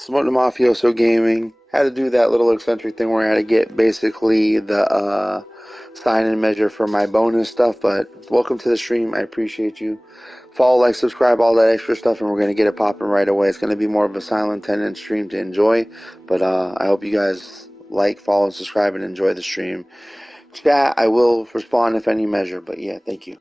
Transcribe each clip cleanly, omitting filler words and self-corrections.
Smoke the Mafioso Gaming. Had to do that little eccentric thing where I had to get basically the sign-in measure for my bonus stuff, but welcome to the stream. I appreciate you. Follow, like, subscribe, all that extra stuff, and we're going to get it popping right away. It's going to be more of a silent tenant stream to enjoy, but I hope you guys like, follow, and subscribe and enjoy the stream. Chat, I will respond if any measure, but yeah, thank you.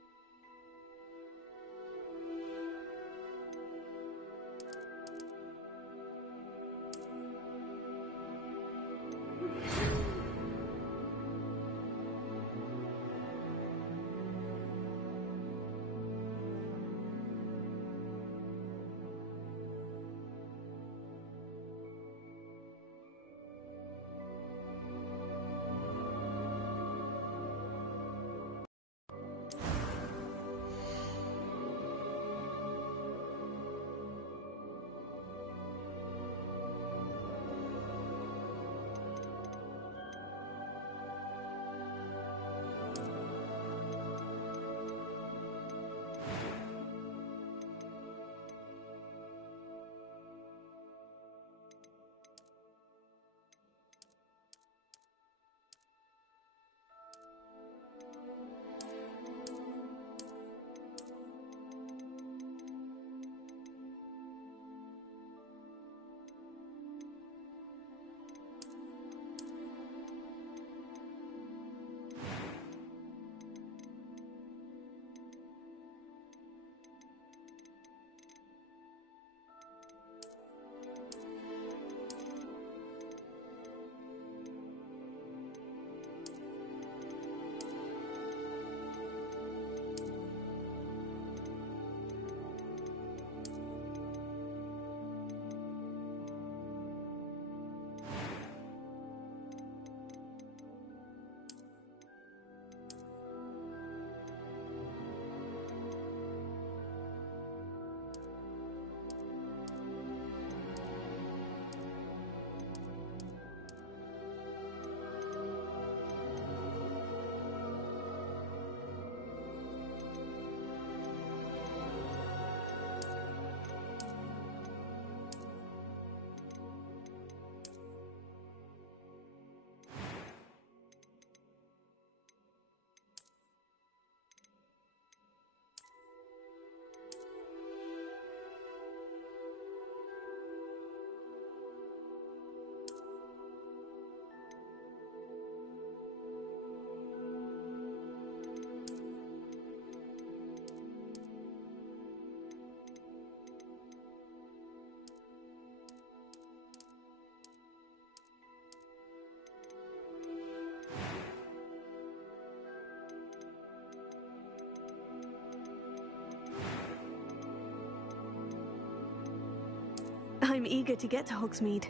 I'm eager to get to Hogsmeade.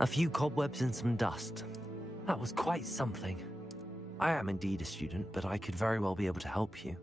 A few cobwebs and some dust. That was quite something. I am indeed a student, but I could very well be able to help you.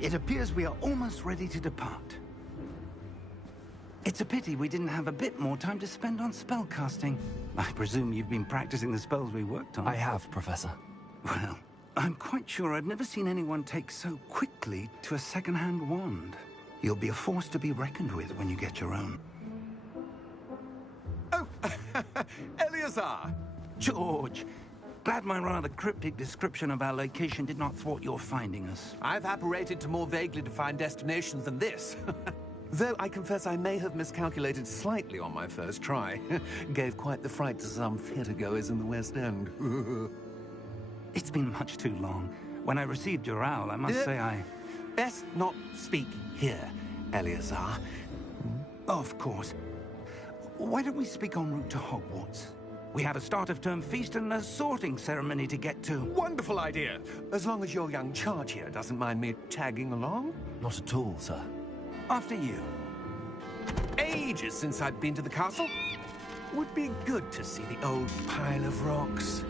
It appears we are almost ready to depart. It's a pity we didn't have a bit more time to spend on spellcasting. I presume you've been practicing the spells we worked on. I have, Professor. Well, I'm quite sure I've never seen anyone take so quickly to a second-hand wand. You'll be a force to be reckoned with when you get your own. Oh, Eleazar! George, glad my rather cryptic description of our location did not thwart your finding us. I've apparated to more vaguely defined destinations than this. Though I confess I may have miscalculated slightly on my first try. Gave quite the fright to some theatre-goers in the West End. It's been much too long. When I received your owl, I must say I... Best not speak here, Eleazar. Of course. Why don't we speak en route to Hogwarts? We have a start-of-term feast and a sorting ceremony to get to. Wonderful idea! As long as your young charge here doesn't mind me tagging along. Not at all, sir. After you. Ages since I'd been to the castle. Would be good to see the old pile of rocks.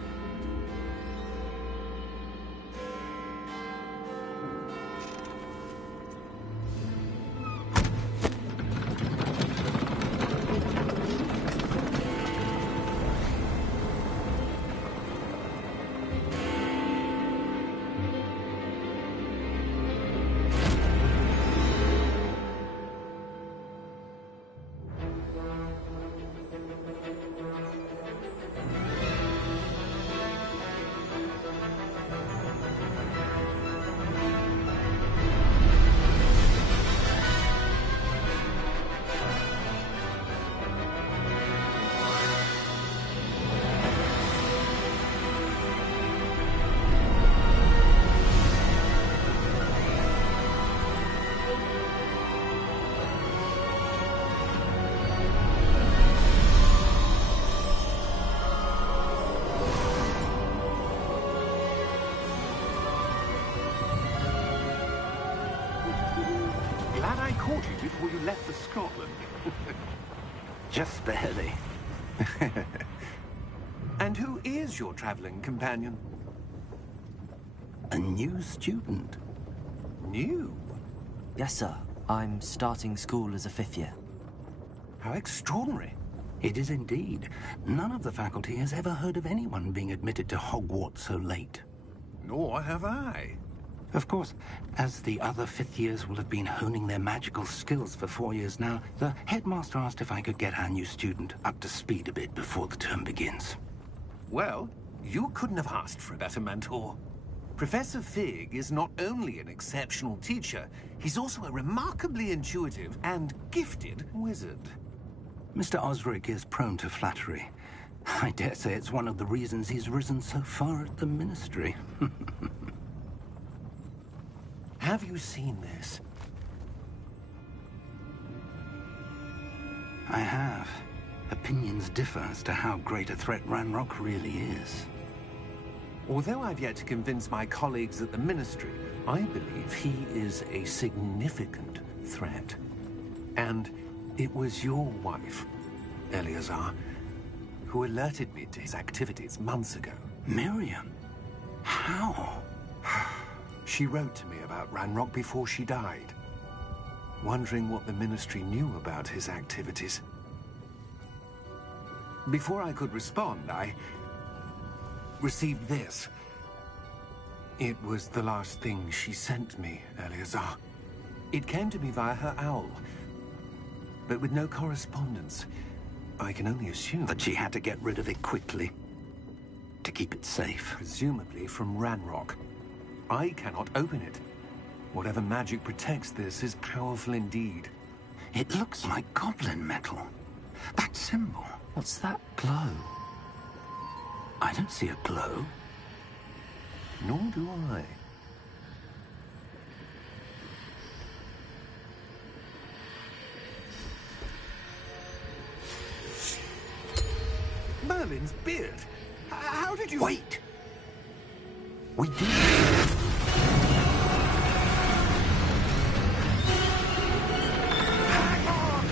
Glad I caught you before you left for Scotland. Just barely. And who is your traveling companion? A new student. New? Yes, sir. I'm starting school as a 5th year. How extraordinary. It is indeed. None of the faculty has ever heard of anyone being admitted to Hogwarts so late. Nor have I. Of course, as the other 5th years will have been honing their magical skills for 4 years now, the headmaster asked if I could get our new student up to speed a bit before the term begins. Well, you couldn't have asked for a better mentor. Professor Fig is not only an exceptional teacher, he's also a remarkably intuitive and gifted wizard. Mr. Osric is prone to flattery. I dare say it's one of the reasons he's risen so far at the Ministry. Have you seen this? I have. Opinions differ as to how great a threat Ranrock really is. Although I've yet to convince my colleagues at the Ministry, I believe he is a significant threat. And it was your wife, Eleazar, who alerted me to his activities months ago. Miriam? How? She wrote to me about Ranrock before she died, wondering what the Ministry knew about his activities. Before I could respond, I received this. It was the last thing she sent me, Eleazar. It came to me via her owl, but with no correspondence. I can only assume That she had to get rid of it quickly, to keep it safe. presumably from Ranrock. I cannot open it. Whatever magic protects this is powerful indeed. It looks like goblin metal. That symbol. What's that glow? I don't see a glow. Nor do I. Merlin's beard. How did you... Wait! We did. Hang on!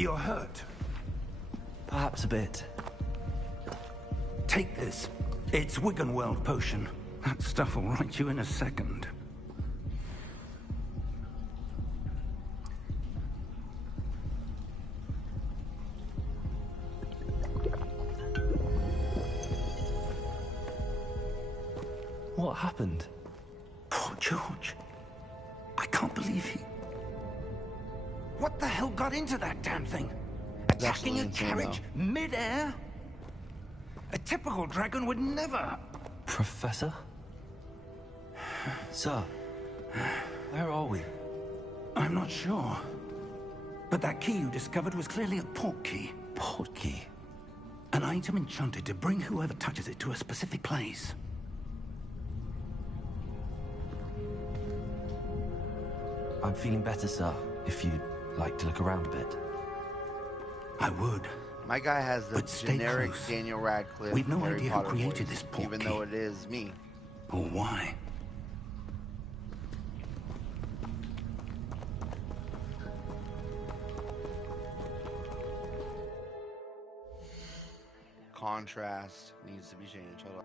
You're hurt. Perhaps a bit. Take this. It's Wiggenweld potion. That stuff will right you in a second. What happened? Poor George. I can't believe he... What the hell got into that damn thing? Attacking a carriage mid-air? A typical dragon would never... Professor? Sir, where are we? I'm not sure. But that key you discovered was clearly a port key. Port key? An item enchanted to bring whoever touches it to a specific place. I'm feeling better, sir, if you'd like to look around a bit. I would. My guy has the But stay generic close. Daniel Radcliffe. We've no Harry idea Potter who created voice, this port even key. though it is me. Or why? Contrast needs to be changed. Hold on.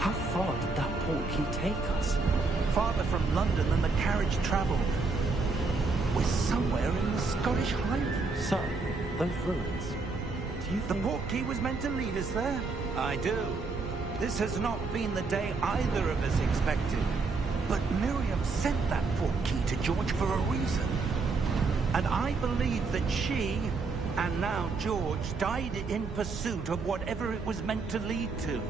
How far did that port key take us? Farther from London than the carriage travelled. We're somewhere in the Scottish Highlands. Sir, those ruins. Do you The think... port key was meant to lead us there? I do. This has not been the day either of us expected. But Miriam sent that port key to George for a reason. And I believe that she, and now George, died in pursuit of whatever it was meant to lead to.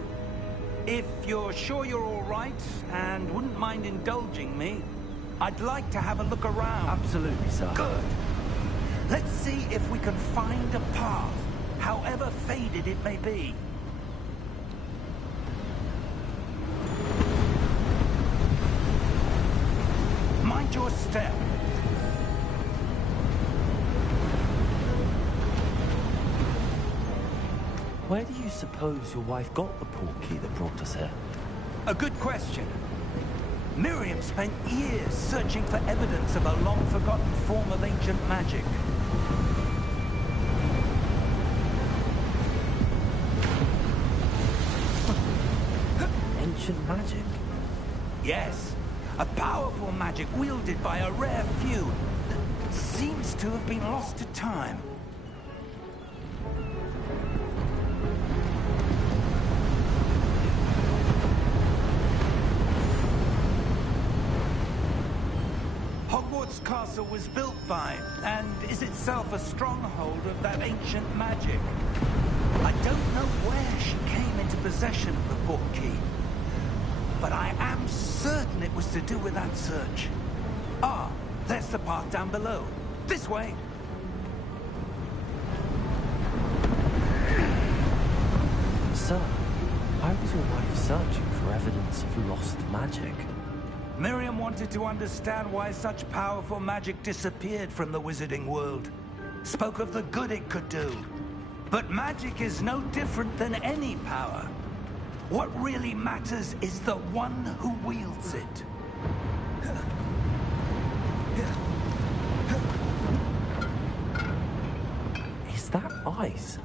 If you're sure you're all right, and wouldn't mind indulging me, I'd like to have a look around. Absolutely, sir. Good. Let's see if we can find a path, however faded it may be. Mind your step. Where do you suppose your wife got the port key that brought us here? A good question. Miriam spent years searching for evidence of a long-forgotten form of ancient magic. Ancient magic? Yes, a powerful magic wielded by a rare few that seems to have been lost to time. Hogwarts Castle was built by, and is itself a stronghold of that ancient magic. I don't know where she came into possession of the port key, but I am certain it was to do with that search. Ah, there's the path down below. This way. Sir, why was your wife searching for evidence of lost magic? Miriam wanted to understand why such powerful magic disappeared from the wizarding world. Spoke of the good it could do. But magic is no different than any power. What really matters is the one who wields it. Is that ice?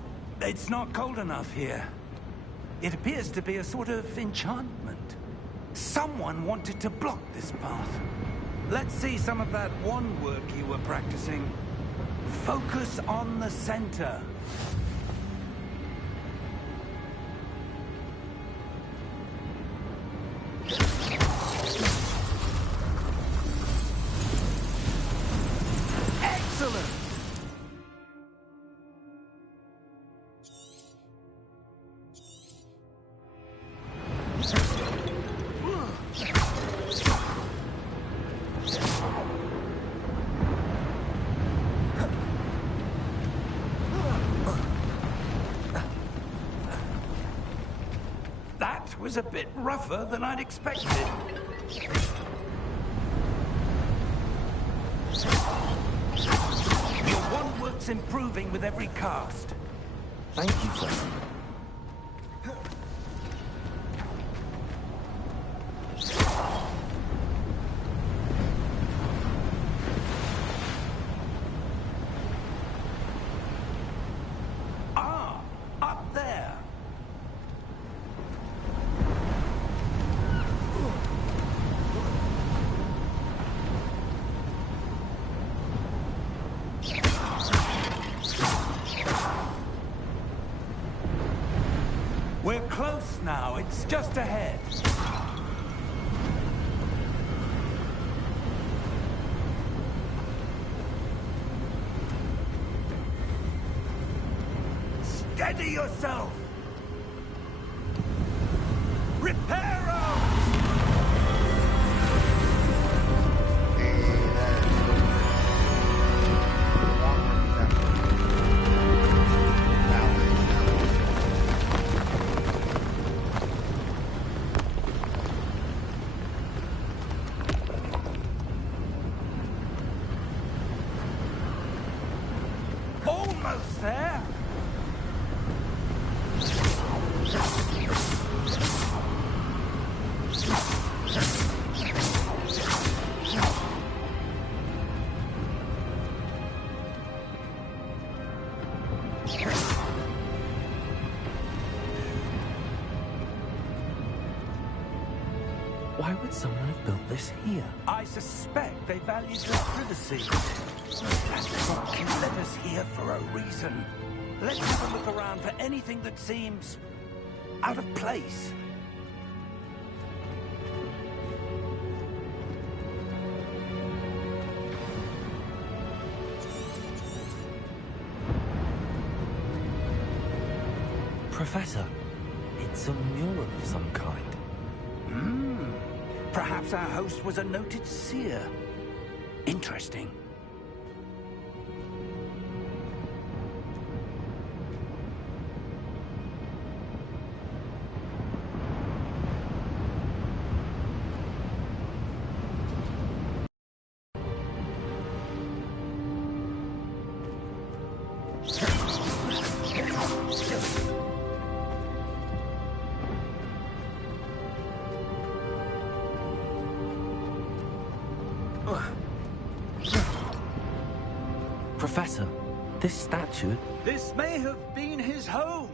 It's not cold enough here. It appears to be a sort of enchantment. Someone wanted to block this path. Let's see some of that wand work you were practicing. Focus on the center. Excellent! That was a bit rougher than I'd expected. Your wand work's improving with every cast. Thank you, sir. Ah, up there. We're close now. It's just ahead. Steady yourself. Reparo! Almost there. Why would someone have built this here? I suspect they valued your privacy. That fucking led us here for a reason. Let's have a look around for anything that seems out of place. Professor, it's a mural of some kind. Perhaps our host was a noted seer. Interesting. Professor, this statue... This may have been his home.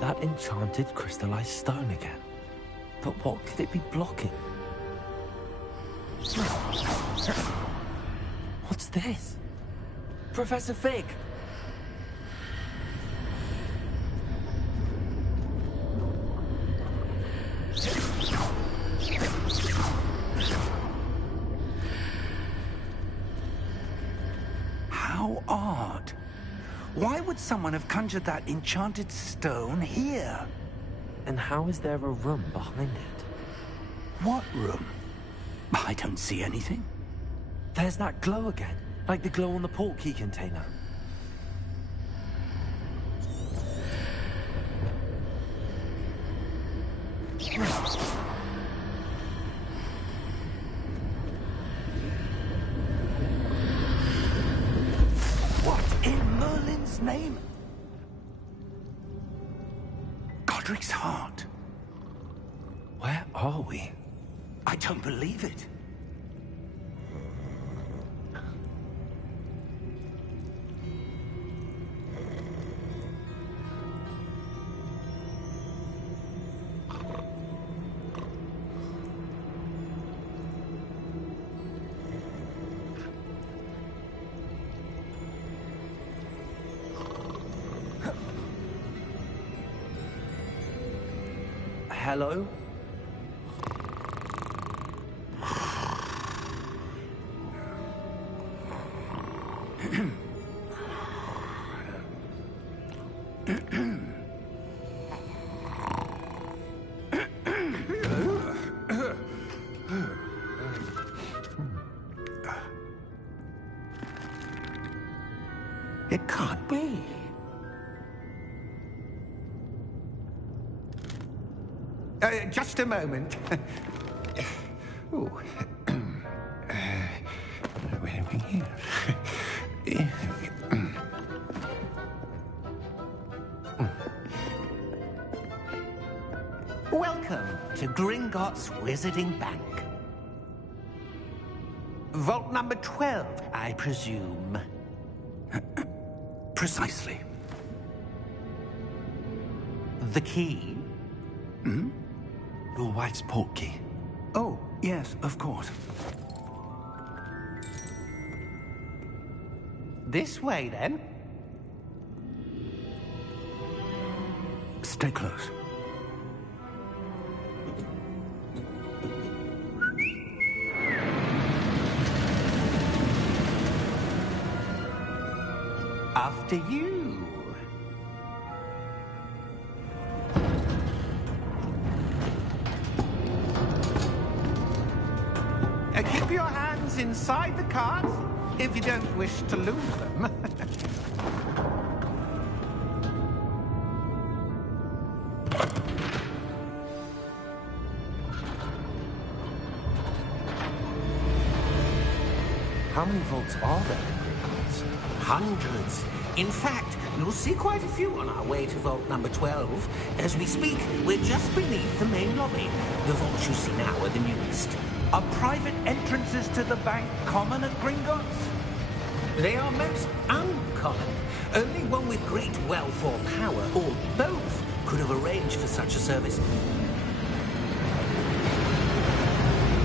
That enchanted crystallized stone again. But what could it be blocking? What's this? Professor Fig! How odd. Why would someone have conjured that enchanted stone here? And how is there a room behind it? What room? I don't see anything. There's that glow again, like the glow on the portkey container. What in Merlin's name? district's heart. Where are we? I don't believe it. Hello? It can't be. Just a moment. Ooh. Where are we here? Welcome to Gringotts Wizarding Bank. Vault number 12, I presume. Precisely. The key? Hmm? Your wife's portkey. Oh, yes, of course. This way, then. Stay close. After you. Keep your hands inside the cart if you don't wish to lose them. How many vaults are there in Gringotts? Hundreds. In fact, you'll see quite a few on our way to vault number 12. As we speak, we're just beneath the main lobby. The vaults you see now are the newest. Are private entrances to the bank common at Gringotts? They are most uncommon. Only one with great wealth or power, or both, could have arranged for such a service.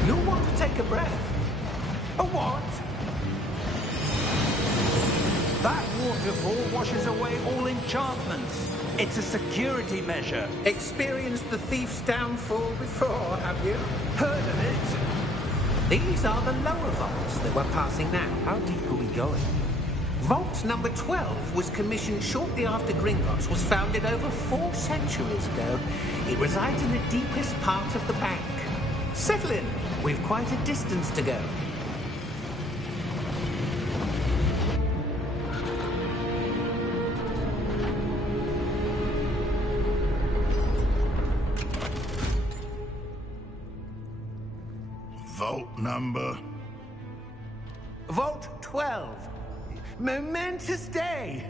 You'll want to take a breath. A what? That waterfall washes away all enchantments. It's a security measure. Experienced the thief's downfall before, have you? Heard of it? These are the lower vaults that we're passing now. How deep are we going? Vault number 12 was commissioned shortly after Gringotts was founded over 4 centuries ago. It resides in the deepest part of the bank. Settle in. We've quite a distance to go. Vault number? Vault 12. Momentous day.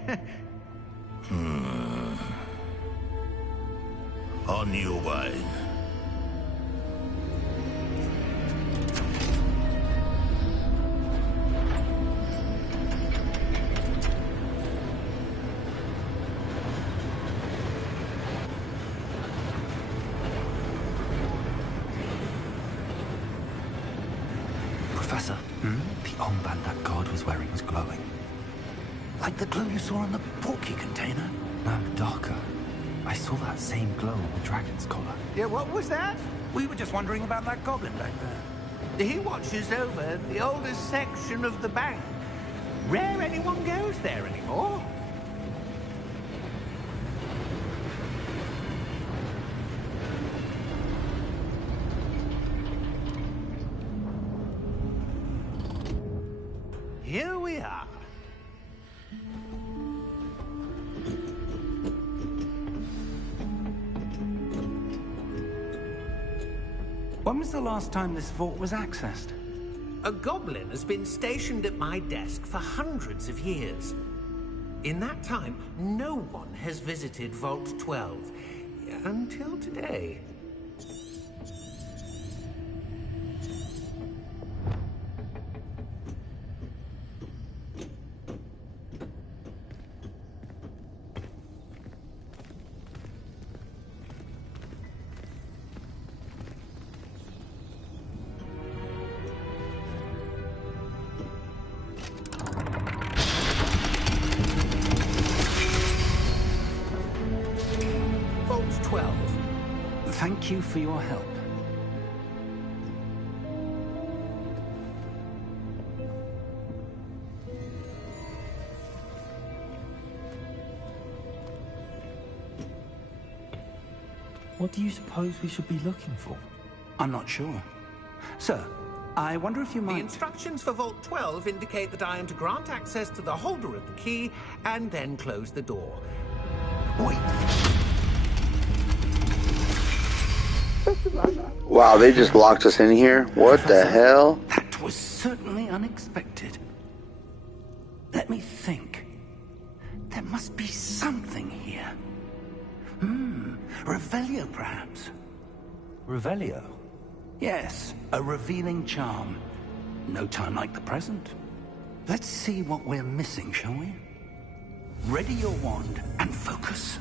On your way. Professor, the armband that guard was wearing was glowing. Like the glow you saw on the portkey container? No, darker. I saw that same glow on the dragon's collar. Yeah, what was that? We were just wondering about that goblin back there. He watches over the oldest section of the bank. Rare anyone goes there anymore. Here we are. When was the last time this vault was accessed? A goblin has been stationed at my desk for hundreds of years. In that time, no one has visited Vault 12. until today. Vault 12. Thank you for your help. What do you suppose we should be looking for? I'm not sure. Sir, I wonder if you The might... instructions for Vault 12 indicate that I am to grant access to the holder of the key and then close the door. Wait. Wow, they just locked us in here? What the hell? That was certainly unexpected. Let me think. There must be something here. Revelio, perhaps? Revelio? Yes, a revealing charm. No time like the present. Let's see what we're missing, shall we? Ready your wand and focus.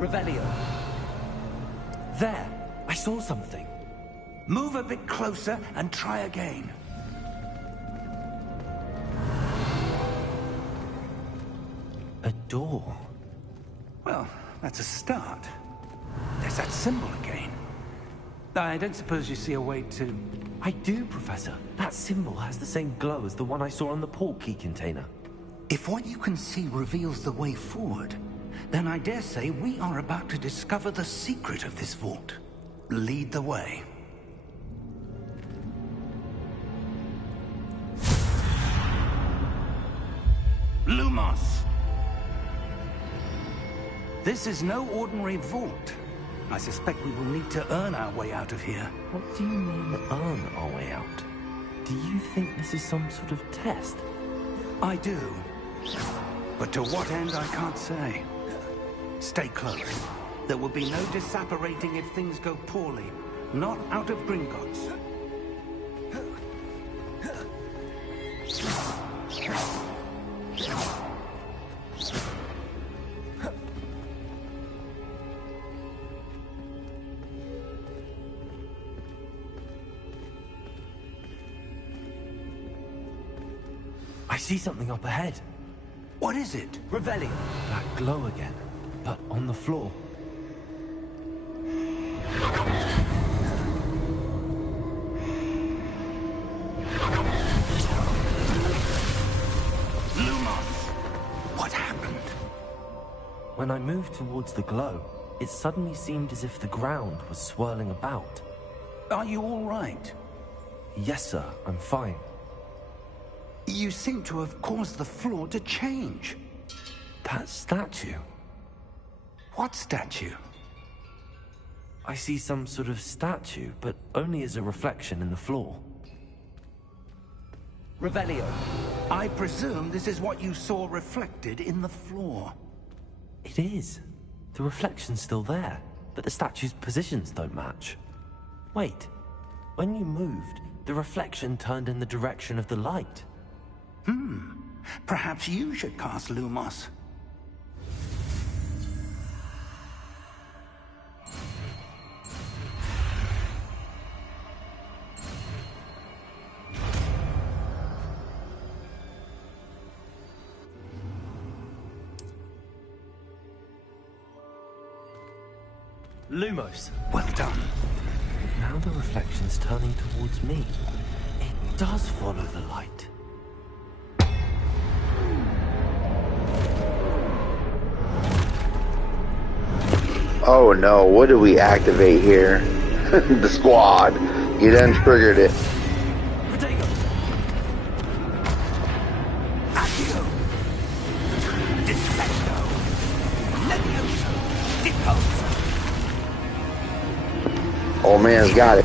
Revelio. There! I saw something. Move a bit closer and try again. A door. Well, that's a start. There's that symbol again. I don't suppose you see a way to... I do, Professor. That symbol has the same glow as the one I saw on the port key container. If what you can see reveals the way forward, then I dare say we are about to discover the secret of this vault. Lead the way. Lumos! This is no ordinary vault. I suspect we will need to earn our way out of here. What do you mean, earn our way out? Do you think this is some sort of test? I do. But to what end, I can't say. Stay close. There will be no disapparating if things go poorly. Not out of Gringotts. I see something up ahead. What is it? Revelio. That glow again, but on the floor. Lumos! What happened? When I moved towards the glow, it suddenly seemed as if the ground was swirling about. Are you all right? Yes, sir, I'm fine. You seem to have caused the floor to change. That statue. What statue? I see some sort of statue, but only as a reflection in the floor. Revelio, I presume this is what you saw reflected in the floor. It is. The reflection's still there, but the statue's positions don't match. Wait, when you moved, the reflection turned in the direction of the light. Perhaps you should cast Lumos. Lumos. Well done. Now the reflection's turning towards me. It does follow the light. Oh no, what did we activate here? The squad. You then triggered it. Protego. Old man's got it.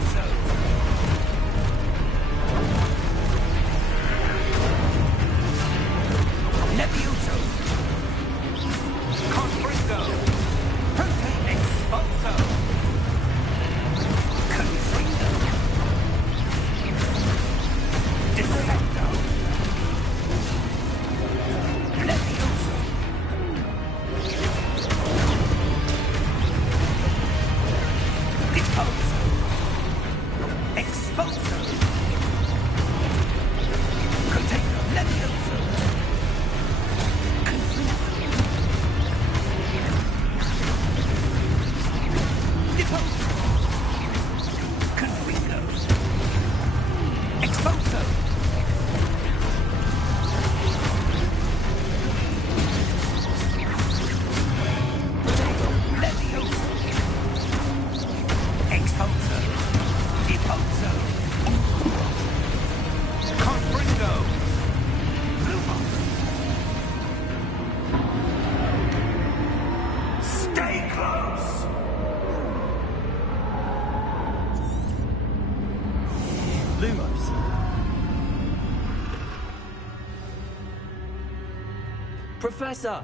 Professor!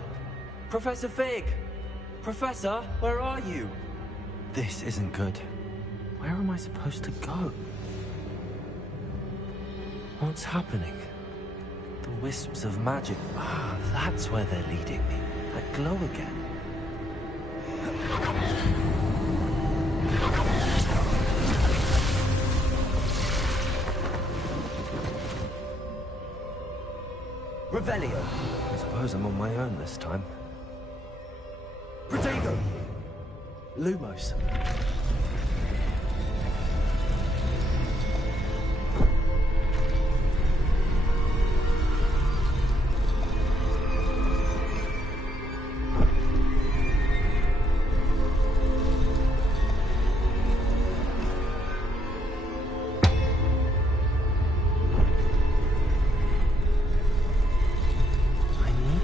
Professor Fig! Professor, where are you? This isn't good. Where am I supposed to go? What's happening? The wisps of magic. Ah, that's where they're leading me. That glow again. Revelio. I suppose I'm on my own this time. Protego! Lumos.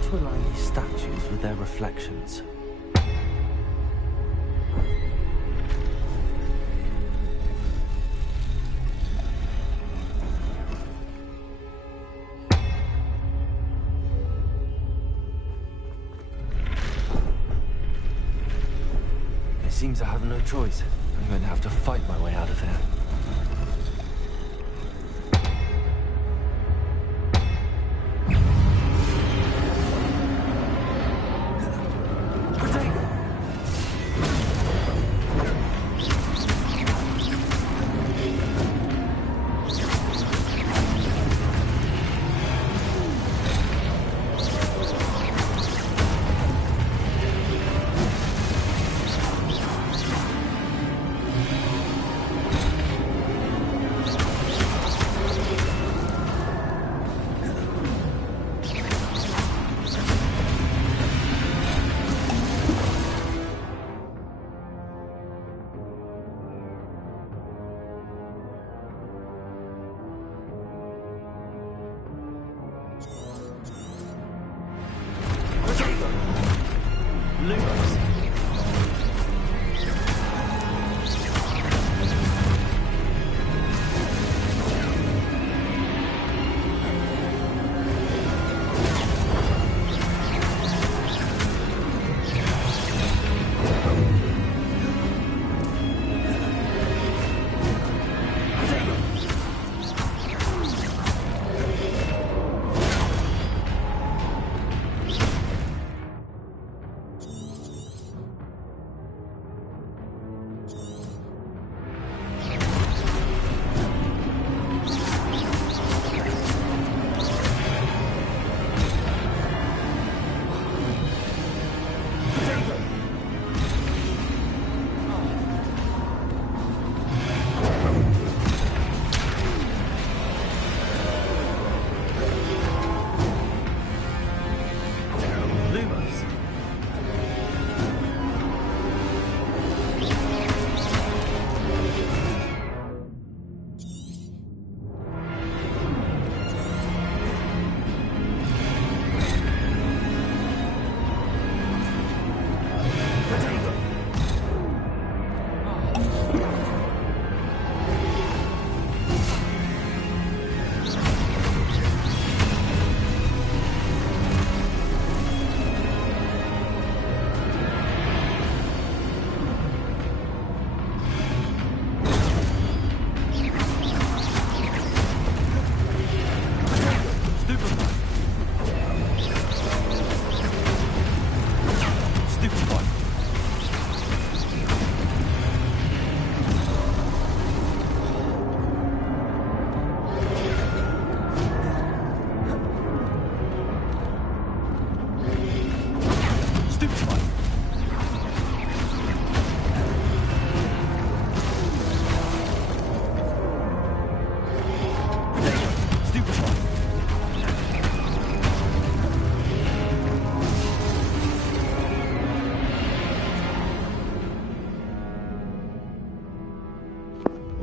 To align these statues with their reflections. It seems I have no choice. I'm going to have to fight my way out of here.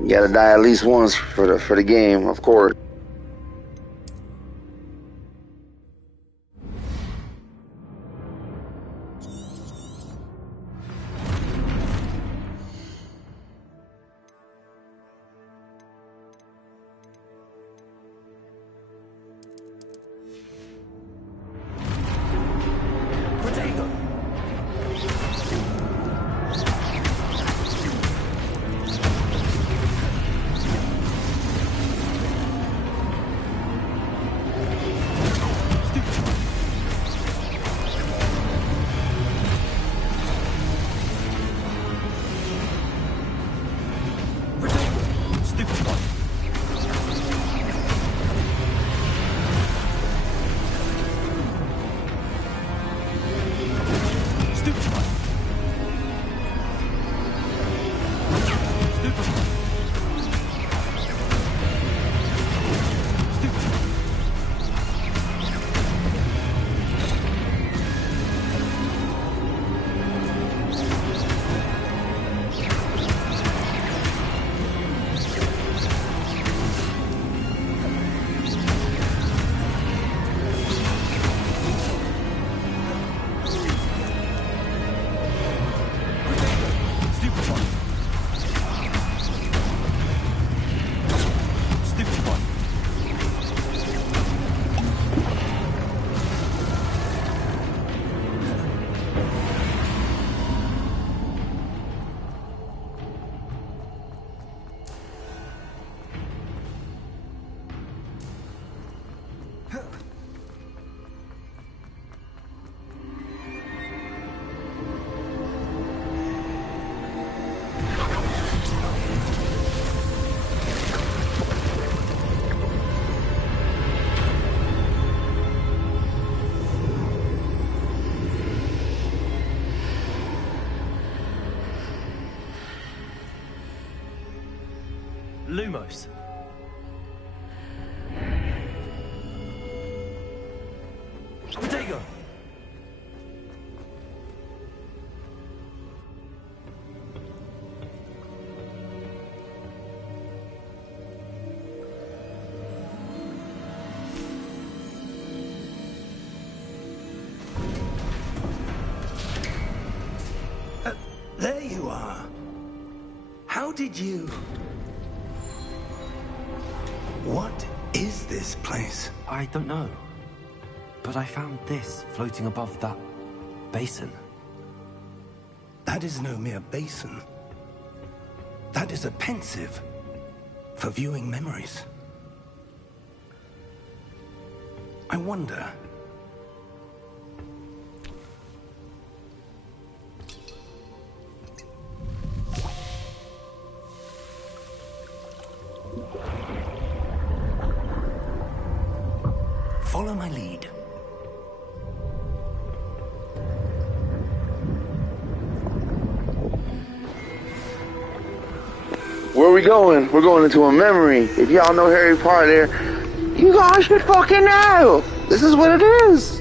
You gotta die at least once for the game, of course. Lumos. Protego! There you are. How did you... What is this place? I don't know. But I found this floating above that basin. That is no mere basin. That is a pensive for viewing memories. I wonder... Follow my lead. Where are we going? We're going into a memory. If y'all know Harry Potter, you guys should fucking know. This is what it is.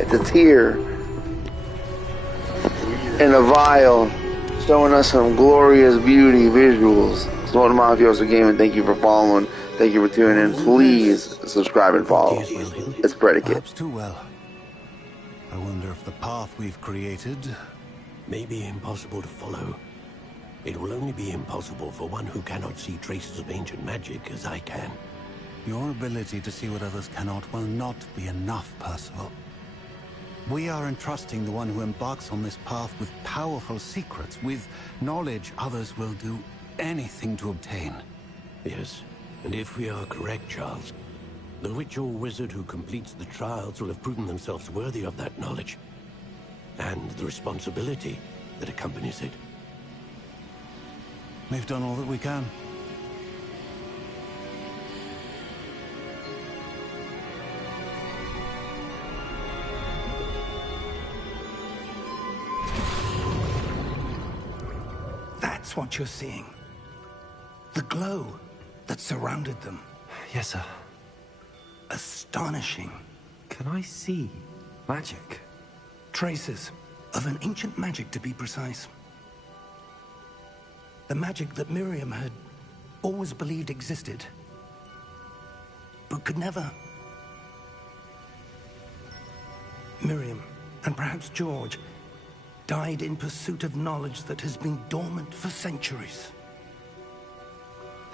It's a tear in a vial, showing us some glorious beauty visuals. So, Mafioso Gaming, thank you for following. Thank you for tuning in. Please subscribe and follow. It's Predicate. Perhaps too well. I wonder if the path we've created may be impossible to follow. It will only be impossible for one who cannot see traces of ancient magic as I can. Your ability to see what others cannot will not be enough, Percival. We are entrusting the one who embarks on this path with powerful secrets, with knowledge others will do anything to obtain. Yes, and if we are correct, Charles, the witch or wizard who completes the trials will have proven themselves worthy of that knowledge, and the responsibility that accompanies it. We've done all that we can. That's what you're seeing. The glow that surrounded them. Yes, sir. Astonishing. Can I see magic? Traces of an ancient magic, to be precise. The magic that Miriam had always believed existed, but could never. Miriam, and perhaps George, died in pursuit of knowledge that has been dormant for centuries.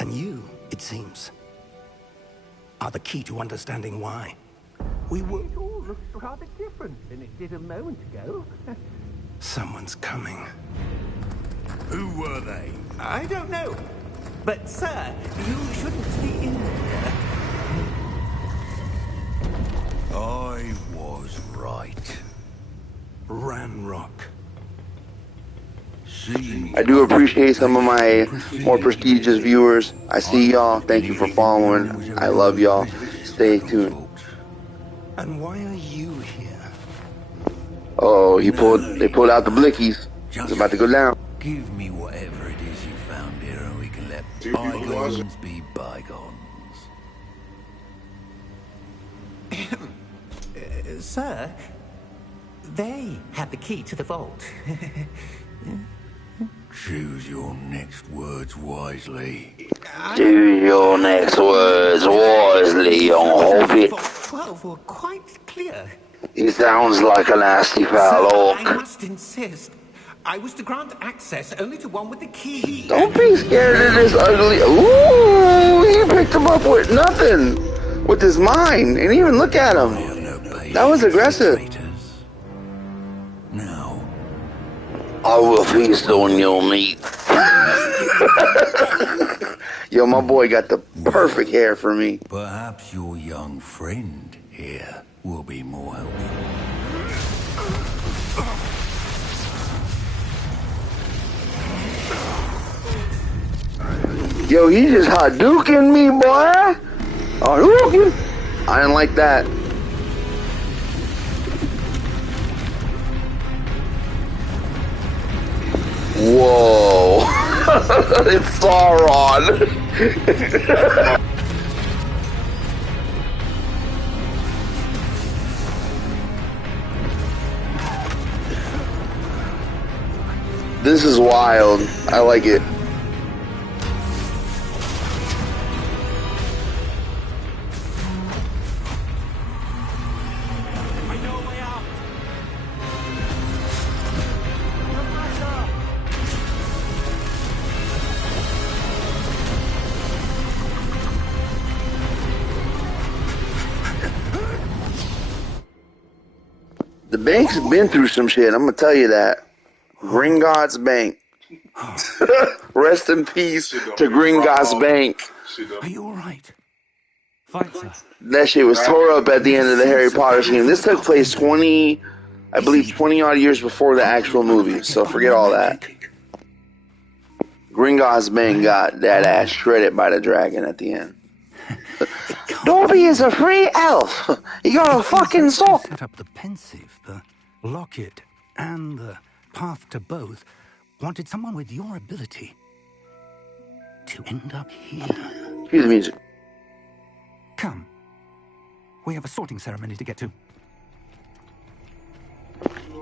And you, it seems, are the key to understanding why. We were... It all looks rather different than it did a moment ago. Someone's coming. Who were they? I don't know. But, sir, you shouldn't be in here. I was right. Ranrock. I do appreciate some of my more prestigious viewers. I see y'all. Thank you for following. I love y'all. Stay tuned. And why are you here? Oh, they pulled out the blickies. It's about to go down. Give me whatever it is you found here and we can let bygones be bygones. Sir, they had the key to the vault. Choose your next words wisely. Choose your next words wisely, young hobbit. 12 were quite clear. He sounds like a nasty foul Sir, orc. I must insist. I was to grant access only to one with the key. Don't be scared of this ugly... Ooh, he picked him up with nothing. With his mind. And even look at him. That was aggressive. Now, I will feast on your meat. Yo, my boy got the perfect hair for me. perhaps your young friend here will be more helpful. Yo, he just Hadouken me, boy. Hadouken. I didn't like that. Whoa. It's Sauron. This is wild. I like it. The bank's been through some shit, I'm gonna tell you that. Gringotts Bank. Rest in peace to Gringotts Bank. Are you alright? Fine, sir. That shit was tore up at the end of the Harry Potter game. This took place 20 odd years before the actual movie, so forget all that. Gringotts Bank got that ass shredded by the dragon at the end. Dobby is a free elf. He got a fucking soul. Set up the pensive, the locket, and the path to both. Wanted someone with your ability to end up here. Cue the music. Come. We have a sorting ceremony to get to.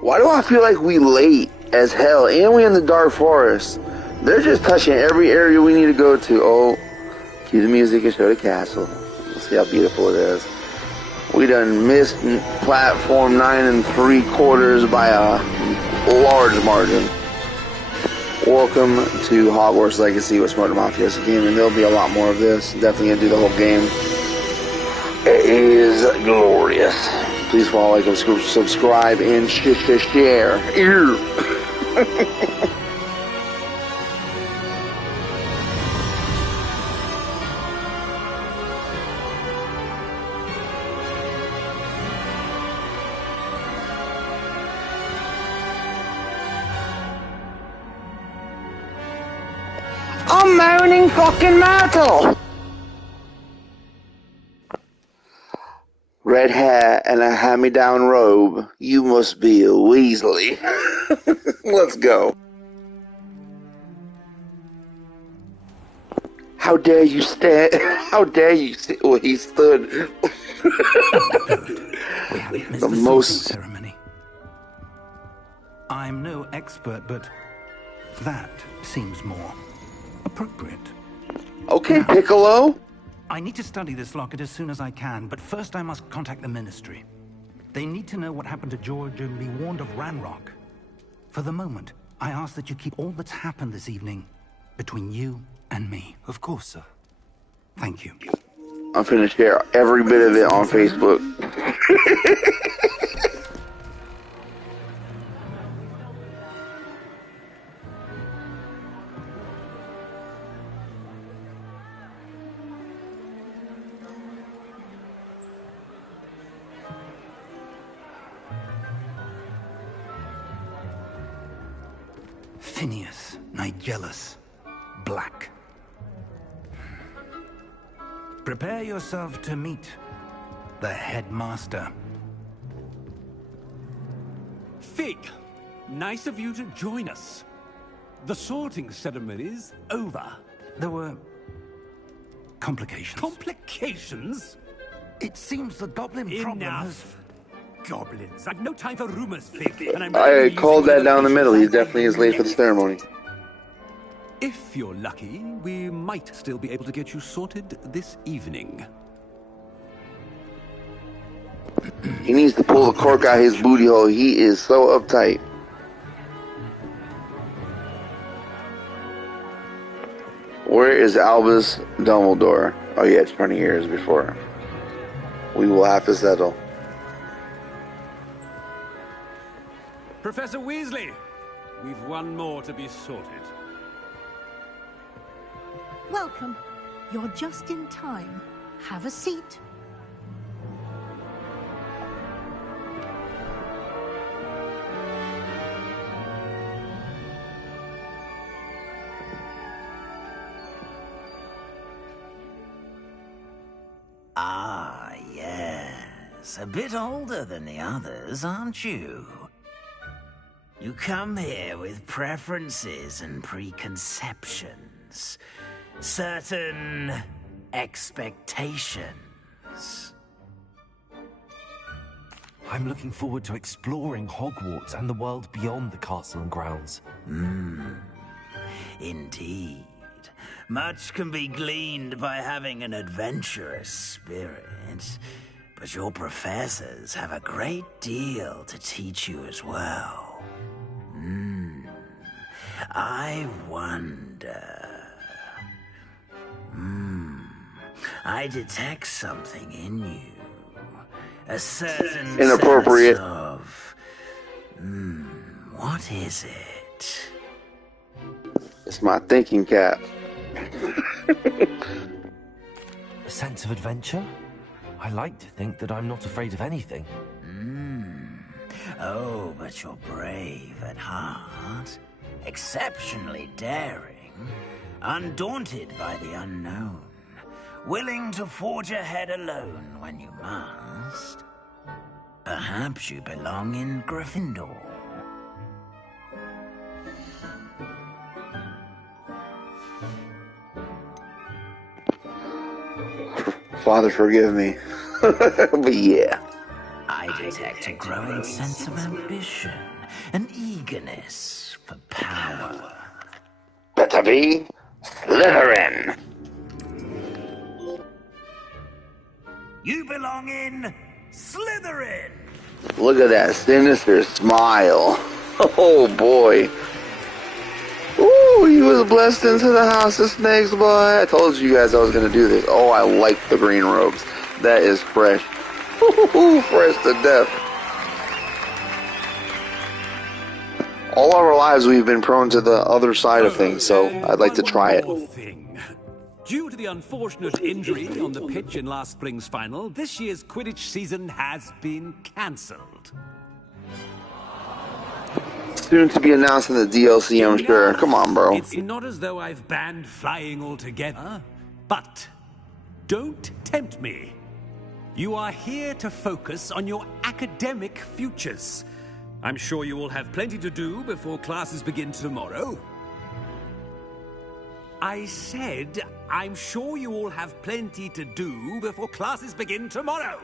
Why do I feel like we late as hell and we in the dark forest? They're just touching every area we need to go to. Oh, cue the music and show the castle. Let's see how beautiful it is. We done missed platform 9 3/4 by a large margin. Welcome to Hogwarts Legacy with Smart Mafiosa Gaming. There'll be a lot more of this. Definitely gonna do the whole game. It is glorious. Please follow, like, subscribe, and share. I'm moaning fucking metal. Red hair and a hand-me-down robe. You must be a Weasley. Let's go. How dare you stand? How dare you sit where he stood? We haven't missed The the most- sorting ceremony. I'm no expert, but that seems more appropriate. Okay. Okay, Piccolo. I need to study this locket as soon as I can, but first I must contact the Ministry. They need to know what happened to George and be warned of Ranrock. For the moment, I ask that you keep all that's happened this evening between you and me. Of course, sir. Thank you. I'm finna share every bit of it on Facebook. Phineas, Nigellus, Black. Prepare yourself to meet the headmaster. Fig, nice of you to join us. The sorting ceremony's over. There were complications. Complications? It seems the goblin problem has... Goblins. I've no time for rumors, Fig. And I called that down the middle. He definitely is late for the ceremony. If you're lucky, we might still be able to get you sorted this evening. He needs to pull the cork out his booty hole. He is so uptight. Where is Albus Dumbledore? Oh yeah, it's 20 years before. We will have to settle. Professor Weasley, we've one more to be sorted. Welcome. You're just in time. Have a seat. Ah, yes. A bit older than the others, aren't you? You come here with preferences and preconceptions. Certain expectations. I'm looking forward to exploring Hogwarts and the world beyond the castle and grounds. Indeed. Much can be gleaned by having an adventurous spirit, but your professors have a great deal to teach you as well. I wonder... I detect something in you. A certain Inappropriate. sense of... what is it? It's my thinking cap. A sense of adventure? I like to think that I'm not afraid of anything. Oh, but you're brave at heart. Exceptionally daring. Undaunted by the unknown. Willing to forge ahead alone when you must. Perhaps you belong in Gryffindor. Father, forgive me. But yeah. I detect a growing sense of ambition, an eagerness for power. Better be Slytherin. You belong in Slytherin! Look at that sinister smile. Oh boy. Ooh, he was blessed into the house of snakes, boy. I told you guys I was going to do this. Oh, I like the green robes. That is fresh. Ooh, fresh to death. All our lives we've been prone to the other side of things, so I'd like to try it. Due to the unfortunate injury on the pitch in last spring's final, this year's Quidditch season has been cancelled. Soon to be announced in the DLC, I'm sure. Come on, bro. It's not as though I've banned flying altogether, but don't tempt me. You are here to focus on your academic futures. I'm sure you will have plenty to do before classes begin tomorrow. I said, I'm sure you all have plenty to do before classes begin tomorrow.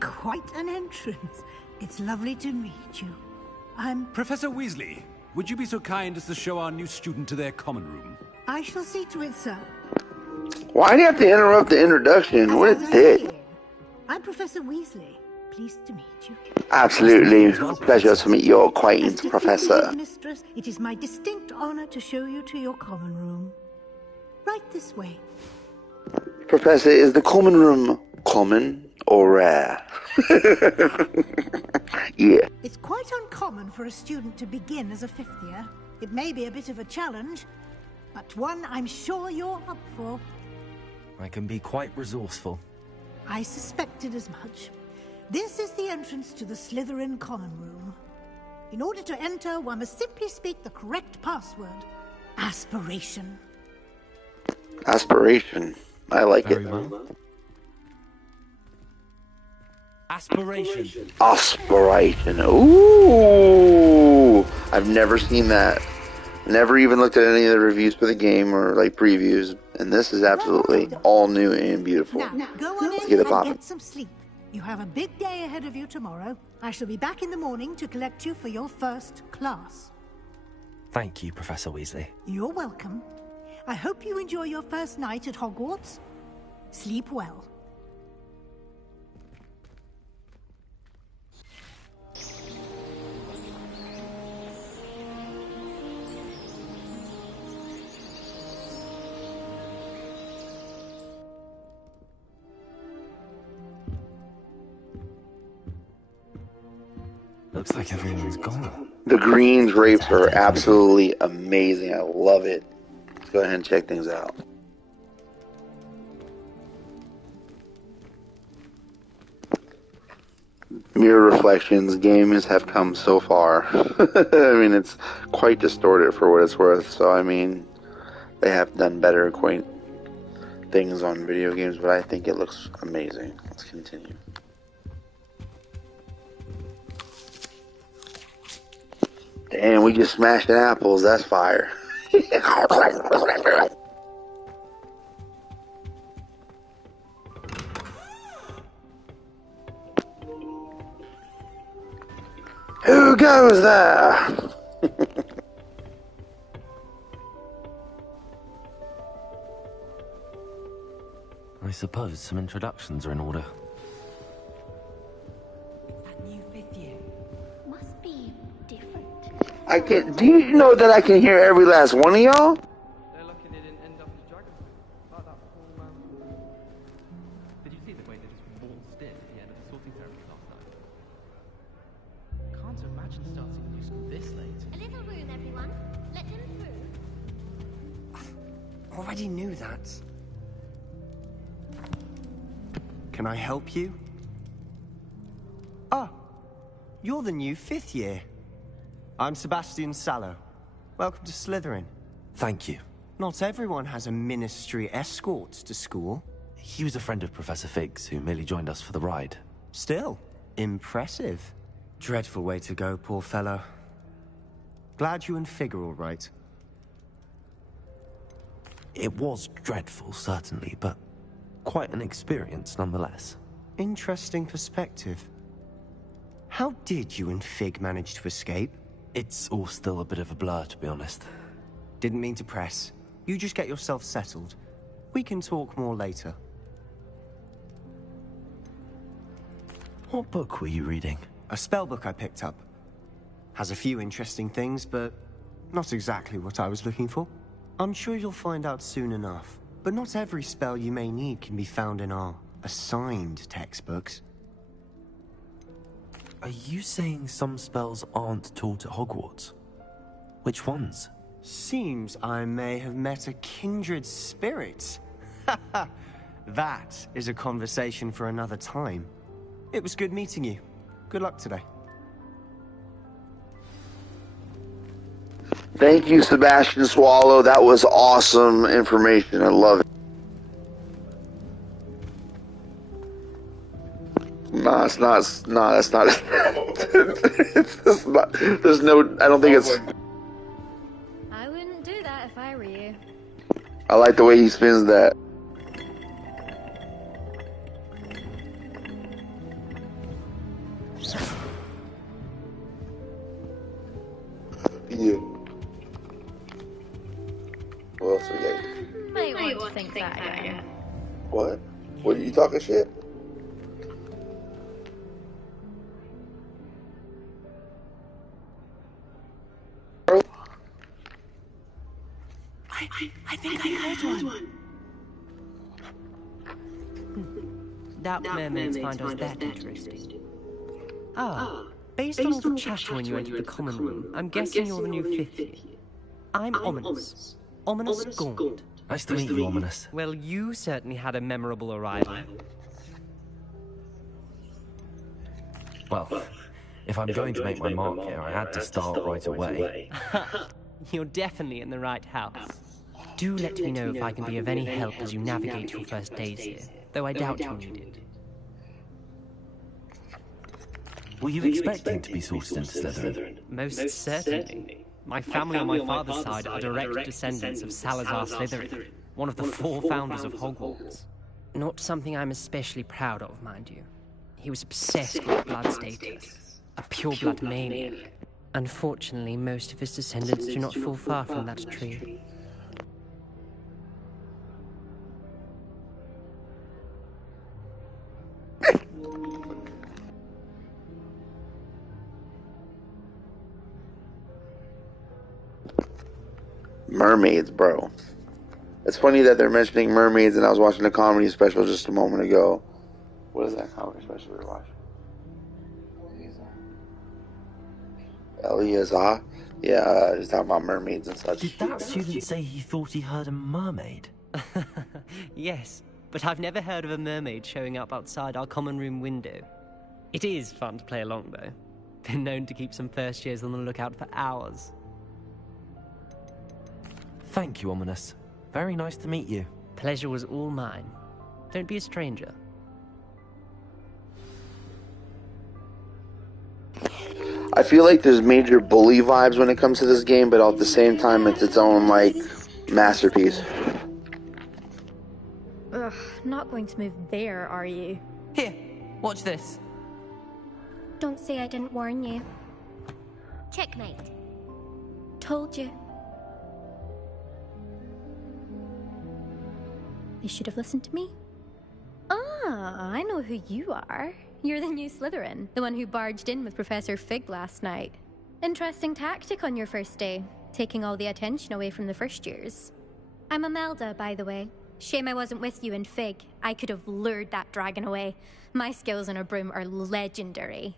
Quite an entrance. It's lovely to meet you. Professor Weasley, would you be so kind as to show our new student to their common room? I shall see to it, sir. Why do you have to interrupt the introduction? What a dick. I'm Professor Weasley. Pleased to meet you. Absolutely. Pleasure to meet your acquaintance, As Professor. Headmistress, it is my distinct honor to show you to your common room. Right this way. Professor, is the common room common or rare? Yeah. It's quite uncommon for a student to begin as a fifth year. It may be a bit of a challenge, but one I'm sure you're up for. I can be quite resourceful. I suspected as much. This is the entrance to the Slytherin common room. In order to enter, one must simply speak the correct password. Aspiration. Aspiration. I like Very it. well. Aspiration. Aspiration. Ooh. I've never seen that. Never even looked at any of the reviews for the game or like previews. And this is absolutely all new and beautiful. Now, go on Let's in get it and popping. get some sleep. You have a big day ahead of you tomorrow. I shall be back in the morning to collect you for your first class. Thank you, Professor Weasley. You're welcome. I hope you enjoy your first night at Hogwarts. Sleep well. Looks like everyone's gone. The green drapes are absolutely amazing. I love it. Let's go ahead and check things out. Mirror reflections games have come so far. I mean, it's quite distorted for what it's worth. So, I mean, they have done better quaint things on video games, but I think it looks amazing. Let's continue. Damn, we just smashed apples. That's fire. Who goes there? I suppose some introductions are in order. That new fifth year must be different. I can. Do you know that I can hear every last one of y'all? They're lucky they didn't end up as dragon like that poor man. Did you see the way they just waltzed in at the end of the sorting ceremony last night? Can't imagine starting a new school this late. A little room, everyone. Let him through. Already knew that. Can I help you? Ah, you're the new fifth year. I'm Sebastian Sallow. Welcome to Slytherin. Thank you. Not everyone has a ministry escort to school. He was a friend of Professor Fig's who merely joined us for the ride. Still, impressive. Dreadful way to go, poor fellow. Glad you and Fig are all right. It was dreadful, certainly, but quite an experience nonetheless. Interesting perspective. How did you and Fig manage to escape? It's all still a bit of a blur, to be honest. Didn't mean to press. You just get yourself settled. We can talk more later. What book were you reading? A spellbook I picked up. Has a few interesting things, but not exactly what I was looking for. I'm sure you'll find out soon enough. But not every spell you may need can be found in our assigned textbooks. Are you saying some spells aren't taught at Hogwarts? Which ones? Seems I may have met a kindred spirit. That is a conversation for another time. It was good meeting you. Good luck today. Thank you, Sebastian Swallow. That was awesome information. I love it. No, it's not. No, that's not. It's not. There's no. I don't think it's. I wouldn't do that if I were you. I like the way he spins that. Yeah. What else we got? Might want to think that again. What? What are you talking shit? I think I heard one. Doubt mermaids find us that interesting. Based on all the chatter when you entered the common room, I'm guessing you're the new fifth year. I'm Ominous. Ominous Gaunt. Nice to meet you, Ominous. Well, you certainly had a memorable arrival. Well, if I'm going to make my mark here, I had to start right away. You're definitely in the right house. Do let me know if I can be of any help as you navigate your first days here, though I doubt you'll need it. Were you expecting to be sorted into Slytherin? Most certainly. My family on my father's side are direct descendants of Salazar Slytherin, one of the 4 founders of Hogwarts. Not something I'm especially proud of, mind you. He was obsessed with blood status, a pure-blood maniac. Unfortunately, most of his descendants do not fall far from that tree. Mermaids, bro. It's funny that they're mentioning mermaids, and I was watching a comedy special just a moment ago. What is that comedy special we were watching? Eliazar? Yeah, he's talking about mermaids and such. Did that student say he thought he heard a mermaid? Yes, but I've never heard of a mermaid showing up outside our common room window. It is fun to play along, though. Been known to keep some first years on the lookout for hours. Thank you, Ominous. Very nice to meet you. Pleasure was all mine. Don't be a stranger. I feel like there's major bully vibes when it comes to this game, but at the same time, it's its own, like, masterpiece. Ugh, not going to move there, are you? Here, watch this. Don't say I didn't warn you. Checkmate. Told you. You should have listened to me. Ah, I know who you are. You're the new Slytherin, the one who barged in with Professor Fig last night. Interesting tactic on your first day, taking all the attention away from the first years. I'm Imelda, by the way. Shame I wasn't with you in Fig. I could have lured that dragon away. My skills on a broom are legendary.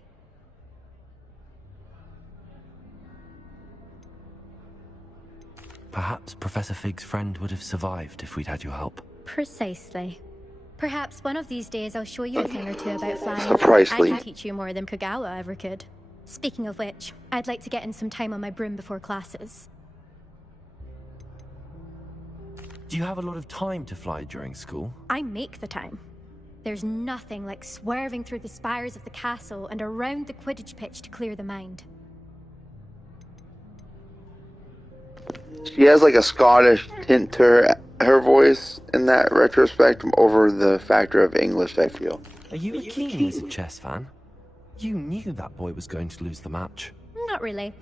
Perhaps Professor Fig's friend would have survived if we'd had your help. Precisely. Perhaps one of these days I'll show you a thing or two about flying. Precisely. I can teach you more than Kagawa ever could. Speaking of which, I'd like to get in some time on my broom before classes. Do you have a lot of time to fly during school? I make the time. There's nothing like swerving through the spires of the castle and around the Quidditch pitch to clear the mind. She has like a Scottish tint to her voice in that retrospect over the factor of English, I feel. Are you a keen wizard chess fan? You knew that boy was going to lose the match. Not really.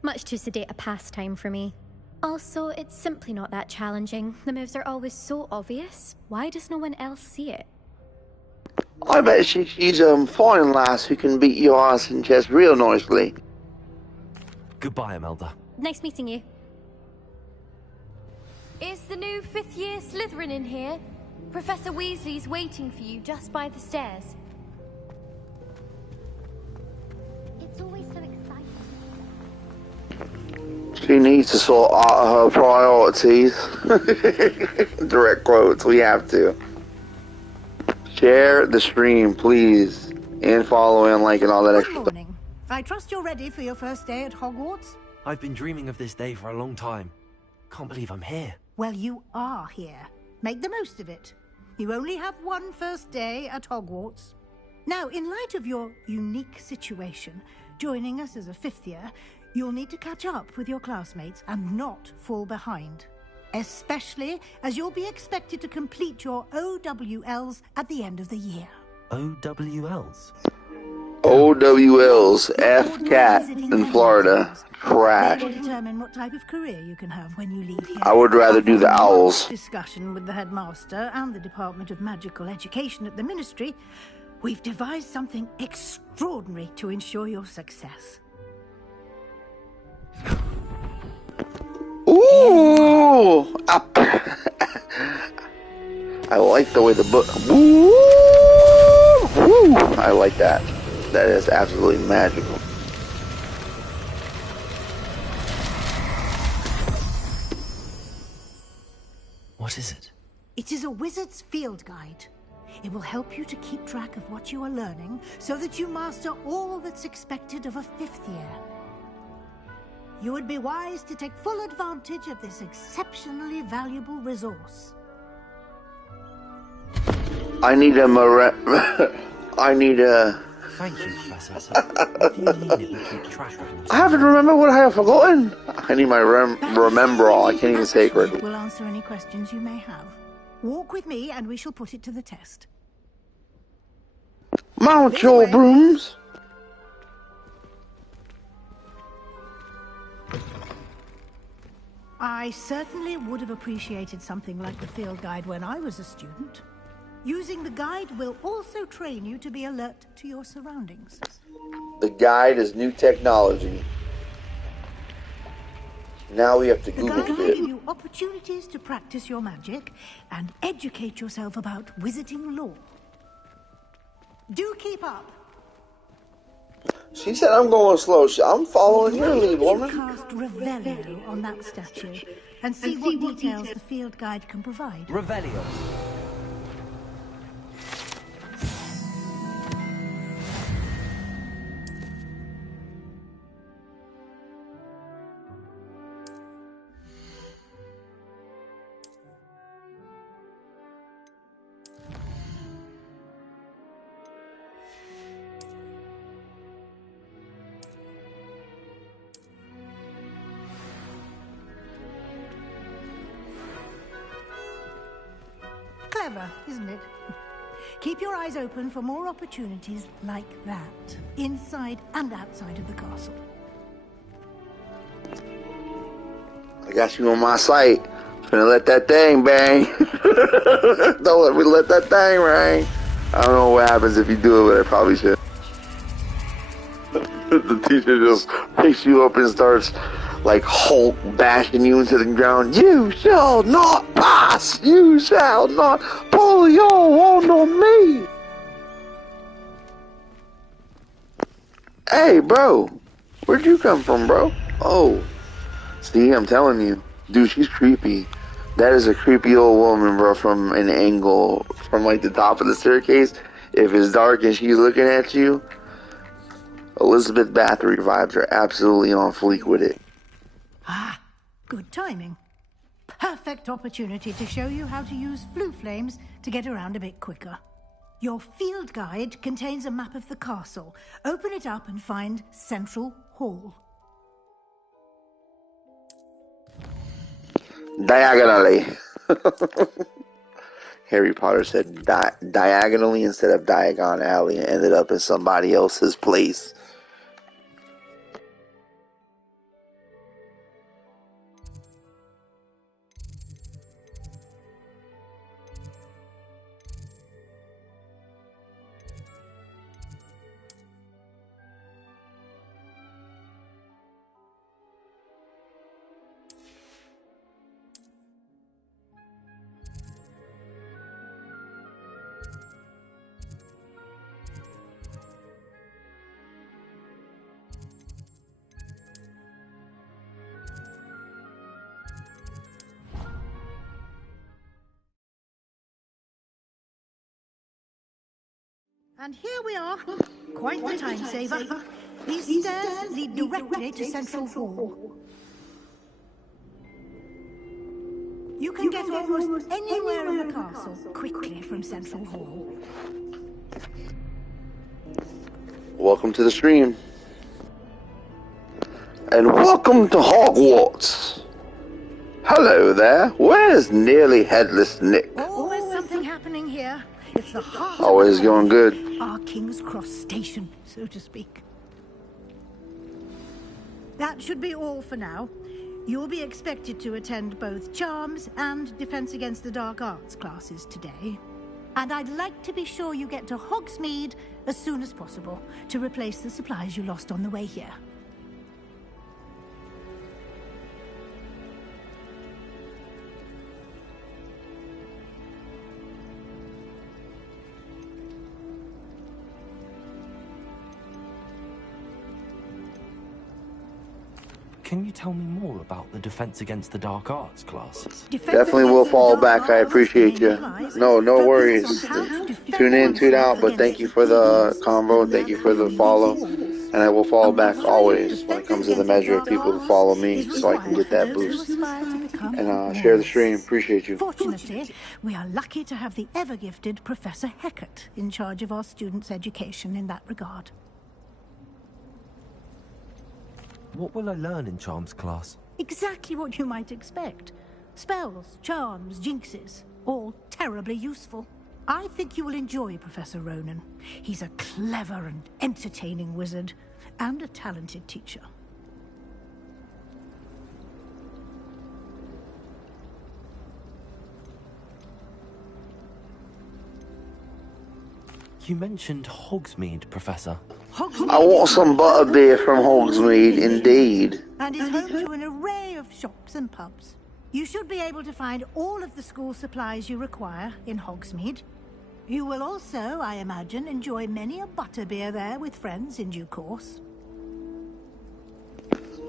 Much too sedate a pastime for me. Also, it's simply not that challenging. The moves are always so obvious. Why does no one else see it? I bet she's a fine lass who can beat your ass in chess real nicely. Goodbye, Imelda. Nice meeting you. Is the new 5th year Slytherin in here? Professor Weasley's waiting for you just by the stairs. It's always so exciting. She needs to sort out her priorities. Direct quotes, we have to. Share the stream, please. And follow and like and all that extra stuff. Good morning. I trust you're ready for your first day at Hogwarts? I've been dreaming of this day for a long time. Can't believe I'm here. Well, you are here. Make the most of it. You only have one first day at Hogwarts. Now, in light of your unique situation, joining us as a 5th year, you'll need to catch up with your classmates and not fall behind. Especially as you'll be expected to complete your OWLs at the end of the year. OWLs? OWLs, F Cat in Florida. Trash. They will determine what type of career you can have when you leave here. I would rather do the owls. Discussion with the headmaster and the Department of Magical Education at the Ministry, we've devised something extraordinary to ensure your success. Ooh! I like the way the book. Woo! Woo! I like that. That is absolutely magical. What is it? It is a wizard's field guide. It will help you to keep track of what you are learning so that you master all that's expected of a 5th year. You would be wise to take full advantage of this exceptionally valuable resource. I need a I need a... Thank you, Professor. What do you mean it will keep track of I haven't remembered what I have forgotten. I need my remember all. I can't even say it correctly. We'll answer any questions you may have. Walk with me and we shall put it to the test. Mount your brooms. I certainly would have appreciated something like the field guide when I was a student. Using the guide will also train you to be alert to your surroundings. The guide is new technology. Now we have to Google The guide will it. give you opportunities to practice your magic and educate yourself about wizarding lore. Do keep up. She said I'm going slow. I'm following your lead, woman. Cast Revelio on that statue and see what details the field guide can provide. Revelio. Clever, isn't it? Keep your eyes open for more opportunities like that, inside and outside of the castle. I got you on my sight. Finna let that thing bang. Don't let me let that thing ring. I don't know what happens if you do it, but I probably should. The teacher just picks you up and starts like Hulk bashing you into the ground. You shall not pass. You shall not pull your wand on me. Hey, bro. Where'd you come from, bro? Oh. See, I'm telling you. Dude, she's creepy. That is a creepy old woman, bro, from an angle, from like the top of the staircase. If it's dark and she's looking at you, Elizabeth Bathory vibes are absolutely on fleek with it. Ah, good timing. Perfect opportunity to show you how to use flue flames to get around a bit quicker. Your field guide contains a map of the castle. Open it up and find Central Hall. Diagonally. Harry Potter said diagonally instead of Diagon Alley and ended up in somebody else's place. And here we are. Quite the time saver. These stairs lead directly to Central Hall. You can get almost anywhere in the castle quickly from Central Hall. Welcome to the stream. And welcome to Hogwarts. Hello there. Where's nearly headless Nick? Always something happening here. If of the heart Always of going good. our King's Cross station, so to speak. That should be all for now. You'll be expected to attend both Charms and Defense Against the Dark Arts classes today. And I'd like to be sure you get to Hogsmeade as soon as possible to replace the supplies you lost on the way here. Can you tell me more about the Defense Against the Dark Arts class? Definitely will fall back. I appreciate you. No worries. Tune in, tune out, but thank you for the convo. Thank you for the follow. And I will fall back always when it comes to the measure of people who follow me so I can get that boost. And share the stream. Appreciate you. Fortunately, we are lucky to have the ever-gifted Professor Hecat in charge of our students' education in that regard. What will I learn in Charms class? Exactly what you might expect. Spells, charms, jinxes, all terribly useful. I think you will enjoy Professor Ronan. He's a clever and entertaining wizard, and a talented teacher. You mentioned Hogsmeade, Professor. I want some butterbeer from Hogsmeade, indeed. And is home to an array of shops and pubs. You should be able to find all of the school supplies you require in Hogsmeade. You will also, I imagine, enjoy many a butterbeer there with friends in due course.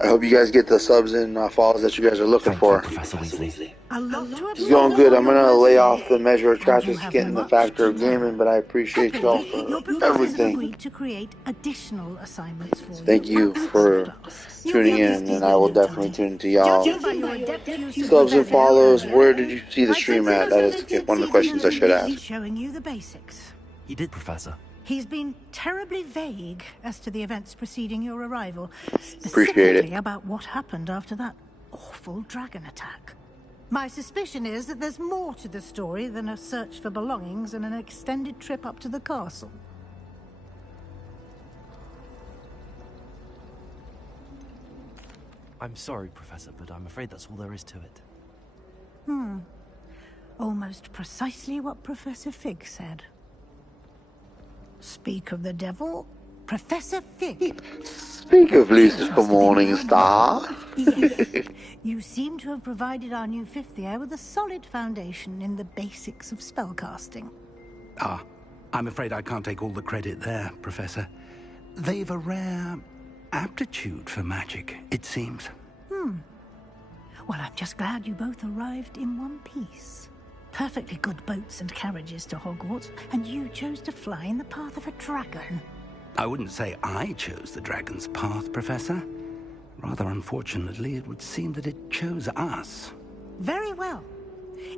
I hope you guys get the subs and follows that you guys are looking for. Professor Weasley. It's going good. I'm gonna lay off the measure of Travis getting the factor of gaming, but I appreciate y'all for everything. Agreed to create additional assignments for Thank you for tuning in, and I will definitely tune into y'all. Subs and follows. Where did you see the stream at? That is one of the questions I should ask. Showing you the basics. He did, Professor. He's been terribly vague as to the events preceding your arrival. Appreciate it. Specifically about what happened after that awful dragon attack. My suspicion is that there's more to the story than a search for belongings and an extended trip up to the castle. I'm sorry, Professor, but I'm afraid that's all there is to it. Almost precisely what Professor Fig said. Speak of the devil, Professor Fig. Speak of Lucifer Morningstar. Yes, you seem to have provided our new fifth year with a solid foundation in the basics of spellcasting. I'm afraid I can't take all the credit there, Professor. They've a rare aptitude for magic, it seems. Well, I'm just glad you both arrived in one piece. Perfectly good boats and carriages to Hogwarts, and you chose to fly in the path of a dragon. I wouldn't say I chose the dragon's path, Professor. Rather unfortunately, it would seem that it chose us. Very well.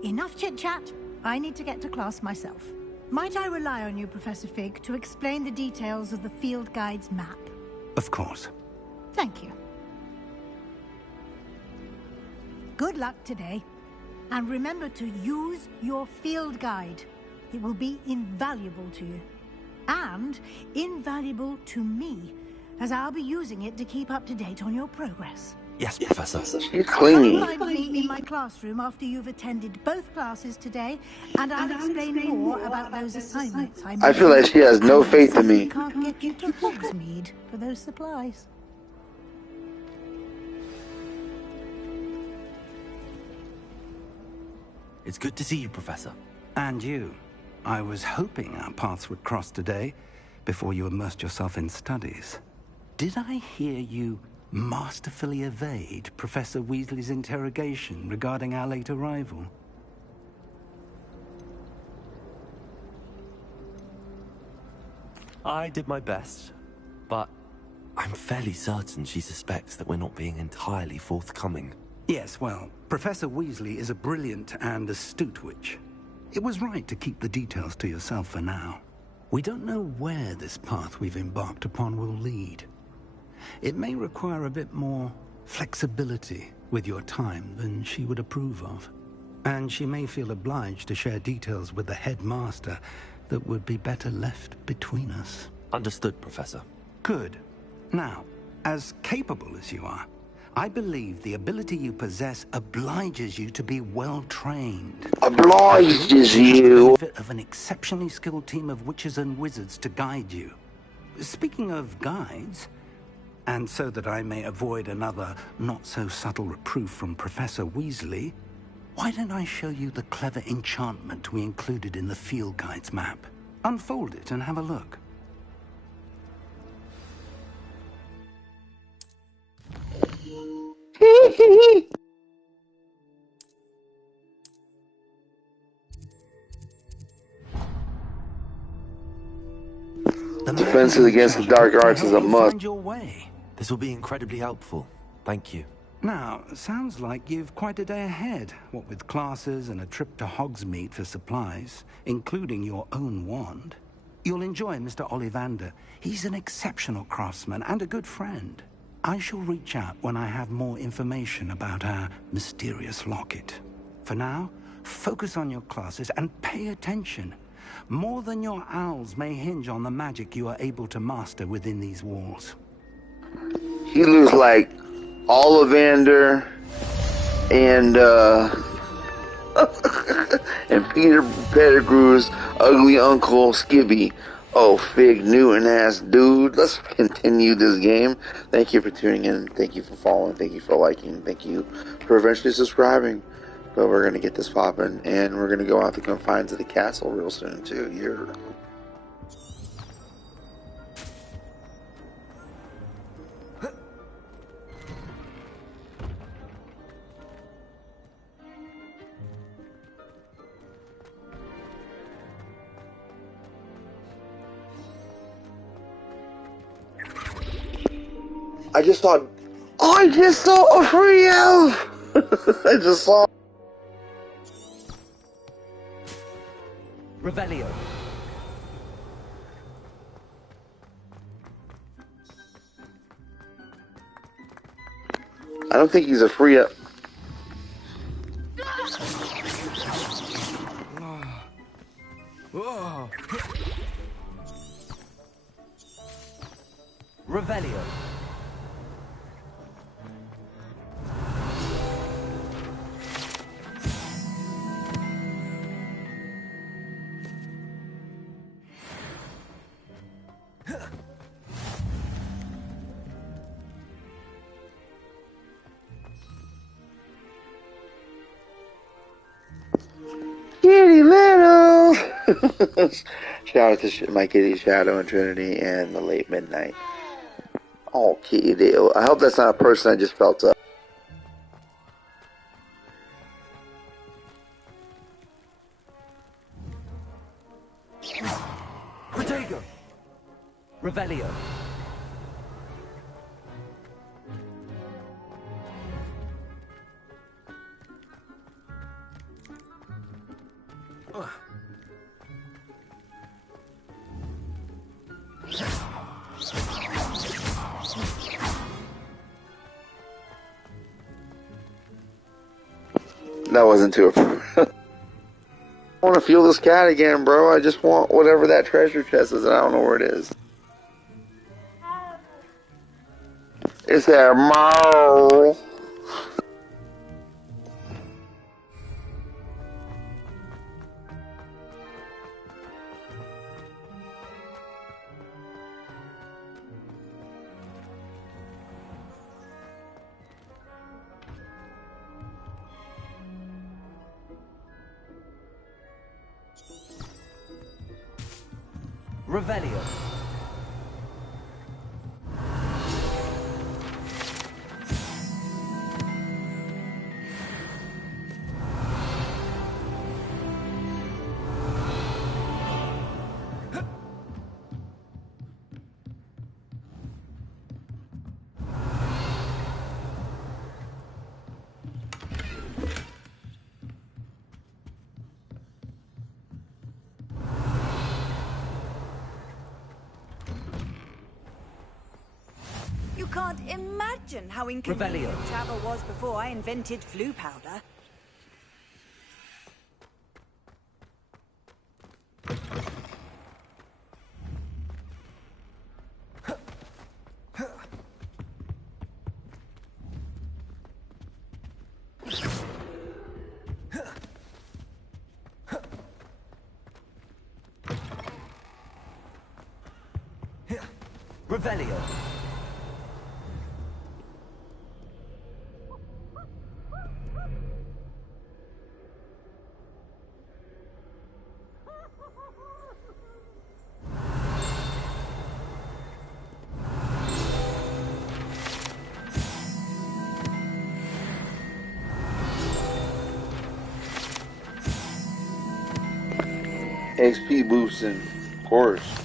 Enough chit-chat. I need to get to class myself. Might I rely on you, Professor Fig, to explain the details of the field guide's map? Of course. Thank you. Good luck today. And remember to use your field guide. It will be invaluable to you. And invaluable to me, as I'll be using it to keep up to date on your progress. Yes, Professor. She's clingy. Find me in my classroom after you've attended both classes today, and I'll explain more about those assignments I feel like she has no faith in me. Can't get you to Hogsmeade for those supplies. It's good to see you, Professor. And you. I was hoping our paths would cross today, before you immersed yourself in studies. Did I hear you masterfully evade Professor Weasley's interrogation regarding our late arrival? I did my best, but I'm fairly certain she suspects that we're not being entirely forthcoming. Yes, well, Professor Weasley is a brilliant and astute witch. It was right to keep the details to yourself for now. We don't know where this path we've embarked upon will lead. It may require a bit more flexibility with your time than she would approve of. And she may feel obliged to share details with the headmaster that would be better left between us. Understood, Professor. Good. Now, as capable as you are, I believe the ability you possess obliges you to be well trained. Obliges you? Have the you. benefit of an exceptionally skilled team of witches and wizards to guide you. Speaking of guides, and so that I may avoid another not-so-subtle reproof from Professor Weasley, why don't I show you the clever enchantment we included in the field guide's map? Unfold it and have a look. Defenses against the dark arts is a must. Find your way. This will be incredibly helpful. Thank you. Now, sounds like you've quite a day ahead, what with classes and a trip to Hogsmeade for supplies, including your own wand. You'll enjoy Mr. Ollivander. He's an exceptional craftsman and a good friend. I shall reach out when I have more information about our mysterious locket. For now, focus on your classes and pay attention. More than your owls may hinge on the magic you are able to master within these walls. He looks like Ollivander and and Peter Pettigrew's ugly uncle Skibby. Oh, Fig Newton ass dude. Let's continue this game. Thank you for tuning in. Thank you for following. Thank you for liking. Thank you for eventually subscribing. But we're going to get this popping, and we're going to go out the confines of the castle real soon, too. Here. I just saw a free elf! I just saw... Revelio. I don't think he's a free elf. Revelio. Kitty Little! Shout out to my kitty Shadow and Trinity and the Late Midnight. Oh, Kitty Little. I hope that's not a person I just felt up. Protego. Revelio. That wasn't too... I want to feel this cat again, bro. I just want whatever that treasure chest is, and I don't know where it is. It's there, Marl. Revelio. You can't imagine how inconvenient travel was before I invented flu powder. Revelio. XP boosting, of course.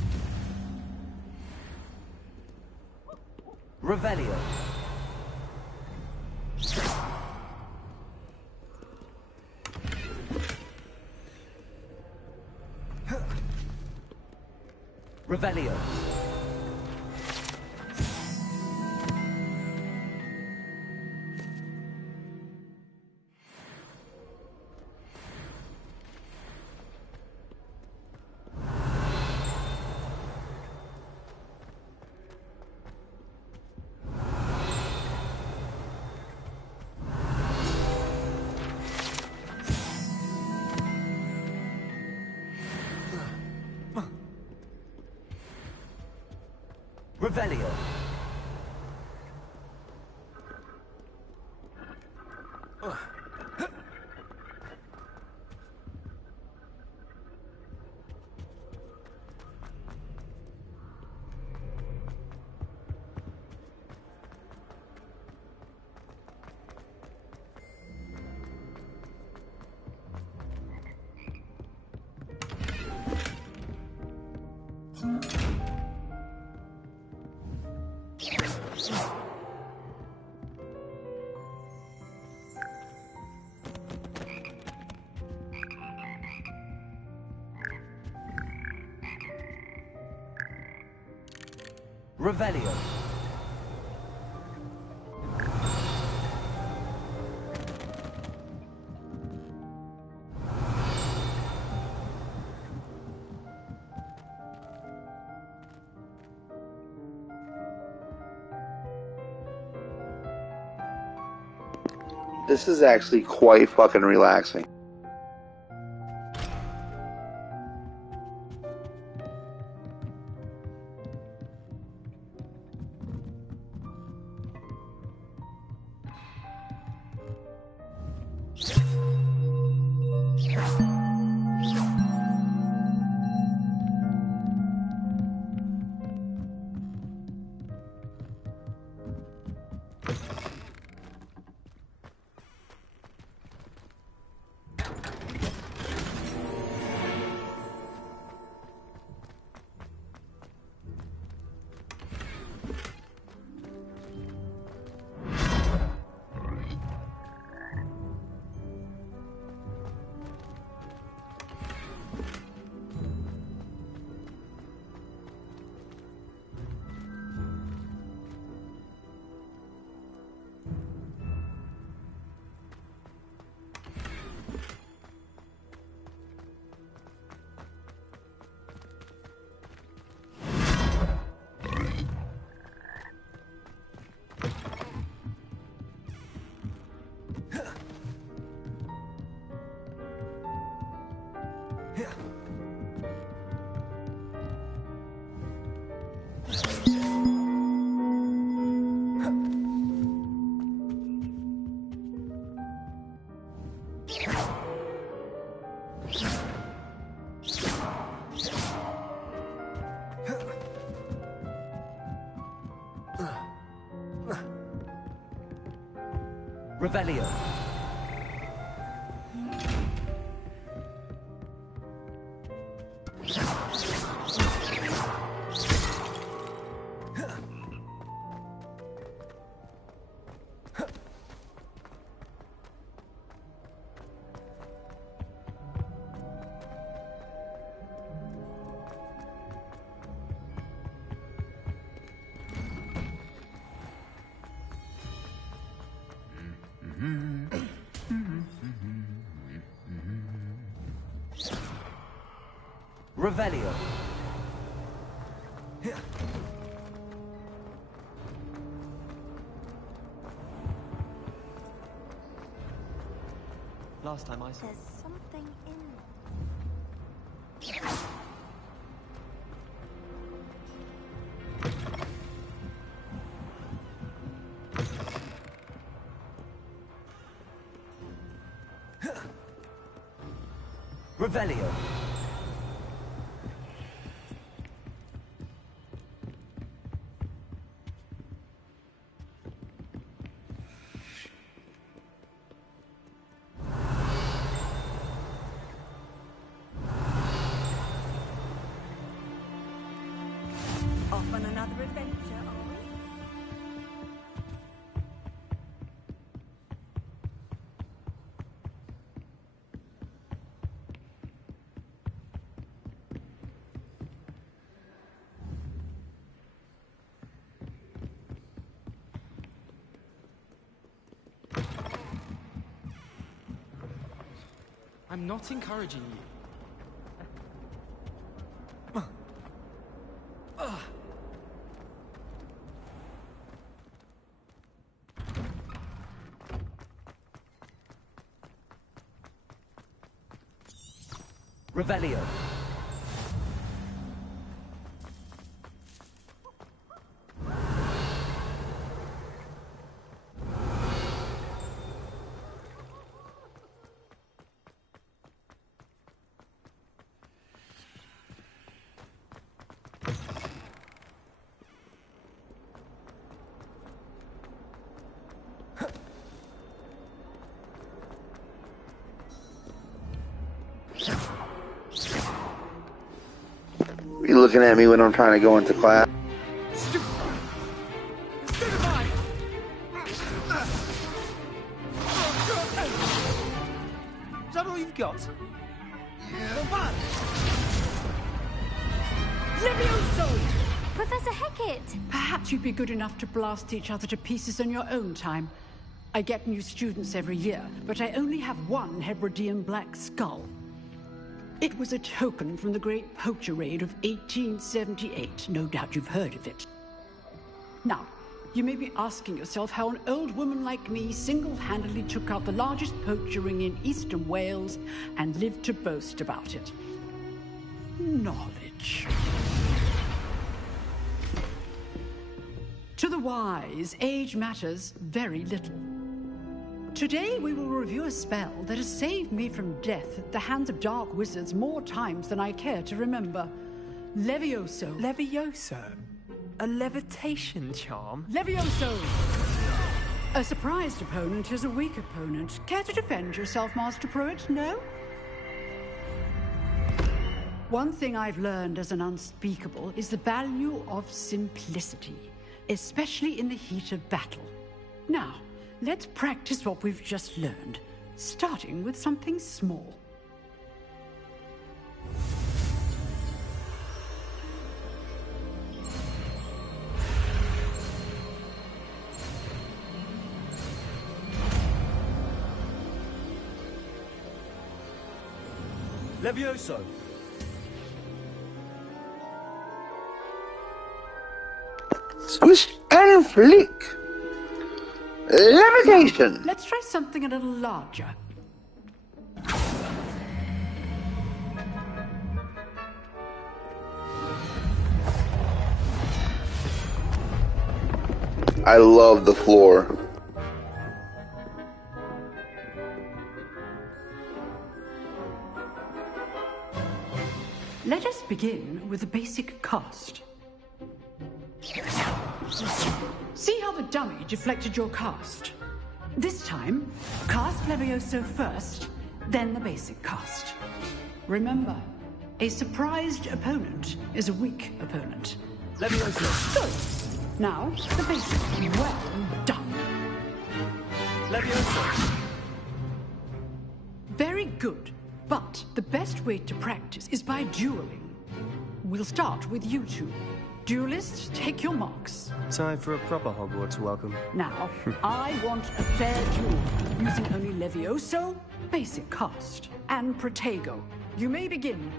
Revelio. Revelio. Revelio. Revelio. This is actually quite fucking relaxing. Revelio. Revelio. Last time I saw. There's something in there. Revelio. Off on another adventure, are we? I'm not encouraging you. Revelio. You looking at me when I'm trying to go into class? Is that all you've got? Levioso! Professor Hecat! Perhaps you'd be good enough to blast each other to pieces on your own time. I get new students every year, but I only have one Hebridean black skull. It was a token from the Great Poacher Raid of 1878. No doubt you've heard of it. Now, you may be asking yourself how an old woman like me single-handedly took out the largest poacher ring in eastern Wales and lived to boast about it. Knowledge. To the wise, age matters very little. Today we will review a spell that has saved me from death at the hands of dark wizards more times than I care to remember. Levioso. Levioso? A levitation charm? Levioso! A surprised opponent is a weak opponent. Care to defend yourself, Master Pruitt? No? One thing I've learned as an unspeakable is the value of simplicity, especially in the heat of battle. Now, let's practice what we've just learned, starting with something small. Levioso. Swish and flick. Levitation. Let's try something a little larger. I love the floor. Let us begin with the basic cast. See how the dummy deflected your cast? This time, cast Levioso first, then the basic cast. Remember, a surprised opponent is a weak opponent. Levioso. Good. Now, the basic. Well done. Levioso. Very good. But the best way to practice is by dueling. We'll start with you two. Duelists, take your marks. Time for a proper Hogwarts welcome. Now, I want a fair duel, using only Levioso, basic cast, and Protego. You may begin.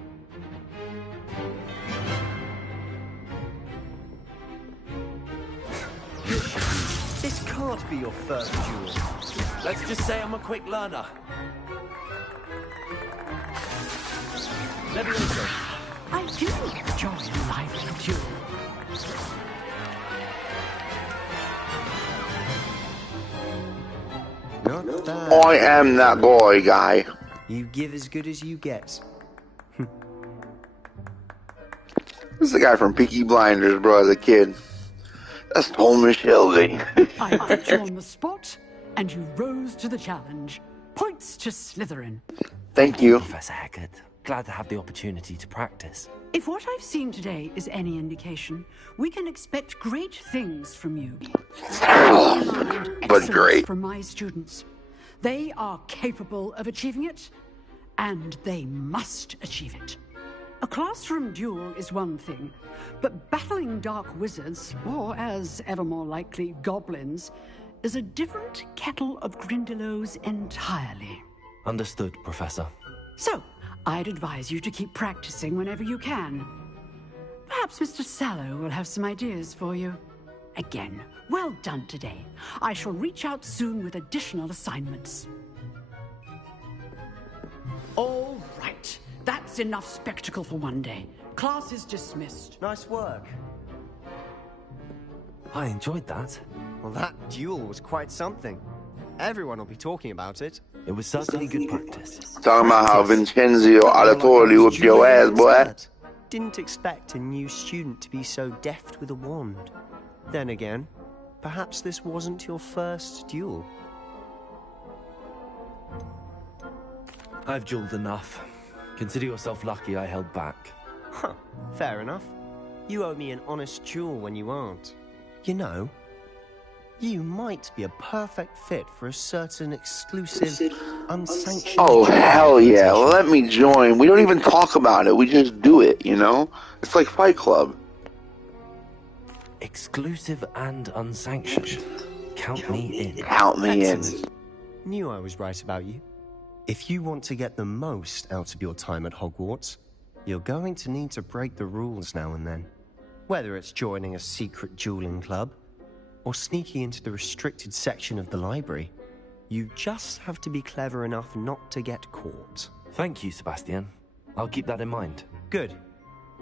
This can't be your first duel. Let's just say I'm a quick learner. Levioso. I do enjoy a lively duel. Not bad. I am that boy guy. You give as good as you get. This is the guy from Peaky Blinders, bro, as a kid. That's Tom Shelby. I put you on the spot, and you rose to the challenge. Points to Slytherin. Thank you. Professor Hecat. Glad to have the opportunity to practice. If what I've seen today is any indication, we can expect great things from you. But great. From my students. They are capable of achieving it, and they must achieve it. A classroom duel is one thing, but battling dark wizards, or as ever more likely, goblins, is a different kettle of Grindylows entirely. Understood, Professor. So, I'd advise you to keep practicing whenever you can. Perhaps Mr. Sallow will have some ideas for you. Again, well done today. I shall reach out soon with additional assignments. All right. That's enough spectacle for one day. Class is dismissed. Nice work. I enjoyed that. Well, that duel was quite something. Everyone will be talking about it. It was certainly good practice. Talking about how Vincenzo Auditore whooped your ass, boy. Didn't expect a new student to be so deft with a wand. Then again, perhaps this wasn't your first duel. I've dueled enough. Consider yourself lucky I held back. Huh, fair enough. You owe me an honest duel when you aren't. You know, you might be a perfect fit for a certain exclusive, unsanctioned... Oh, hell yeah. Let me join. We don't even talk about it. We just do it, you know? It's like Fight Club. Exclusive and unsanctioned. Count me in. Count me in. Knew I was right about you. If you want to get the most out of your time at Hogwarts, you're going to need to break the rules now and then. Whether it's joining a secret dueling club, or sneaking into the restricted section of the library, you just have to be clever enough not to get caught. Thank you, Sebastian. I'll keep that in mind. Good.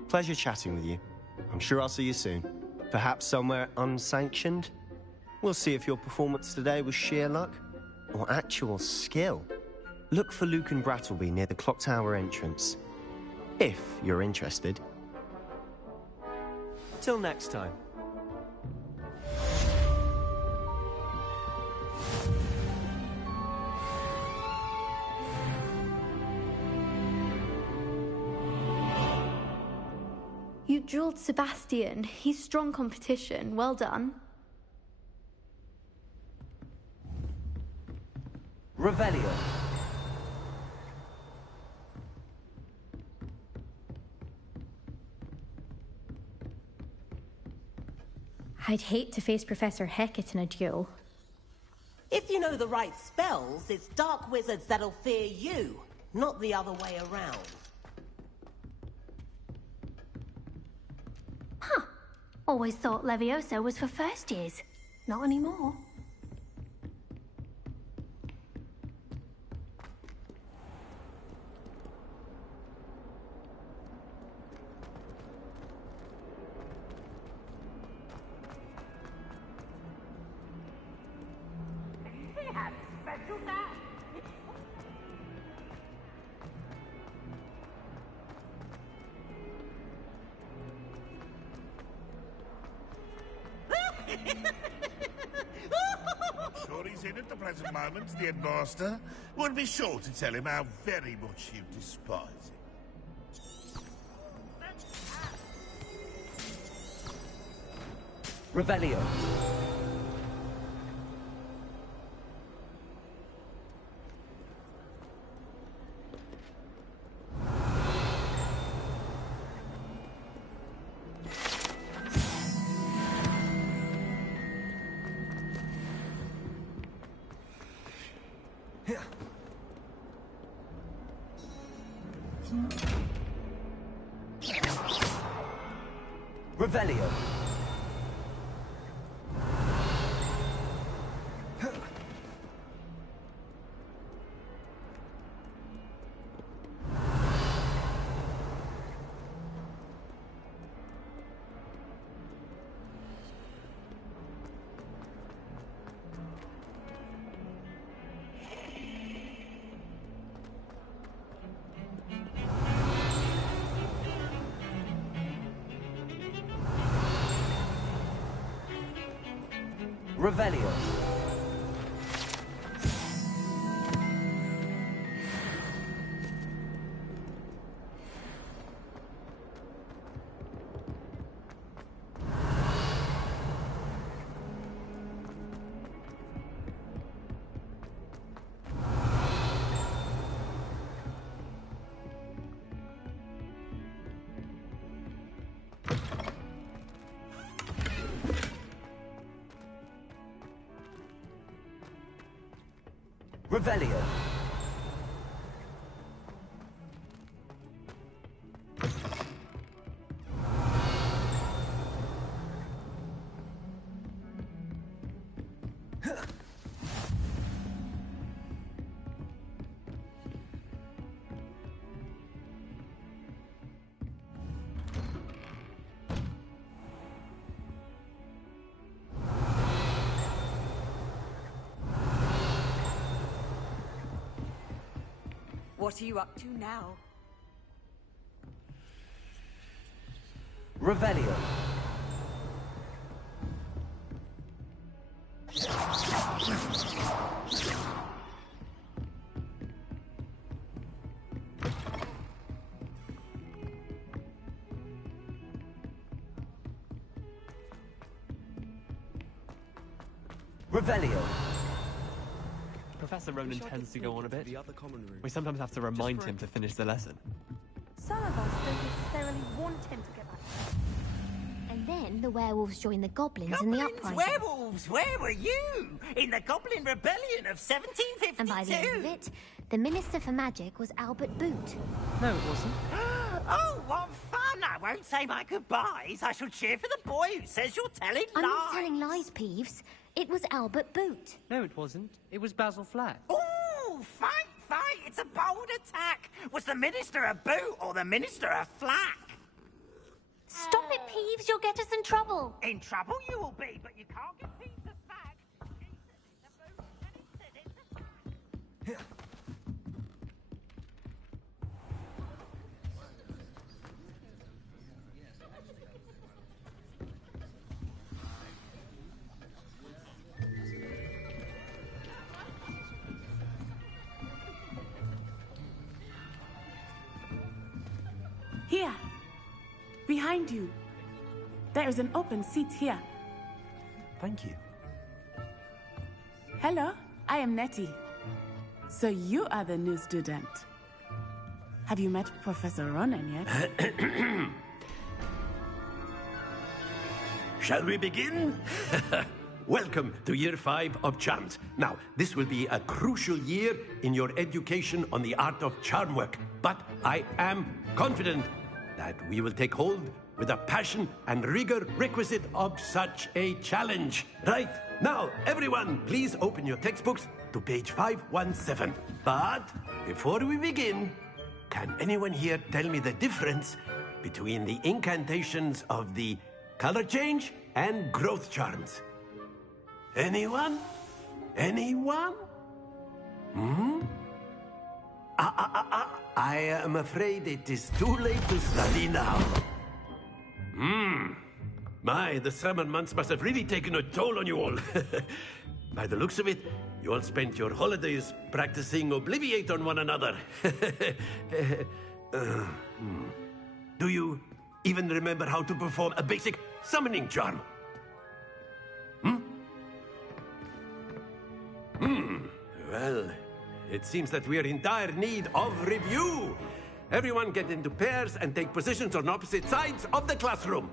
Pleasure chatting with you. I'm sure I'll see you soon. Perhaps somewhere unsanctioned? We'll see if your performance today was sheer luck, or actual skill. Look for Luke and Brattleby near the clock tower entrance, if you're interested. Till next time. You drilled Sebastian. He's strong competition. Well done. Revelio. I'd hate to face Professor Hecat in a duel. If you know the right spells, it's dark wizards that'll fear you, not the other way around. Huh. Always thought Leviosa was for first years. Not anymore. Sure he's in at the present moment, the headmaster. Would be sure to tell him how very much you despise him. Revelio. Revelio. Revelio. Revelio. What are you up to now? Revelio. Revelio. Professor Ronan tends to go on a bit. We sometimes have to remind him to finish the lesson. Some of us don't necessarily want him to get back. And then the werewolves join the goblins in the uprising. Werewolves, where were you? In the Goblin Rebellion of 1752? And by the end of it, the Minister for Magic was Albert Boot. No, it wasn't. Oh, what fun! I won't say my goodbyes. I shall cheer for the boy who says you're telling lies. I'm not telling lies, Peeves. It was Albert Boot. No, it wasn't. It was Basil Flack. Oh, fight! It's a bold attack. Was the Minister a boot or the Minister a flack? Stop it, Peeves. You'll get us in trouble. In trouble you will be, but you can't get Peeves a flack. Here, behind you. There is an open seat here. Thank you. Hello, I am Nettie. So you are the new student. Have you met Professor Ronan yet? Shall we begin? Welcome to Year 5 of Charms. Now, this will be a crucial year in your education on the art of charm work. But I am confident that we will take hold with the passion and rigor requisite of such a challenge. Right, now, everyone, please open your textbooks to page 517. But before we begin, can anyone here tell me the difference between the incantations of the color change and growth charms? Anyone? Anyone? I am afraid it is too late to study now. My, the summer months must have really taken a toll on you all. By the looks of it, you all spent your holidays practicing Obliviate on one another. Do you even remember how to perform a basic summoning charm? Well, it seems that we are in dire need of review. Everyone get into pairs and take positions on opposite sides of the classroom.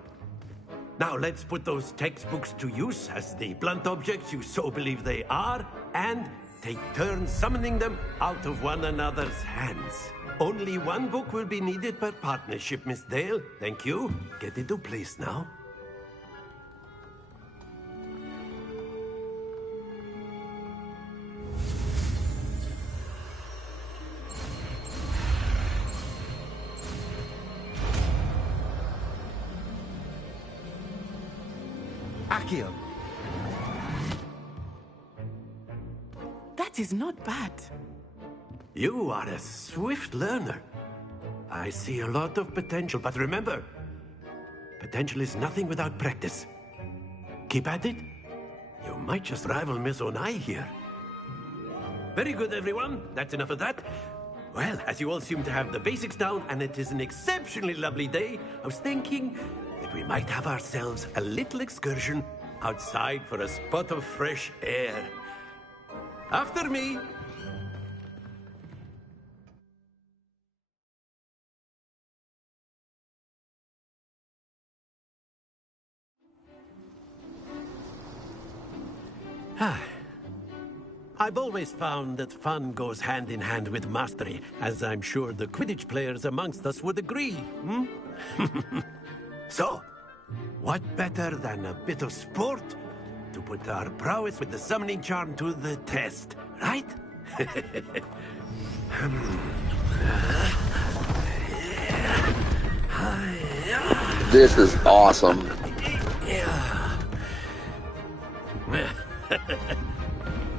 Now let's put those textbooks to use as the blunt objects you so believe they are, and take turns summoning them out of one another's hands. Only one book will be needed per partnership, Miss Dale. Thank you. Get into place now. Accio. That is not bad. You are a swift learner. I see a lot of potential, but remember, potential is nothing without practice. Keep at it, You might just rival Miss Onai here. Very good, everyone. That's enough of that. Well, as you all seem to have the basics down, and it is an exceptionally lovely day, I was thinking that we might have ourselves a little excursion outside for a spot of fresh air. After me. I've always found that fun goes hand in hand with mastery, as I'm sure the Quidditch players amongst us would agree. So, what better than a bit of sport to put our prowess with the summoning charm to the test, right? This is awesome.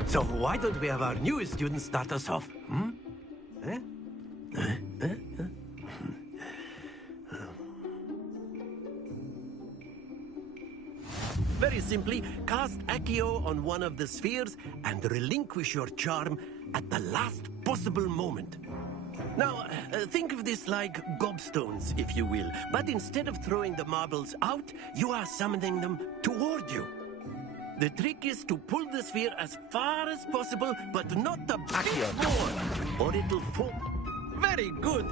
So why don't we have our newest student start us off? Very simply, cast Accio on one of the spheres and relinquish your charm at the last possible moment. Now, think of this like gobstones, if you will, but instead of throwing the marbles out, you are summoning them toward you. The trick is to pull the sphere as far as possible, but not to back it more, or it'll fall. Very good.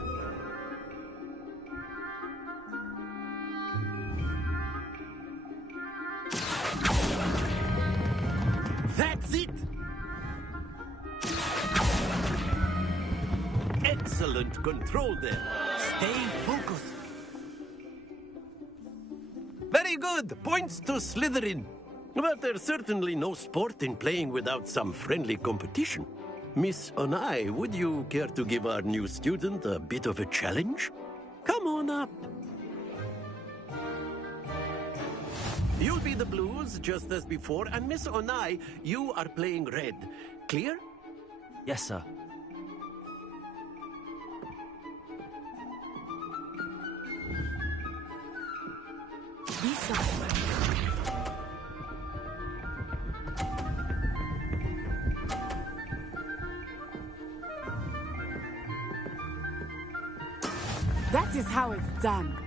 That's it. Excellent control there. Stay focused. Very good. Points to Slytherin. But there's certainly no sport in playing without some friendly competition. Miss Onai, would you care to give our new student a bit of a challenge? Come on up. You'll be the blues, just as before, and Miss Onai, you are playing red. Clear? Yes, sir. That is how it's done.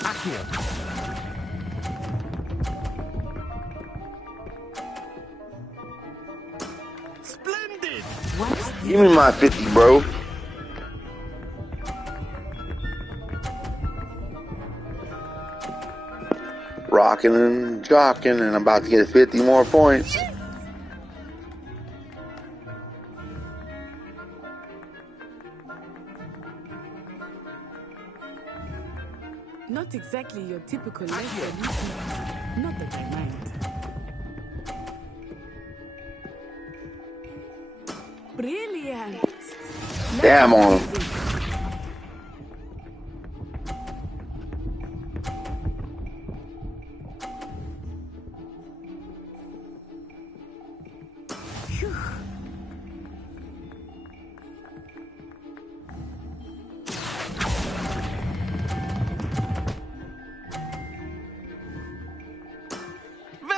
Accio. Splendid! Give me my 50, bro. Rocking and jocking, and I'm about to get 50 more points. Not exactly your typical lesson. Not that I mind. Brilliant. Damn on him.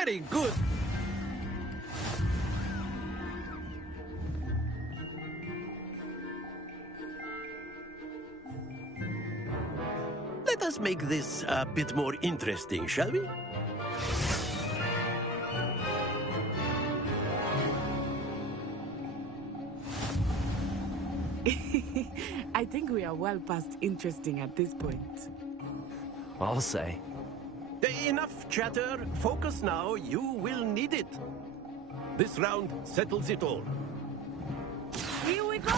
Very good. Let us make this a bit more interesting, shall we? I think we are well past interesting at this point. I'll say. Enough chatter. Focus now. You will need it. This round settles it all. Here we go.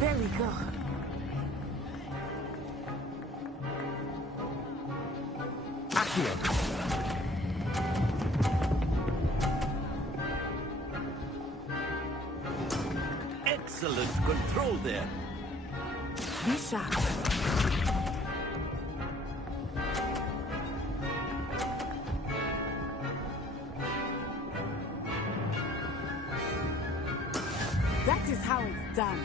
There we go. Accio. Excellent control there. Be sharp. That is how it's done.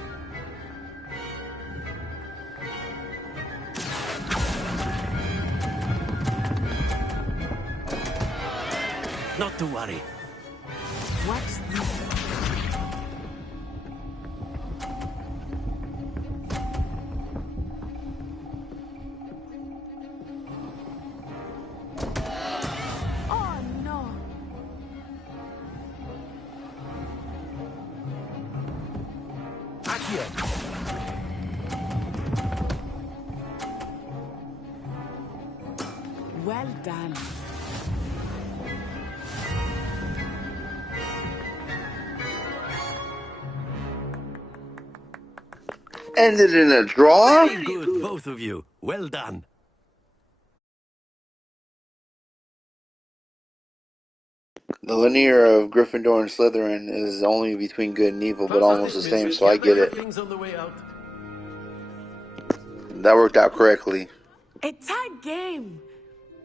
Not to worry. Watch this. Oh no. Accio. Well done. Ended in a draw? Very good, both of you. Well done. The linear of Gryffindor and Slytherin is only between good and evil, but almost the same, so I get it. Things on the way out. That worked out correctly. A tie game.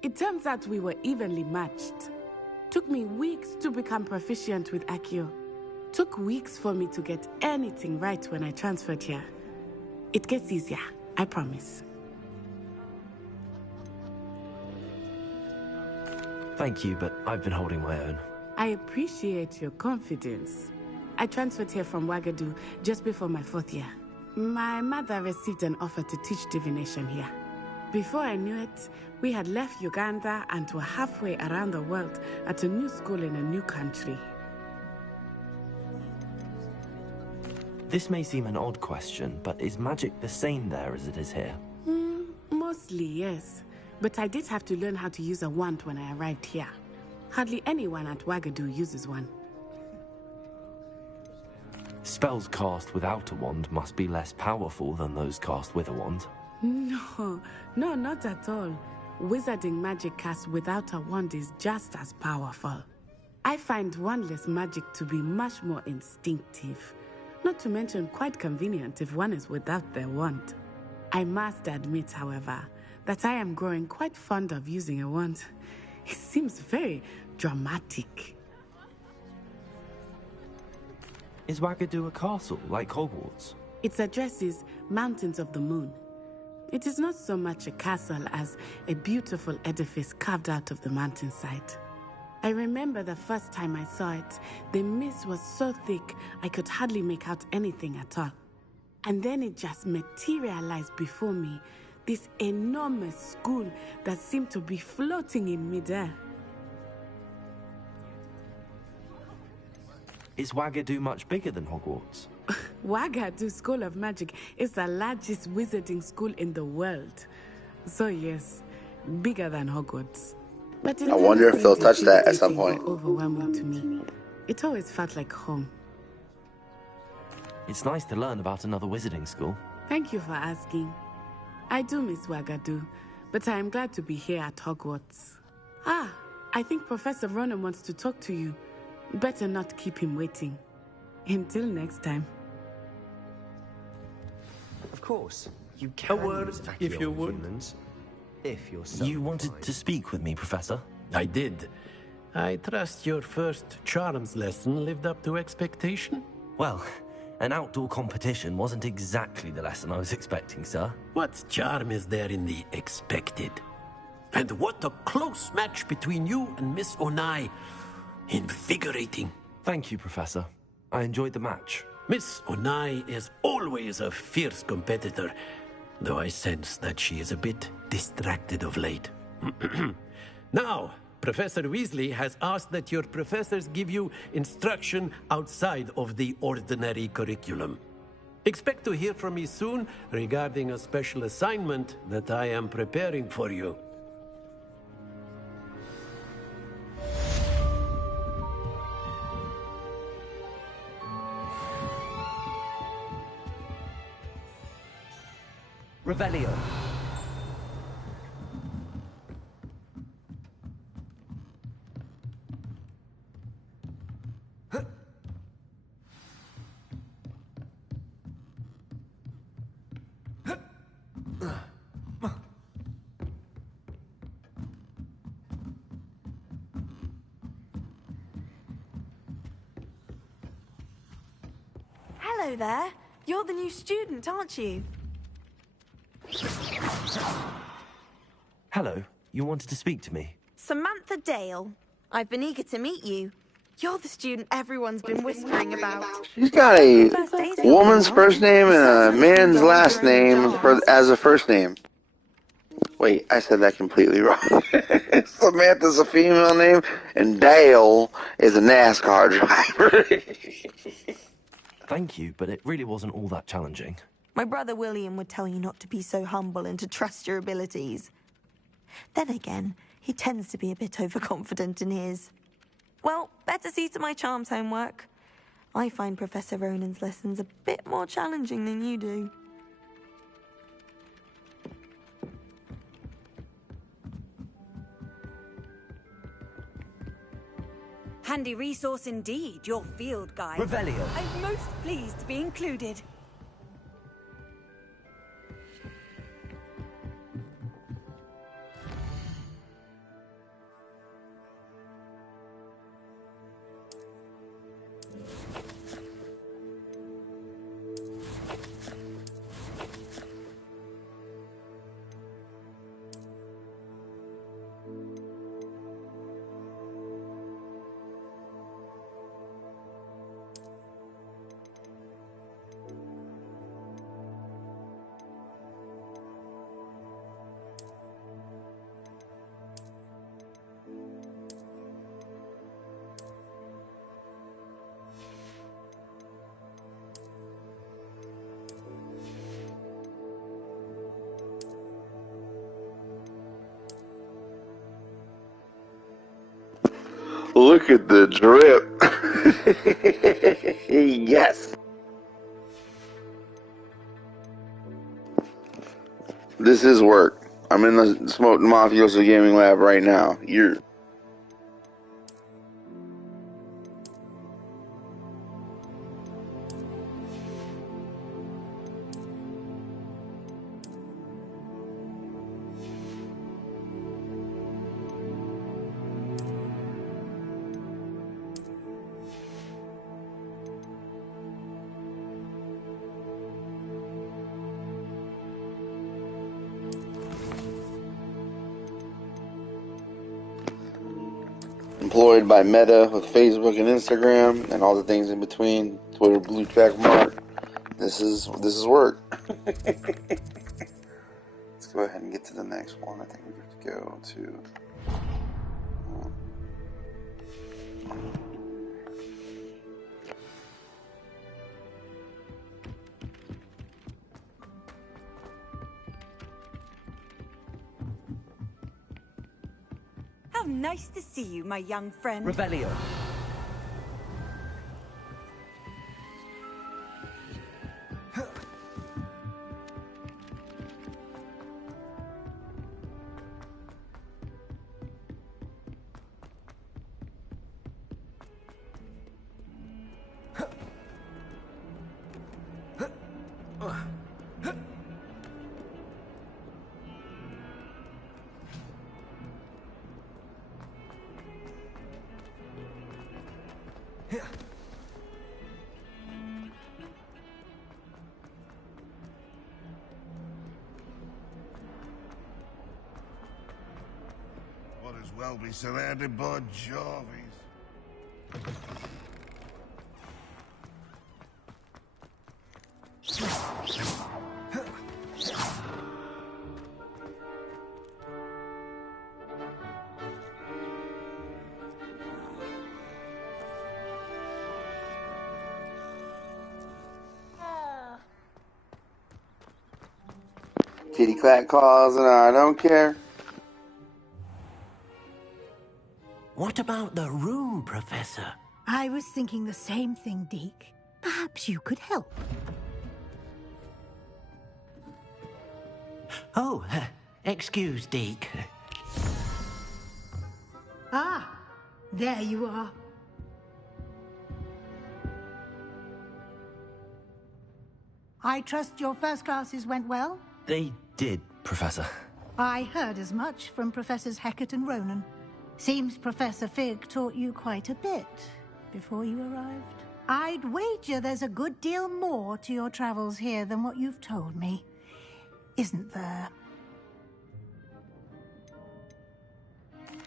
It turns out we were evenly matched. Took me weeks to become proficient with Accio. Took weeks for me to get anything right when I transferred here. It gets easier, I promise. Thank you, but I've been holding my own. I appreciate your confidence. I transferred here from Wagadu just before my 4th year. My mother received an offer to teach divination here. Before I knew it, we had left Uganda and were halfway around the world at a new school in a new country. This may seem an odd question, but is magic the same there as it is here? Mostly, yes. But I did have to learn how to use a wand when I arrived here. Hardly anyone at Wagadu uses one. Spells cast without a wand must be less powerful than those cast with a wand. No, not at all. Wizarding magic cast without a wand is just as powerful. I find wandless magic to be much more instinctive. Not to mention quite convenient if one is without their wand. I must admit, however, that I am growing quite fond of using a wand. It seems very dramatic. Is Wagadu a castle, like Hogwarts? Its address is Mountains of the Moon. It is not so much a castle as a beautiful edifice carved out of the mountainside. I remember the first time I saw it, the mist was so thick I could hardly make out anything at all. And then it just materialized before me, this enormous school that seemed to be floating in midair. Is Wagadu much bigger than Hogwarts? Wagadu School of Magic is the largest wizarding school in the world. So yes, bigger than Hogwarts. But I wonder if they'll touch that at some point. Overwhelming to me. It always felt like home. It's nice to learn about another wizarding school. Thank you for asking. I do miss Wagadu, but I am glad to be here at Hogwarts. Ah, I think Professor Ronan wants to talk to you. Better not keep him waiting. Until next time. Of course, you can use Accio if you would. humans, if you're so You wanted to speak with me, Professor? I did. I trust your first charms lesson lived up to expectation? Well, an outdoor competition wasn't exactly the lesson I was expecting, sir. What charm is there in the expected? And what a close match between you and Miss Onai. Invigorating. Thank you, Professor. I enjoyed the match. Miss Onai is always a fierce competitor, though I sense that she is a bit distracted of late. Now, Professor Weasley has asked that your professors give you instruction outside of the ordinary curriculum. Expect to hear from me soon regarding a special assignment that I am preparing for you. Revelio. Hello there. You're the new student, aren't you? Hello, you wanted to speak to me? Samantha Dale. I've been eager to meet you. You're the student everyone's been whispering about. She's got a woman's first name and a man's last name as a first name. Wait, I said that completely wrong. Samantha's a female name, and Dale is a NASCAR driver. Thank you, but it really wasn't all that challenging. My brother William would tell you not to be so humble and to trust your abilities. Then again, he tends to be a bit overconfident in his. Well, better see to my charms homework. I find Professor Ronan's lessons a bit more challenging than you do. Handy resource indeed, your field guide. Revelio. I'm most pleased to be included. Look at the drip. Yes. This is work. I'm in the Smoke Mafioso Gaming Lab right now. You're... employed by Meta with Facebook and Instagram and all the things in between. Twitter blue check mark. This is work. Let's go ahead and get to the next one. I think we have to go to. How nice to see you, my young friend. Revelio. Might as well be surrounded by Jarvis. Kitty Clack calls and I don't care. What about the room, Professor? I was thinking the same thing, Deke. Perhaps you could help. Oh, excuse, Deke. Ah, there you are. I trust your first classes went well? They did, Professor. I heard as much from Professors Hecat and Ronan. Seems Professor Fig taught you quite a bit before you arrived. I'd wager there's a good deal more to your travels here than what you've told me. Isn't there?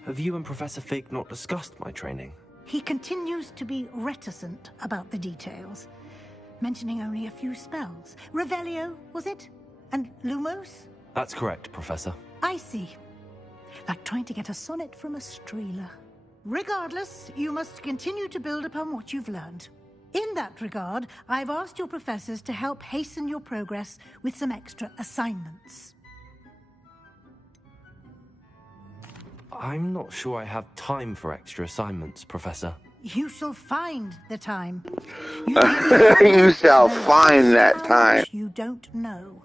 Have you and Professor Fig not discussed my training? He continues to be reticent about the details, mentioning only a few spells. Revelio, was it? And Lumos? That's correct, Professor. I see. Like trying to get a sonnet from a streeler. Regardless, you must continue to build upon what you've learned. In that regard, I've asked your professors to help hasten your progress with some extra assignments. I'm not sure I have time for extra assignments, Professor. You shall find the time. You shall find that time. You don't know.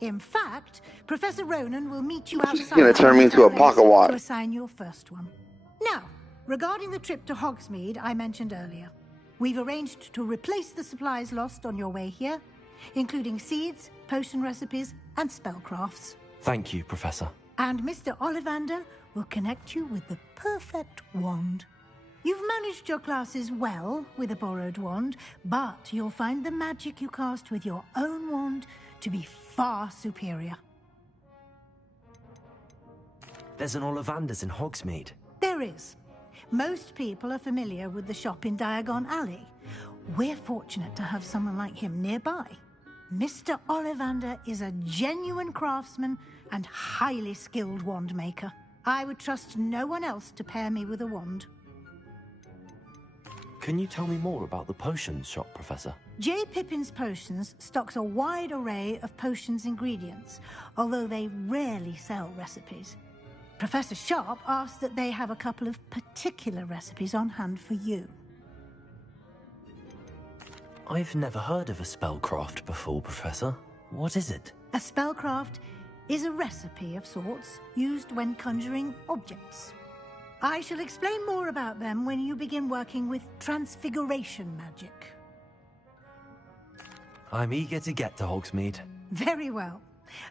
In fact, Professor Ronan will meet you outside. She's gonna turn me into a pocket watch. To assign your first one. Now, regarding the trip to Hogsmeade I mentioned earlier, we've arranged to replace the supplies lost on your way here, including seeds, potion recipes, and spellcrafts. Thank you, Professor. And Mr. Ollivander will connect you with the perfect wand. You've managed your classes well with a borrowed wand, but you'll find the magic you cast with your own wand to be far superior. There's an Ollivander's in Hogsmeade. There is. Most people are familiar with the shop in Diagon Alley. We're fortunate to have someone like him nearby. Mr. Ollivander is a genuine craftsman and highly skilled wand maker. I would trust no one else to pair me with a wand. Can you tell me more about the potions shop, Professor? J. Pippin's Potions stocks a wide array of potions ingredients, although they rarely sell recipes. Professor Sharp asked that they have a couple of particular recipes on hand for you. I've never heard of a spellcraft before, Professor. What is it? A spellcraft is a recipe of sorts used when conjuring objects. I shall explain more about them when you begin working with transfiguration magic. I'm eager to get to Hogsmeade. Very well.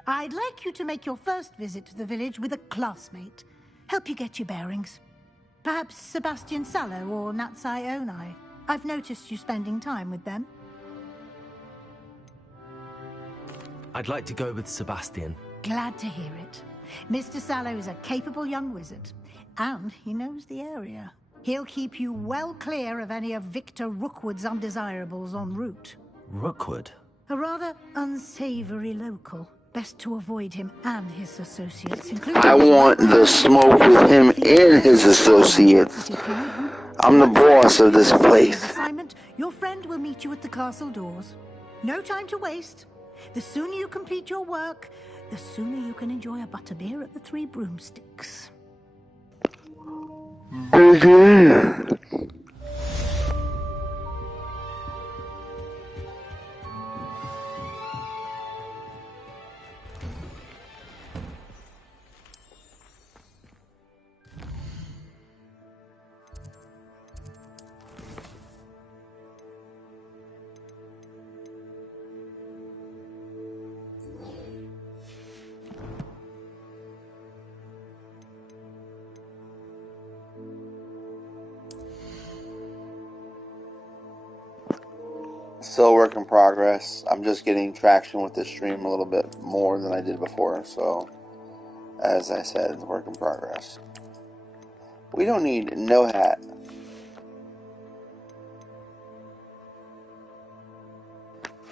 I'd like you to make your first visit to the village with a classmate. Help you get your bearings. Perhaps Sebastian Sallow or Natsai Onai. I've noticed you spending time with them. I'd like to go with Sebastian. Glad to hear it. Mr. Sallow is a capable young wizard, and he knows the area. He'll keep you well clear of any of Victor Rookwood's undesirables en route. Rookwood? A rather unsavory local. Best to avoid him and his associates, including... I want the smoke with him and his associates. I'm the boss of this place. Assignment, your friend will meet you at the castle doors. No time to waste. The sooner you complete your work, the sooner you can enjoy a butterbeer at the Three Broomsticks. Still work in progress. I'm just getting traction with this stream a little bit more than I did before, so as I said, it's work in progress. We don't need no hat.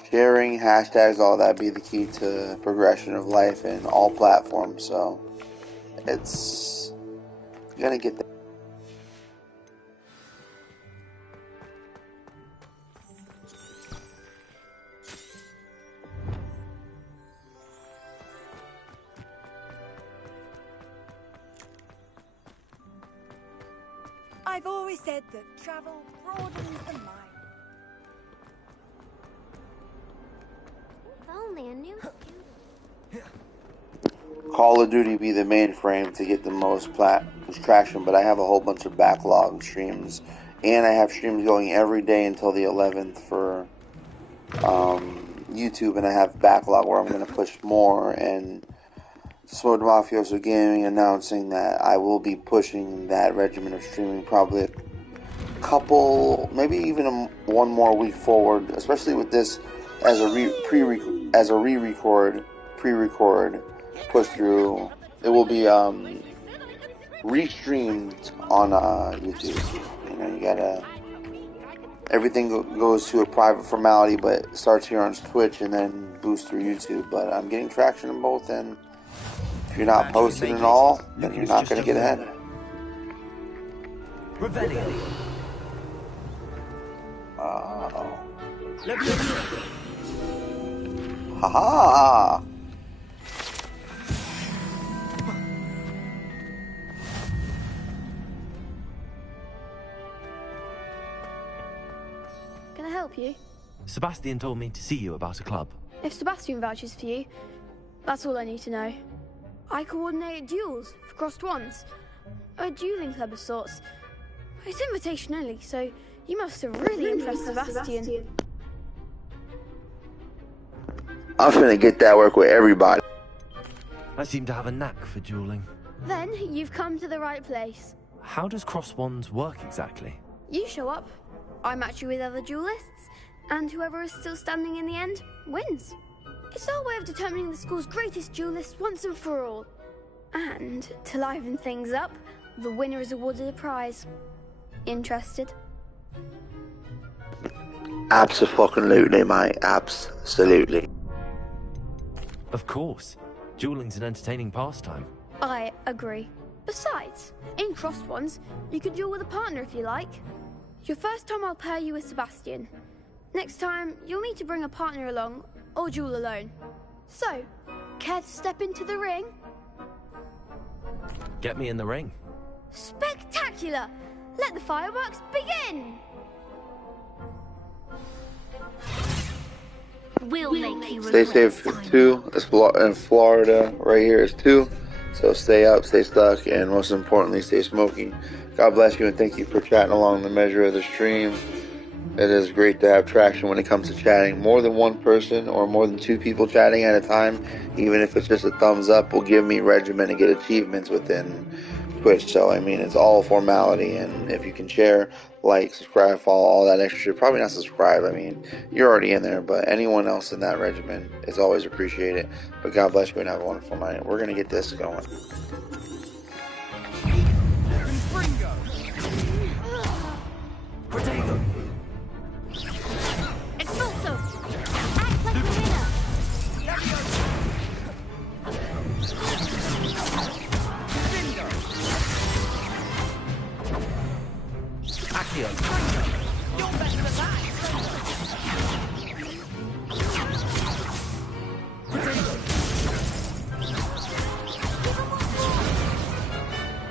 Sharing, hashtags, all that be the key to progression of life in all platforms, so it's gonna get there. I've always said that travel broadens the mind. If only a new student. Call of Duty be the mainframe to get the most traction, but I have a whole bunch of backlog streams, and I have streams going every day until the 11th for YouTube, and I have backlog where I'm going to push more, and Smoked Mafioso Gaming announcing that I will be pushing that regimen of streaming probably couple, maybe even one more week forward, especially with this as a re-record push through. It will be restreamed on YouTube. You know, you gotta, everything goes to a private formality, but it starts here on Twitch and then boosts through YouTube. But I'm getting traction in both, and if you're not posting at all, then you're not gonna get ahead. Haha! Can I help you? Sebastian told me to see you about a club. If Sebastian vouches for you, that's all I need to know. I coordinate duels for crossed ones. A dueling club of sorts. It's invitation only, so you must have really impressed Sebastian. I'm finna get that work with everybody. I seem to have a knack for dueling. Then you've come to the right place. How does cross wands work exactly? You show up, I match you with other duelists, and whoever is still standing in the end wins. It's our way of determining the school's greatest duelist once and for all. And to liven things up, the winner is awarded a prize. Interested? Absolutely, mate. Absolutely. Of course. Dueling's an entertaining pastime. I agree. Besides, in crossed ones, you could duel with a partner if you like. Your first time I'll pair you with Sebastian. Next time, you'll need to bring a partner along, or duel alone. So, care to step into the ring? Get me in the ring. Spectacular! Let the fireworks begin! We'll make you Stay safe too. In Florida, right here is 2. So stay up, stay stuck, and most importantly, stay smoky. God bless you, and thank you for chatting along the measure of the stream. It is great to have traction when it comes to chatting. More than one person or more than 2 people chatting at a time, even if it's just a thumbs up, will give me regimen and get achievements within Twitch. So, I mean, it's all formality, and if you can share, like, subscribe, follow, all that extra shit. Probably not subscribe, I mean, you're already in there, but anyone else in that regimen is always appreciated. But God bless you and have a wonderful night. We're going to get this going. Expulso! Act like a winner! Accio. You're better than that!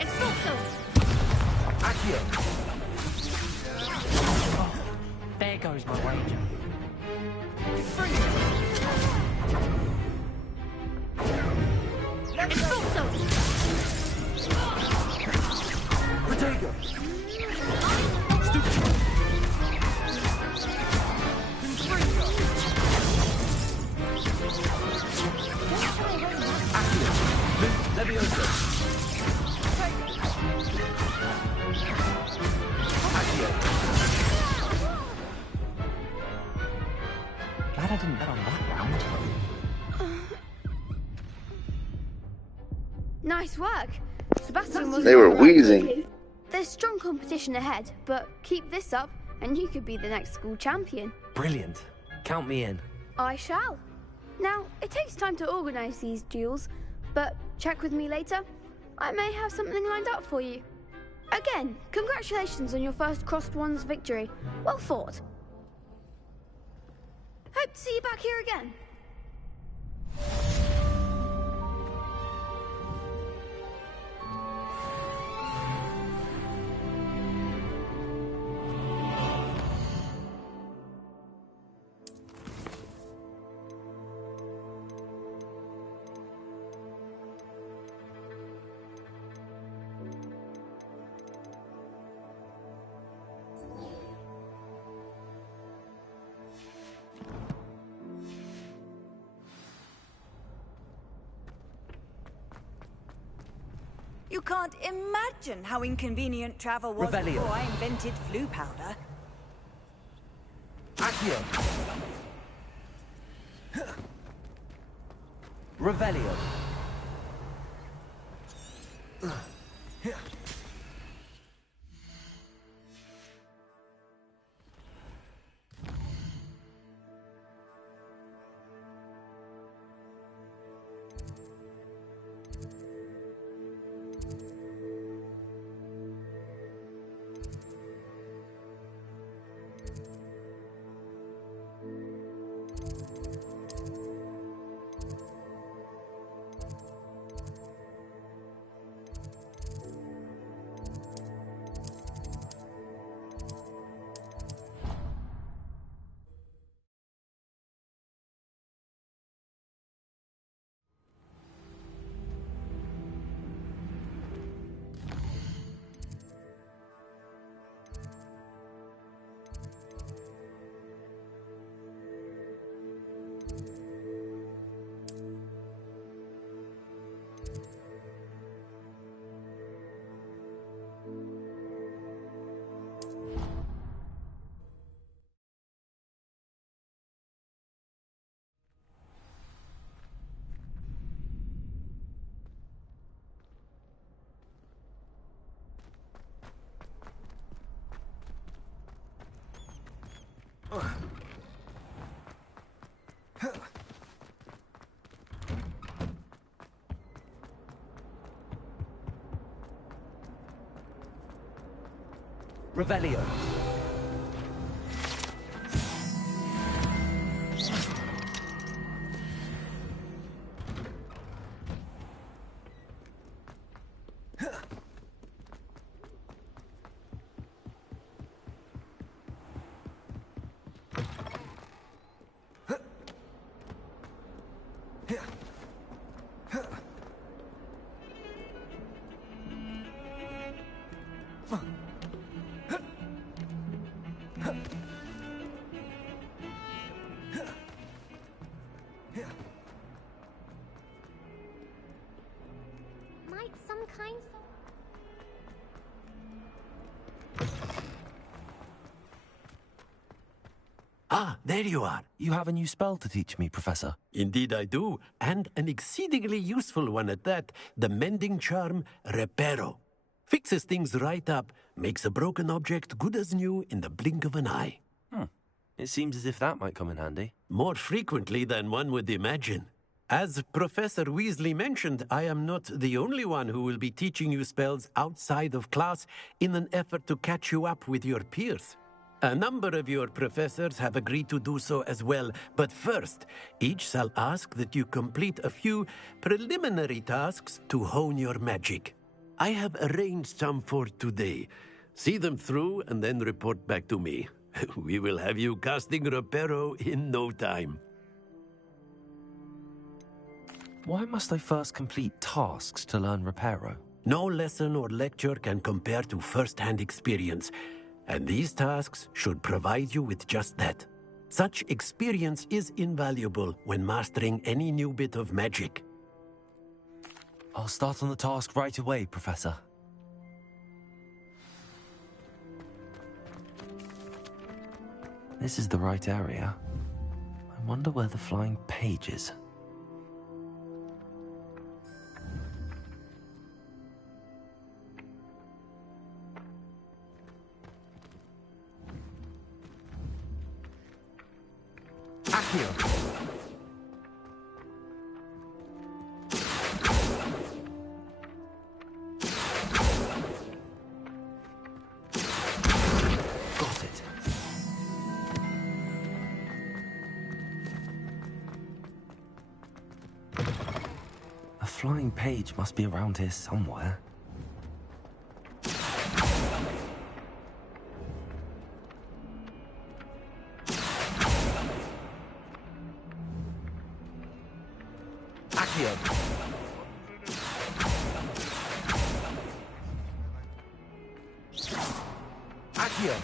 Expulso! Accio. There goes my wager. Expulso! Protego. Levioso. Accio. Glad I didn't bet on that round. Nice work. Sebastian was. They were wheezing. There's strong competition ahead, but keep this up and you could be the next school champion. Brilliant. Count me in. I shall. Now, it takes time to organize these duels, but check with me later. I may have something lined up for you. Again, congratulations on your first crossed ones victory. Well fought. Hope to see you back here again. You can't imagine how inconvenient travel was Revelio. before I invented flu powder. Accio. Revelio. Revelio. Might some kind... Ah, there you are. You have a new spell to teach me, Professor. Indeed I do, and an exceedingly useful one at that, the mending charm Reparo. Fixes things right up, makes a broken object good as new in the blink of an eye. It seems as if that might come in handy. More frequently than one would imagine. As Professor Weasley mentioned, I am not the only one who will be teaching you spells outside of class in an effort to catch you up with your peers. A number of your professors have agreed to do so as well, but first, each shall ask that you complete a few preliminary tasks to hone your magic. I have arranged some for today. See them through and then report back to me. We will have you casting Reparo in no time. Why must I first complete tasks to learn Reparo? No lesson or lecture can compare to first-hand experience, and these tasks should provide you with just that. Such experience is invaluable when mastering any new bit of magic. I'll start on the task right away, Professor. This is the right area. I wonder where the flying page is. Accio. Got it. A flying page must be around here somewhere. Accio. Accio.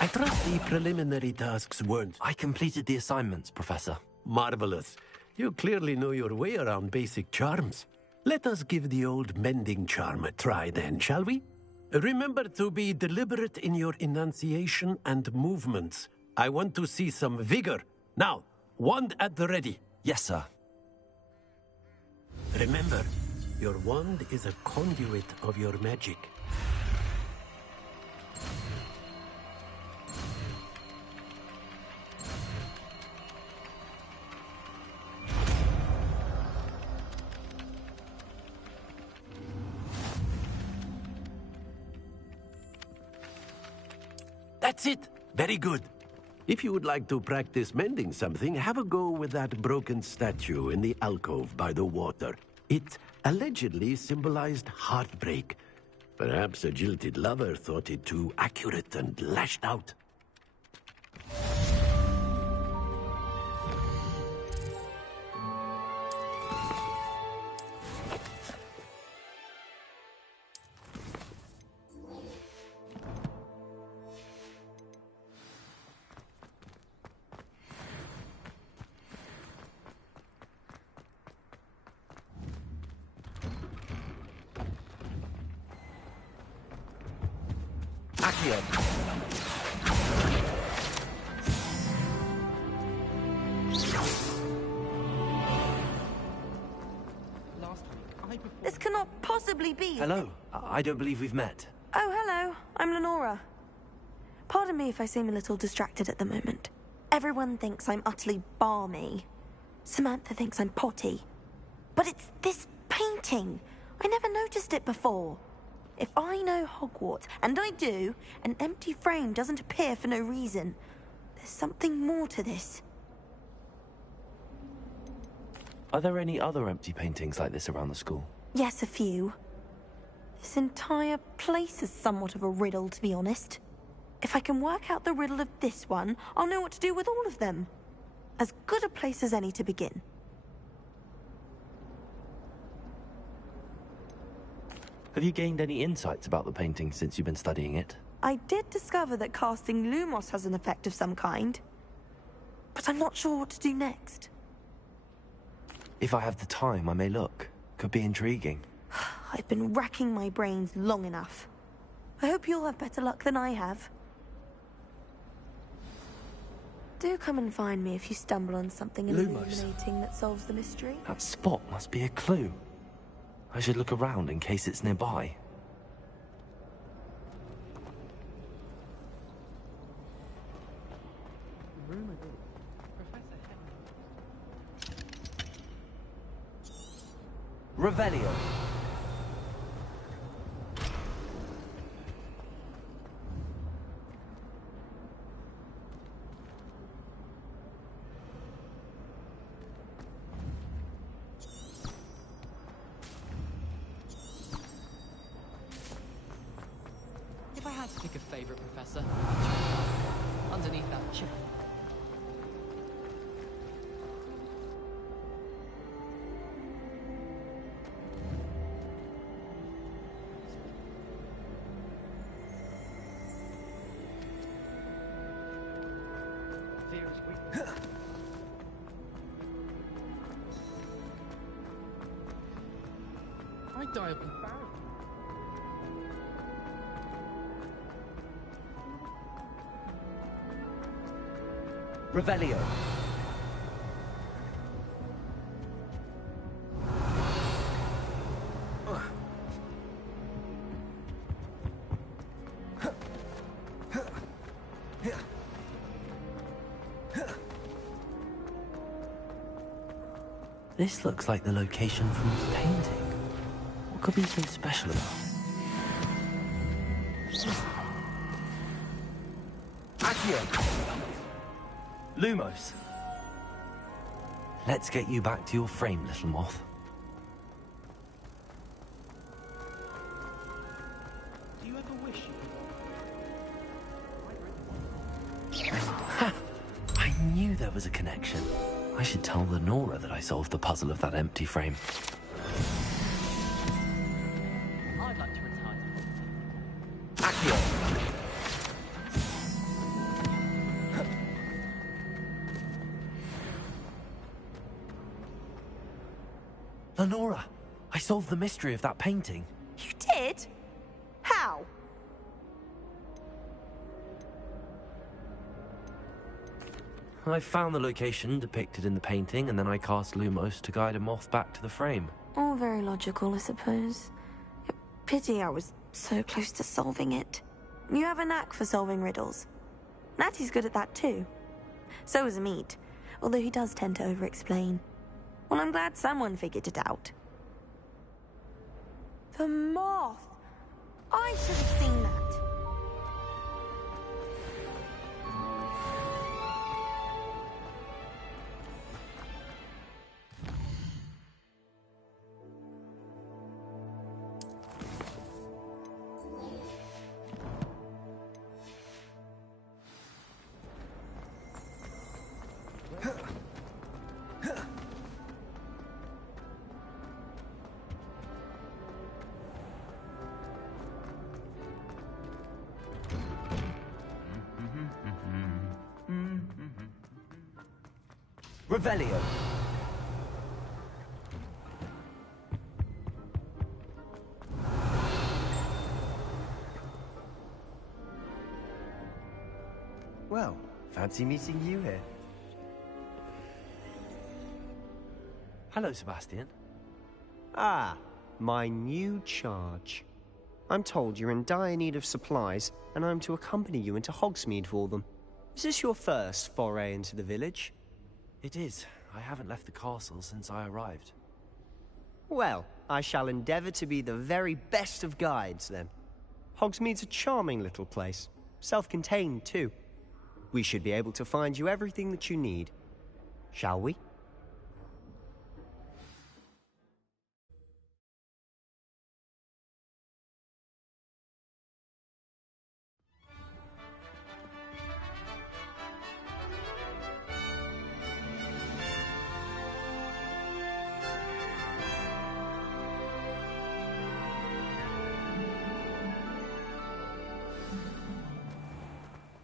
I trust the preliminary tasks weren't... I completed the assignments, Professor. Marvelous. You clearly know your way around basic charms. Let us give the old mending charm a try then, shall we? Remember to be deliberate in your enunciation and movements. I want to see some vigor. Now, wand at the ready. Yes, sir. Remember, your wand is a conduit of your magic. That's it! Very good. If you would like to practice mending something, have a go with that broken statue in the alcove by the water. It allegedly symbolized heartbreak. Perhaps a jilted lover thought it too accurate and lashed out. This cannot possibly be. Hello. I don't believe we've met. Oh, hello. I'm Lenora. Pardon me if I seem a little distracted at the moment. Everyone thinks I'm utterly balmy. Samantha thinks I'm potty. But it's this painting. I never noticed it before. If I know Hogwarts, and I do, an empty frame doesn't appear for no reason. There's something more to this. Are there any other empty paintings like this around the school? Yes, a few. This entire place is somewhat of a riddle, to be honest. If I can work out the riddle of this one, I'll know what to do with all of them. As good a place as any to begin. Have you gained any insights about the painting since you've been studying it? I did discover that casting Lumos has an effect of some kind. But I'm not sure what to do next. If I have the time, I may look. Could be intriguing. I've been racking my brains long enough. I hope you'll have better luck than I have. Do come and find me if you stumble on something illuminating that solves the mystery. That spot must be a clue. I should look around in case it's nearby. Revelio. If I had to pick a favorite professor, underneath that chair. I die of embarrassment. Revelio. This looks like the location from the painting. What could be so special about it? Accio! Lumos! Let's get you back to your frame, little moth. Do you ever wish you Ha! I knew there was a connection. I should tell Lenora that I solved the puzzle of that empty frame. I'd like to retire. Accio! Lenora, I solved the mystery of that painting. You did? How? I found the location depicted in the painting, and then I cast Lumos to guide a moth back to the frame. All very logical, I suppose. Pity I was so close to solving it. You have a knack for solving riddles. Natty's good at that too. So is Amit, although he does tend to over-explain. Well, I'm glad someone figured it out. The moth! I should have seen that. Revelio. Well, fancy meeting you here. Hello, Sebastian. Ah, my new charge. I'm told you're in dire need of supplies, and I'm to accompany you into Hogsmeade for them. Is this your first foray into the village? It is. I haven't left the castle since I arrived. Well, I shall endeavour to be the very best of guides, then. Hogsmeade's a charming little place. Self-contained, too. We should be able to find you everything that you need. Shall we?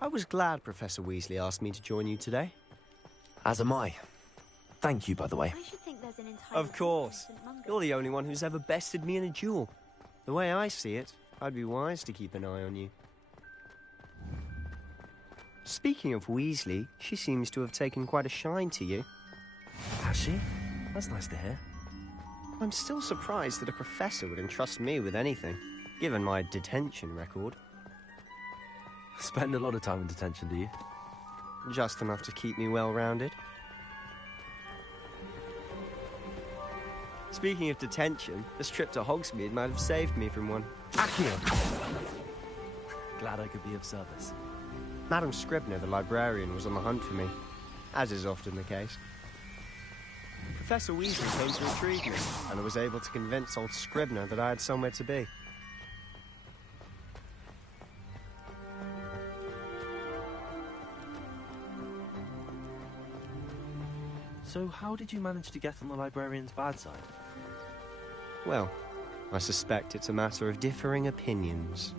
I was glad Professor Weasley asked me to join you today. As am I. Thank you, by the way. I should think there's an entire Of course. You're the only one who's ever bested me in a duel. The way I see it, I'd be wise to keep an eye on you. Speaking of Weasley, she seems to have taken quite a shine to you. Has she? That's nice to hear. I'm still surprised that a professor would entrust me with anything, given my detention record. Spend a lot of time in detention, do you? Just enough to keep me well-rounded. Speaking of detention, this trip to Hogsmeade might have saved me from one. Accio! Glad I could be of service. Madam Scribner, the librarian, was on the hunt for me, as is often the case. Professor Weasley came to retrieve me, and I was able to convince old Scribner that I had somewhere to be. So how did you manage to get on the librarian's bad side? Well, I suspect it's a matter of differing opinions.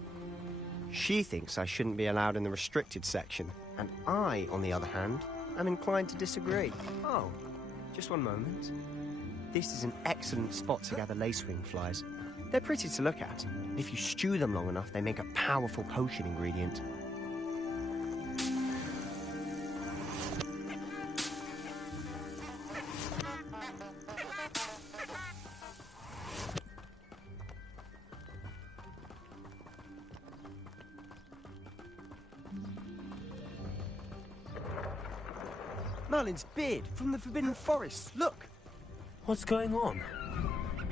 She thinks I shouldn't be allowed in the restricted section, and I, on the other hand, am inclined to disagree. Oh, just one moment. This is an excellent spot to gather lacewing flies. They're pretty to look at. If you stew them long enough, they make a powerful potion ingredient. Merlin's beard from the Forbidden Forest. Look! What's going on?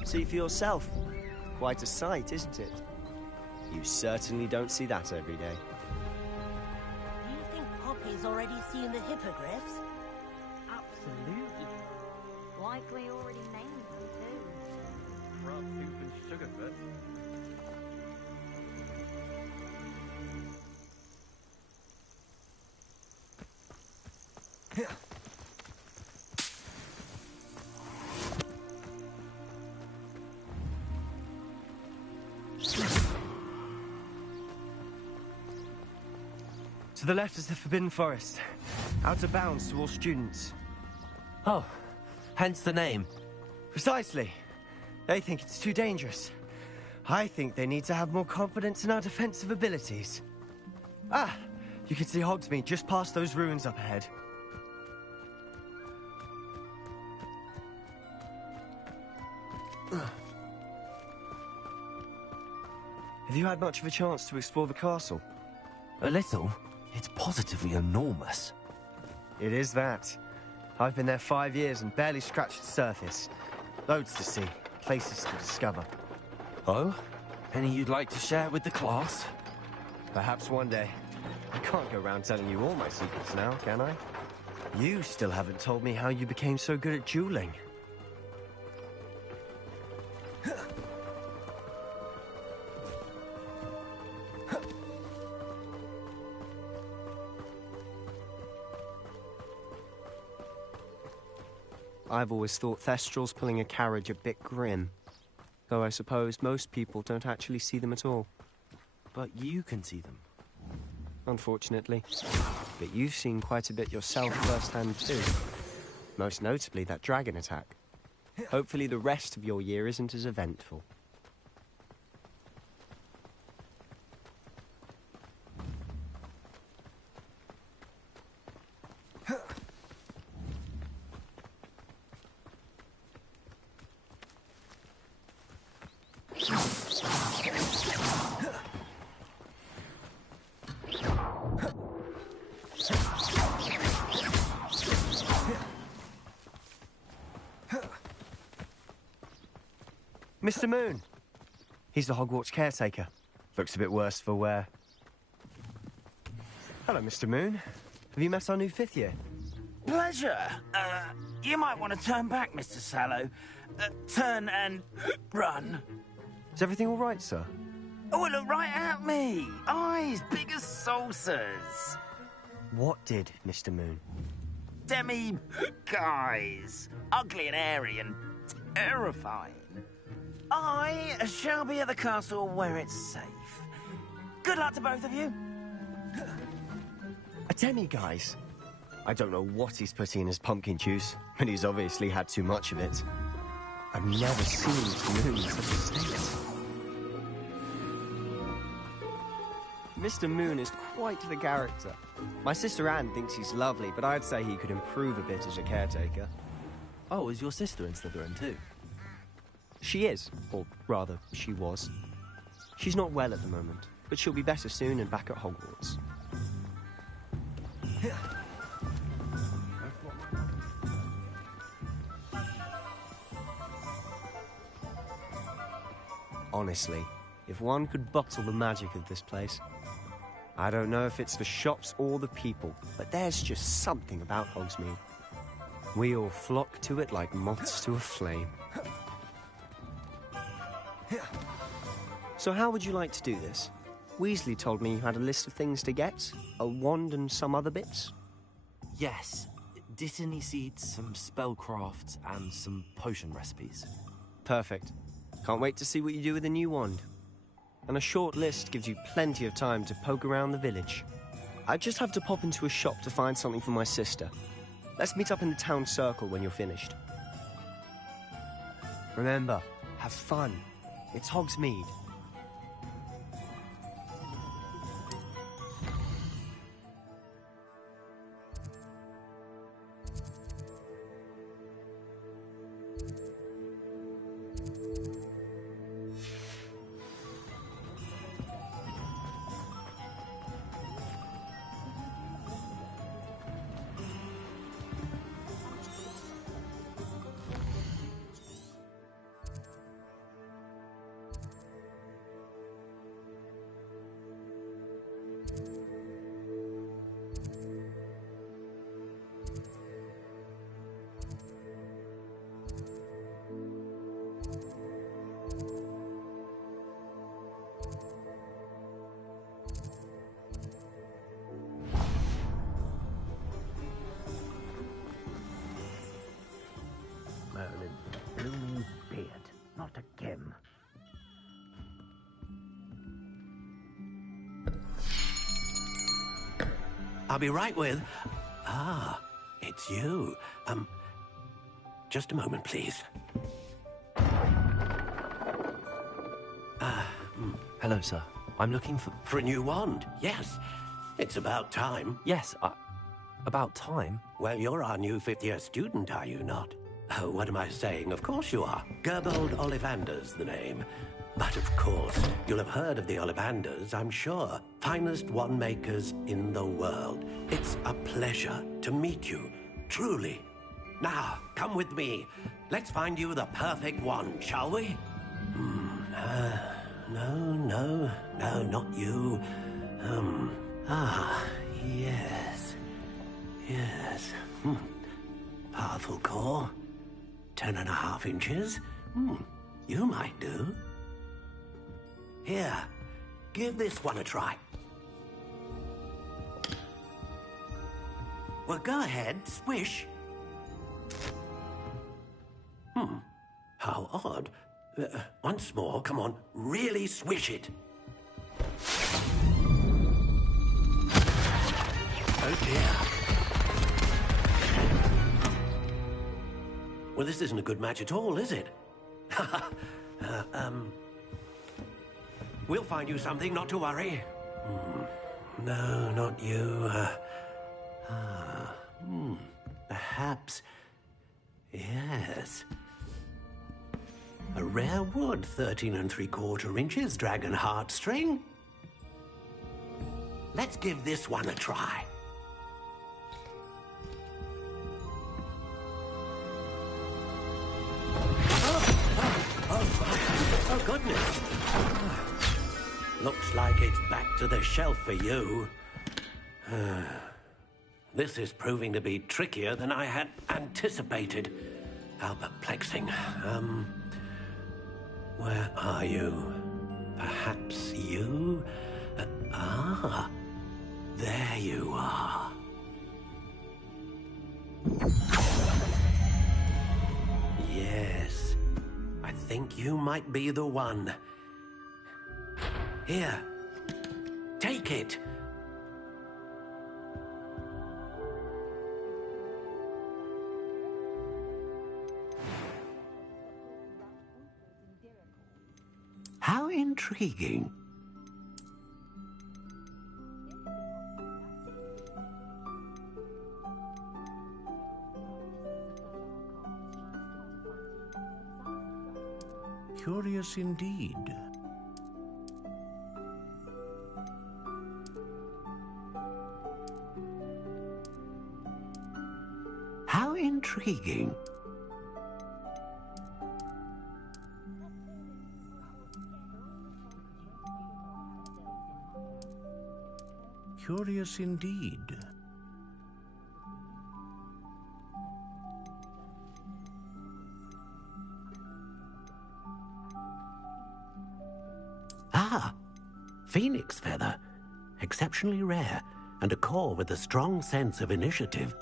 See for yourself. Quite a sight, isn't it? You certainly don't see that every day. Do you think Poppy's already seen the hippogriffs? Absolutely. Likely already named them too. Crab soup and sugar bits. To the left is the Forbidden Forest. Out of bounds to all students. Oh, hence the name. Precisely. They think it's too dangerous. I think they need to have more confidence in our defensive abilities. Ah, you can see Hogsmeade just past those ruins up ahead. Have you had much of a chance to explore the castle? A little. It's positively enormous. It is that. I've been there 5 years and barely scratched the surface. Loads to see, places to discover. Oh? Any you'd like to share with the class? Perhaps one day. I can't go around telling you all my secrets now, can I? You still haven't told me how you became so good at dueling. I've always thought Thestrals pulling a carriage a bit grim. Though I suppose most people don't actually see them at all. But you can see them. Unfortunately. But you've seen quite a bit yourself firsthand too. Most notably that dragon attack. Hopefully the rest of your year isn't as eventful. Mr. Moon. He's the Hogwarts caretaker. Looks a bit worse for wear. Hello, Mr. Moon. Have you met our new 5th year? Pleasure. You might want to turn back, Mr. Sallow. Turn and run. Is everything all right, sir? Oh, look right at me. Eyes big as saucers. What did, Mr. Moon? Guys. Ugly and airy and terrifying. I shall be at the castle where it's safe. Good luck to both of you. A demi-guise? I don't know what he's putting in his pumpkin juice, but he's obviously had too much of it. I've never seen Mr. Moon in such a state. Mr. Moon is quite the character. My sister Anne thinks he's lovely, but I'd say he could improve a bit as a caretaker. Oh, is your sister in Slytherin too? She is, or rather, she was. She's not well at the moment, but she'll be better soon and back at Hogwarts. Honestly, if one could bottle the magic of this place. I don't know if it's the shops or the people, but there's just something about Hogsmeade. We all flock to it like moths to a flame. So how would you like to do this? Weasley told me you had a list of things to get, a wand and some other bits. Yes. Dittany seeds, some spellcrafts, and some potion recipes. Perfect. Can't wait to see what you do with the new wand. And a short list gives you plenty of time to poke around the village. I just have to pop into a shop to find something for my sister. Let's meet up in the town circle when you're finished. Remember, have fun. It's Hogsmeade. I'll be right with... Ah, it's you. Just a moment, please. Hello, sir. I'm looking for... For a new wand, yes. It's about time. Yes, about time? Well, you're our new fifth-year student, are you not? Oh, what am I saying? Of course you are. Gerbold Ollivander's the name. But of course, you'll have heard of the Ollivanders, I'm sure. Finest wand makers in the world. It's a pleasure to meet you, truly. Now, come with me. Let's find you the perfect wand, shall we? No, not you. Yes. Yes. Powerful core. 10.5 inches. You might do. Here, give this one a try. Well, go ahead, swish. How odd. Once more, come on, really swish it. Oh dear. Well, this isn't a good match at all, is it? We'll find you something, not to worry. No, not you. Perhaps... Yes. A rare wood, 13 3/4 inches, dragon heartstring. Let's give this one a try. Oh, goodness. Looks like it's back to the shelf for you. This is proving to be trickier than I had anticipated. How perplexing. Where are you? Perhaps you? There you are. Yes, I think you might be the one. Here, take it. How intriguing. Curious indeed. How intriguing. Curious indeed. Phoenix feather. Exceptionally rare, and a core with a strong sense of initiative.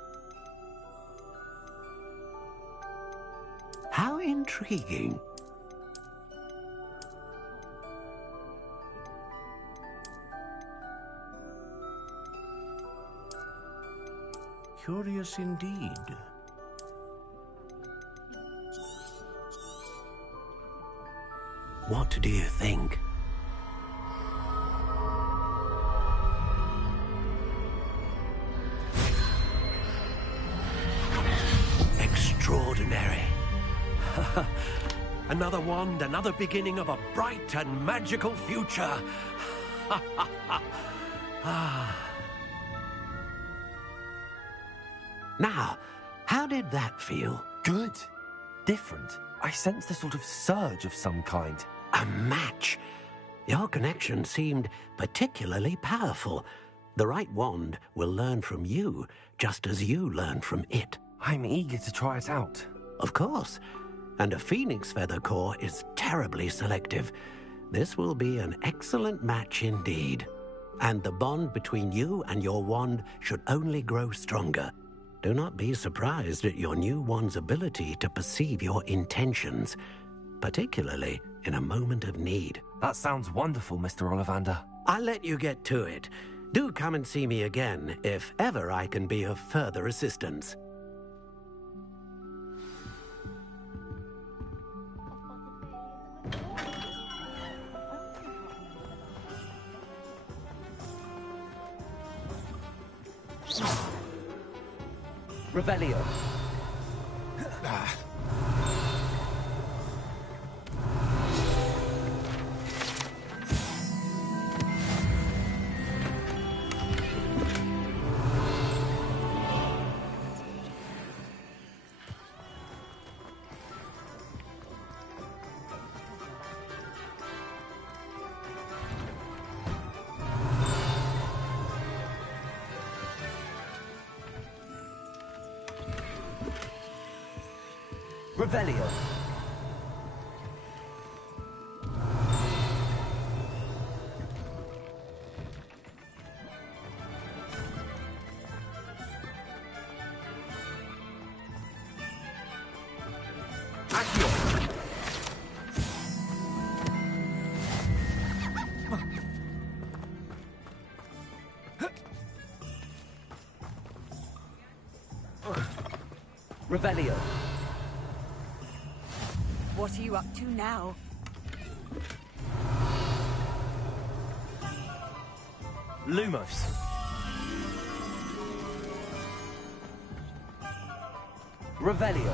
How intriguing. Curious indeed. What do you think? Extraordinary. Another wand, another beginning of a bright and magical future. Now, how did that feel? Good. Different. I sensed a sort of surge of some kind. A match. Your connection seemed particularly powerful. The right wand will learn from you, just as you learn from it. I'm eager to try it out. Of course. And a phoenix feather core is terribly selective. This will be an excellent match indeed. And the bond between you and your wand should only grow stronger. Do not be surprised at your new wand's ability to perceive your intentions, particularly in a moment of need. That sounds wonderful, Mr. Ollivander. I'll let you get to it. Do come and see me again, if ever I can be of further assistance. Revelio. Revelio. Accio. Revelio. What are you up to now? Lumos. Revelio.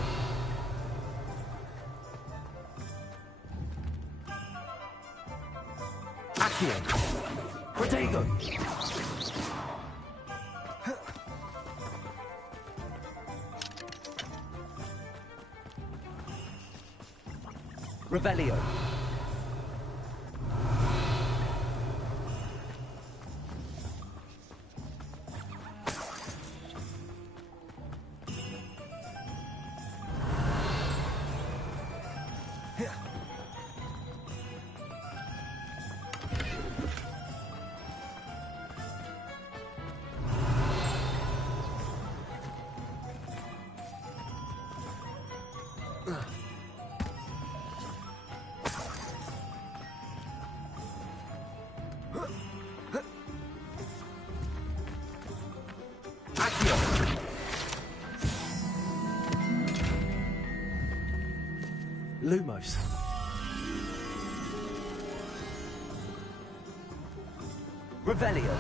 Accio. Protego. Revelio. Lumos. Revelio.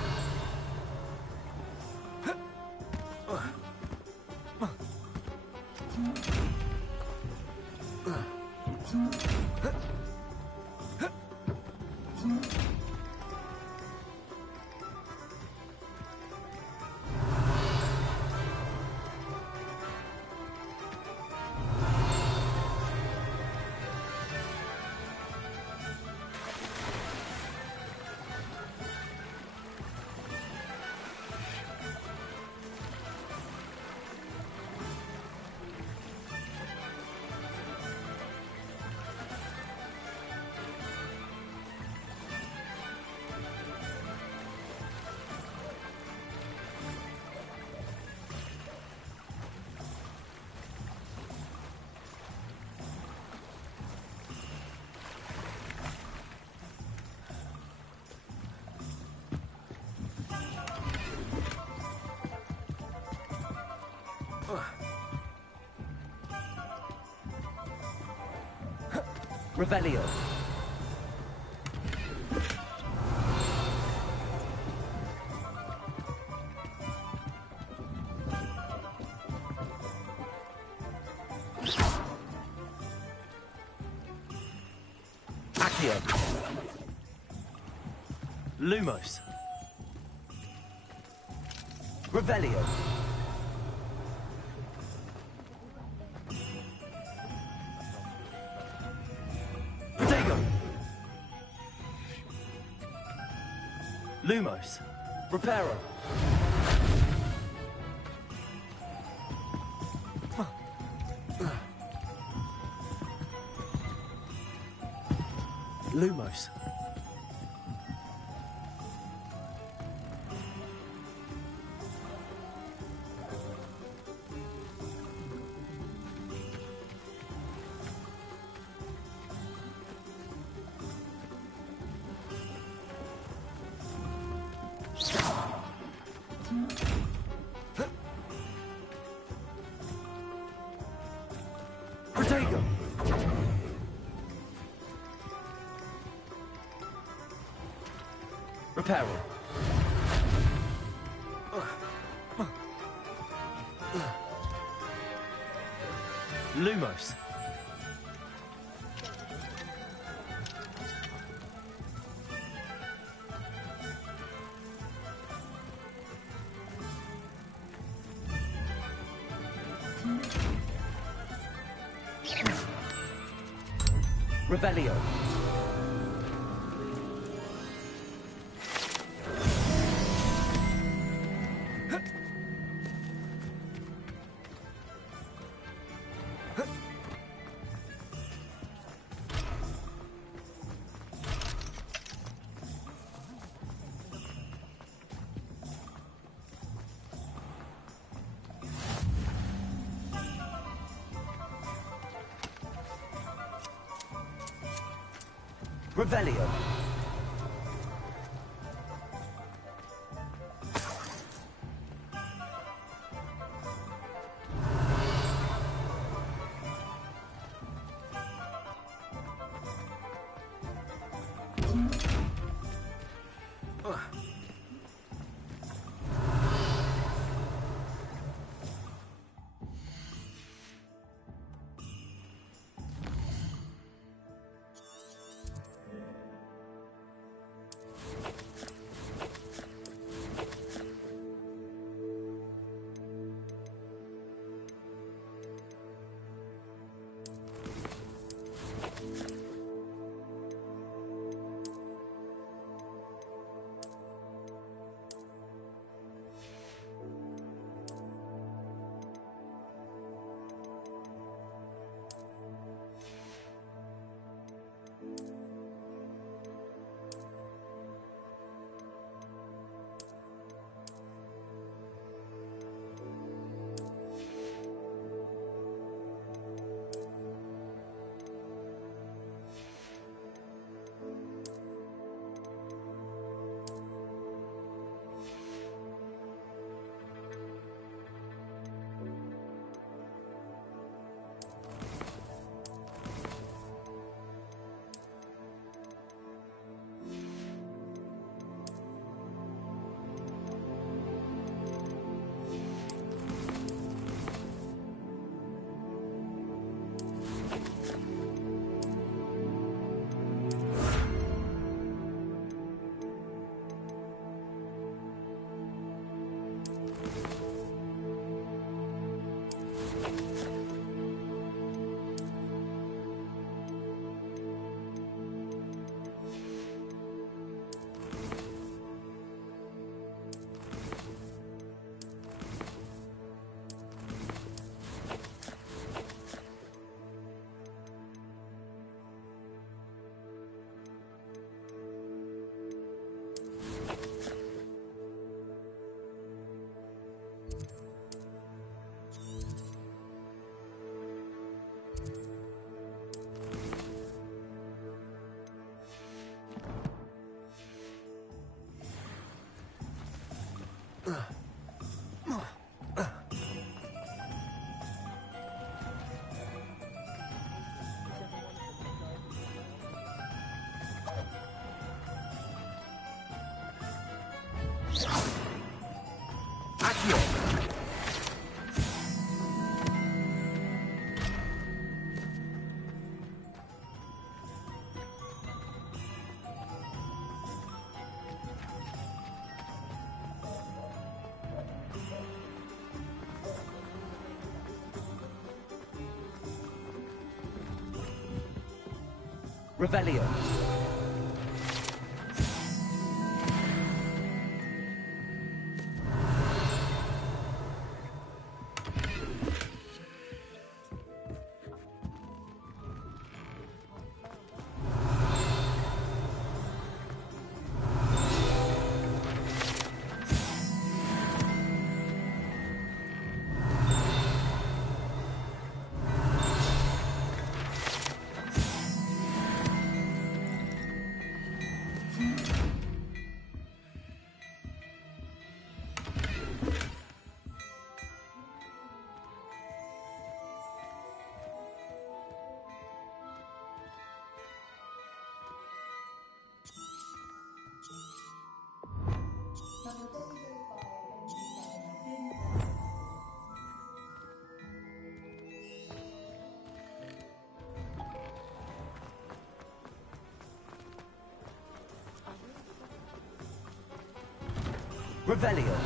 Revelio. Accio. Lumos. Revelio. Lumos. Reparo. Lumos. peril. Lumos. Revelio. Revelio. Revelio. Revelio.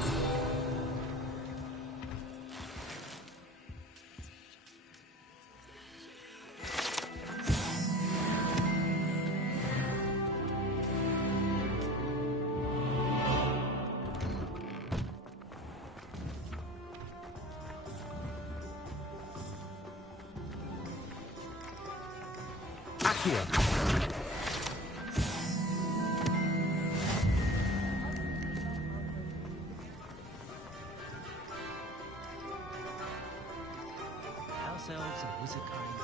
Ourselves a wizard kind.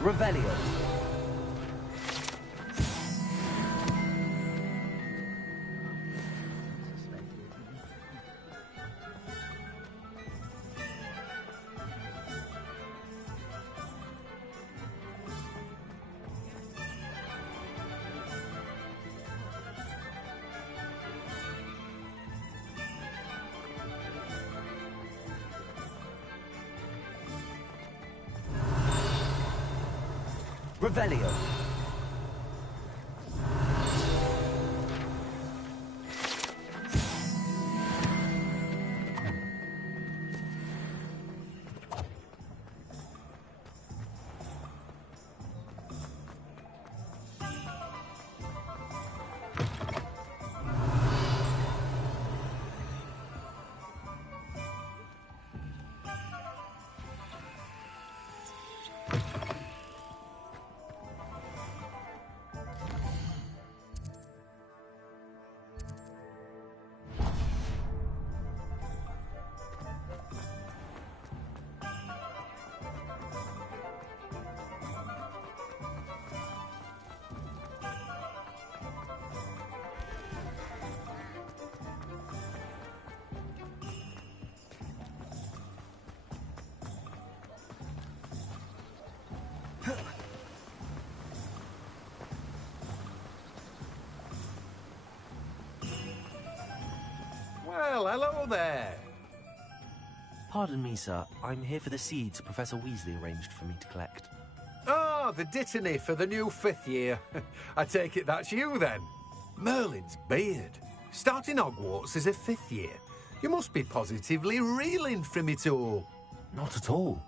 Revelio. Revelio. Well, hello there. Pardon me, sir. I'm here for the seeds Professor Weasley arranged for me to collect. Oh, the dittany for the new 5th year. I take it that's you, then. Merlin's beard. Starting Hogwarts as a 5th year. You must be positively reeling from it all. Not at all.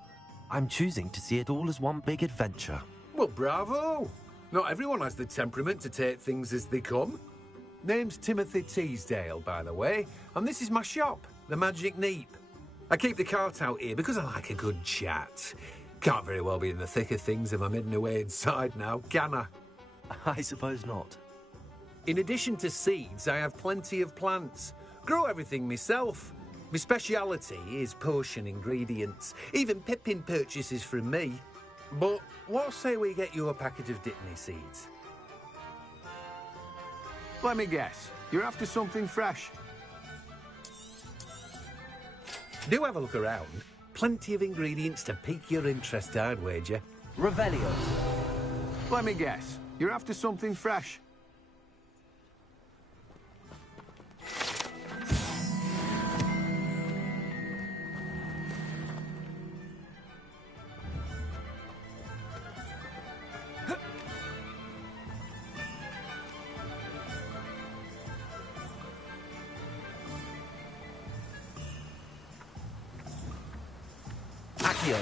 I'm choosing to see it all as one big adventure. Well, bravo. Not everyone has the temperament to take things as they come. Name's Timothy Teasdale, by the way, and this is my shop, the Magic Neep. I keep the cart out here because I like a good chat. Can't very well be in the thick of things if I'm hidden away inside now, can I? I suppose not. In addition to seeds, I have plenty of plants. Grow everything myself. My speciality is potion ingredients. Even Pippin purchases from me. But what say we get you a packet of Dittany seeds? Let me guess. You're after something fresh. Do have a look around. Plenty of ingredients to pique your interest, I'd wager. Revelio. Let me guess. You're after something fresh. Accio.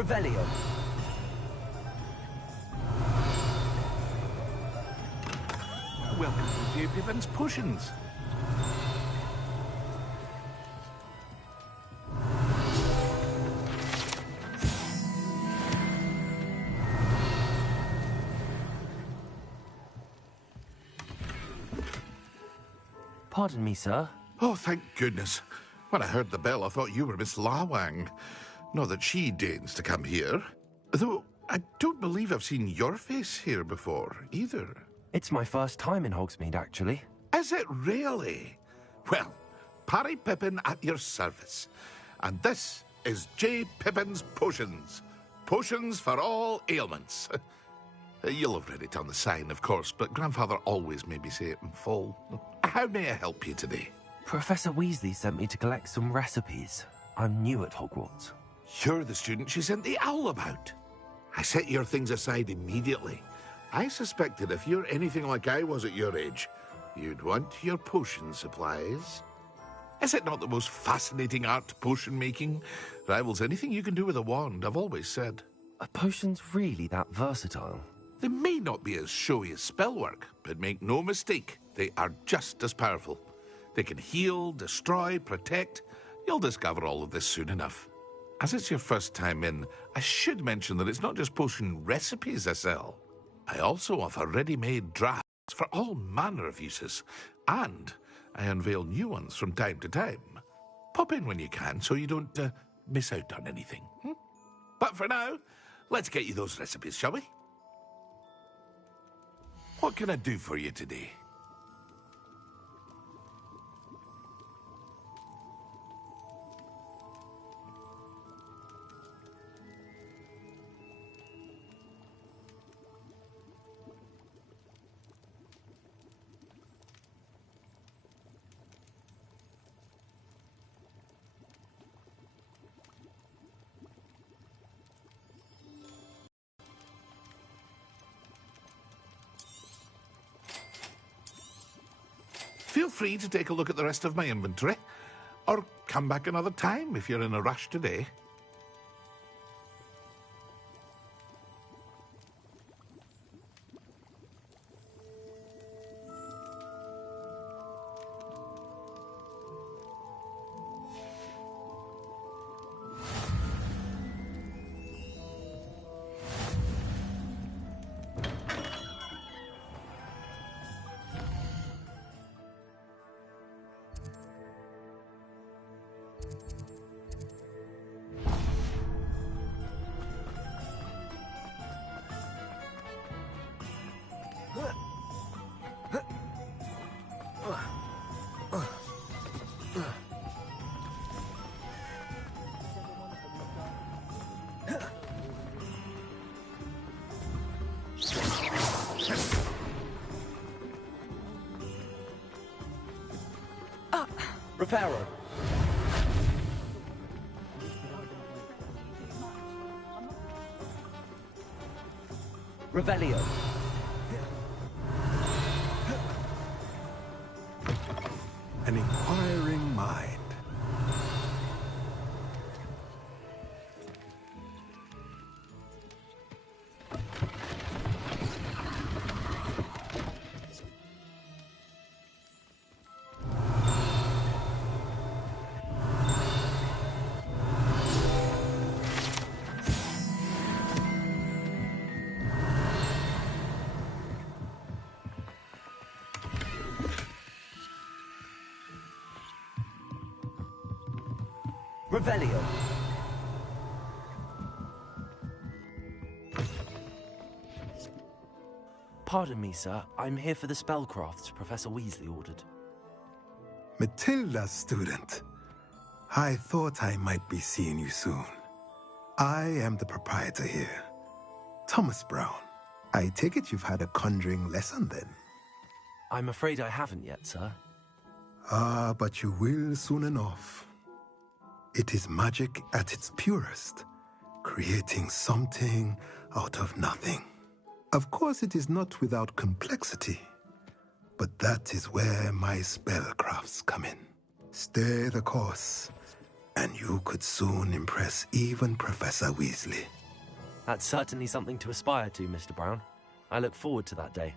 Revelio. Welcome to J. Pippin's Potions. Pardon me, sir. Oh, thank goodness. When I heard the bell, I thought you were Miss Lawang. Not that she deigns to come here. Though, I don't believe I've seen your face here before, either. It's my first time in Hogsmeade, actually. Is it really? Well, Parry Pippin at your service. And this is J. Pippin's Potions. Potions for all ailments. You'll have read it on the sign, of course, but Grandfather always made me say it in full. How may I help you today? Professor Weasley sent me to collect some recipes. I'm new at Hogwarts. You're the student she sent the owl about. I set your things aside immediately. I suspected if you're anything like I was at your age, you'd want your potion supplies. Is it not the most fascinating art, potion making? Rivals anything you can do with a wand, I've always said. Are potions really that versatile? They may not be as showy as spellwork, but make no mistake, they are just as powerful. They can heal, destroy, protect. You'll discover all of this soon enough. As it's your first time in, I should mention that it's not just potion recipes I sell. I also offer ready-made drafts for all manner of uses, and I unveil new ones from time to time. Pop in when you can so you don't miss out on anything. But for now, let's get you those recipes, shall we? What can I do for you today? Feel free to take a look at the rest of my inventory, or come back another time if you're in a rush today. Reparo. Revelio. An inquiring mind. Revelio. Pardon me, sir. I'm here for the spellcrafts Professor Weasley ordered. Matilda, student. I thought I might be seeing you soon. I am the proprietor here, Thomas Brown. I take it you've had a conjuring lesson then? I'm afraid I haven't yet, sir. Ah, but you will soon enough. It is magic at its purest, creating something out of nothing. Of course, it is not without complexity, but that is where my spellcrafts come in. Stay the course, And you could soon impress even Professor Weasley. That's certainly something to aspire to, Mr. Brown. I look forward to that day.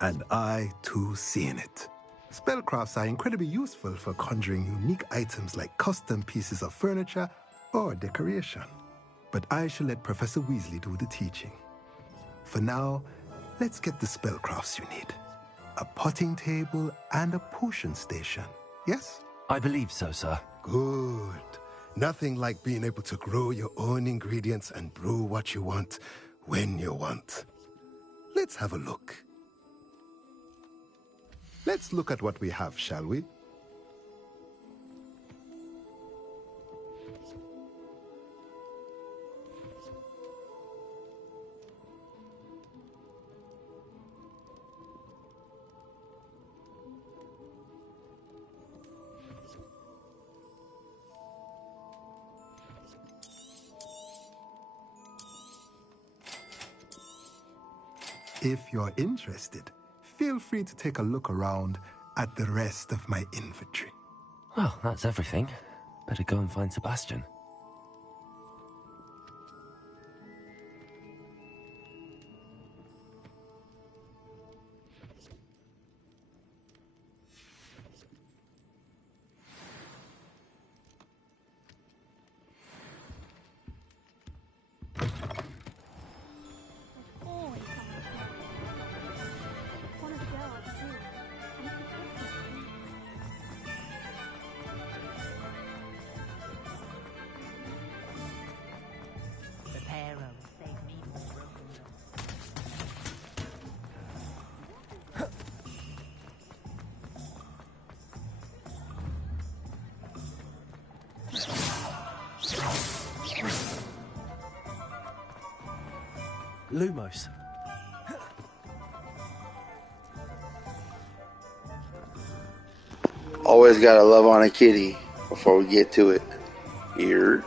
And I, too, see in it. Spellcrafts are incredibly useful for conjuring unique items like custom pieces of furniture or decoration. But I shall let Professor Weasley do the teaching. For now, let's get the spellcrafts you need. A potting table and a potion station, yes? I believe so, sir. Good. Nothing like being able to grow your own ingredients and brew what you want when you want. Let's have a look. Let's look at what we have, shall we? If you're interested, feel free to take a look around at the rest of my inventory. Well, that's everything. Better go and find Sebastian. Lumos. Always gotta love on a kitty before we get to it. Here.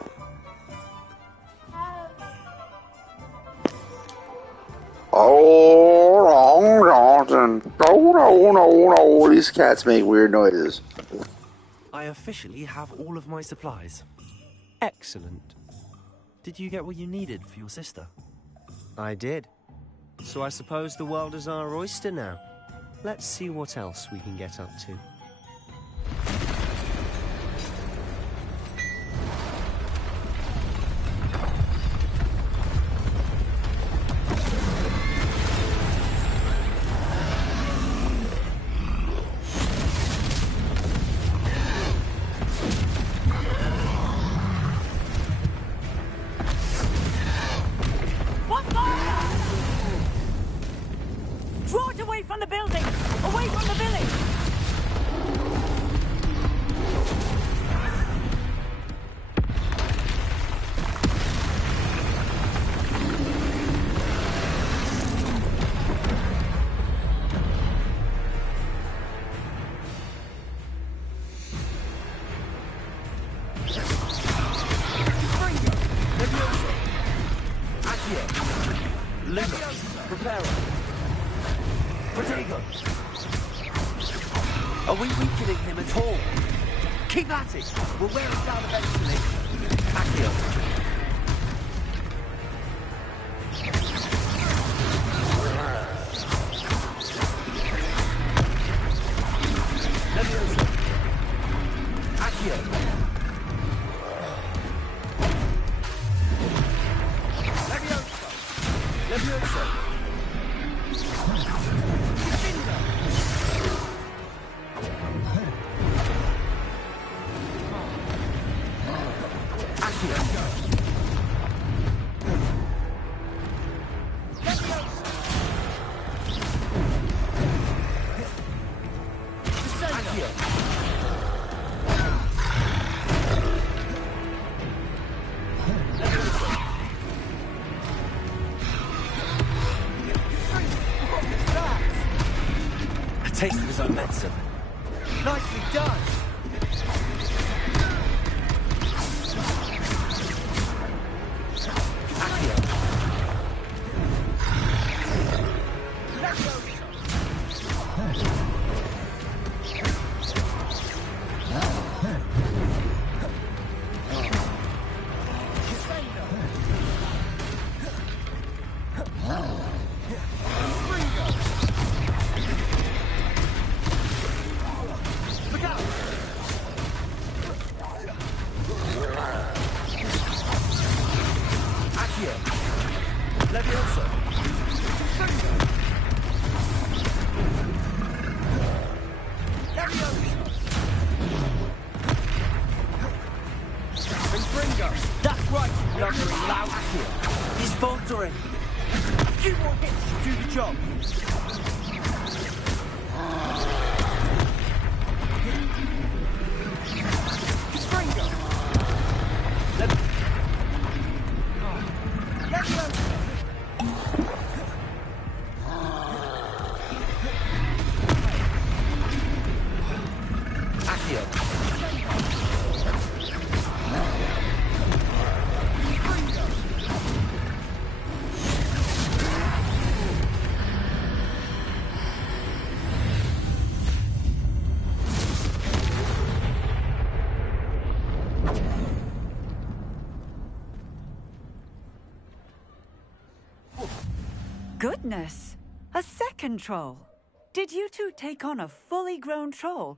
Oh, no. These cats make weird noises. I officially have all of my supplies. Excellent. Did you get what you needed for your sister? I did. So I suppose the world is our oyster now. Let's see what else we can get up to. Are we weakening him at all? Keep at it! We'll wear him down eventually. Accio. Leviosa. Accio. Leviosa. Leviosa. A taste of his own medicine. Nicely done! That's right, you lumbering lout here. He's faltering. A few more hits to do the job. Springo! Let me Goodness! A second troll. Did you two take on a fully grown troll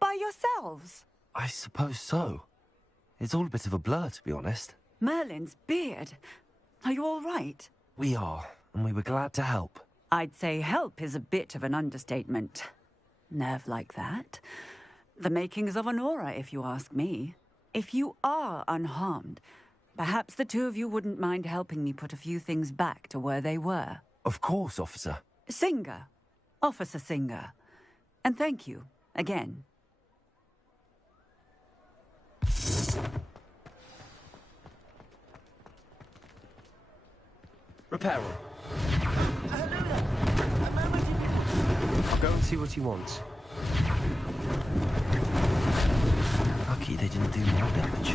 by yourselves? I suppose so. It's all a bit of a blur, to be honest. Merlin's beard. Are you all right? We are, and we were glad to help. I'd say help is a bit of an understatement. Nerve like that. The makings of an aura, if you ask me. If you are unharmed, perhaps the two of you wouldn't mind helping me put a few things back to where they were. Of course, officer. Singer. Officer Singer. And thank you, again. Reparo. I'll go and see what he wants. Lucky they didn't do more damage.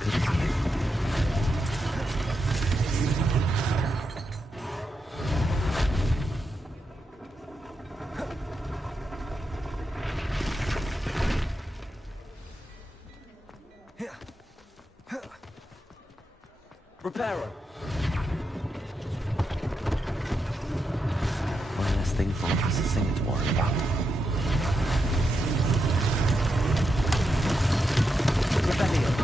Good as new. Reparo. One less thing for Officer Singer to worry about. Rebellion.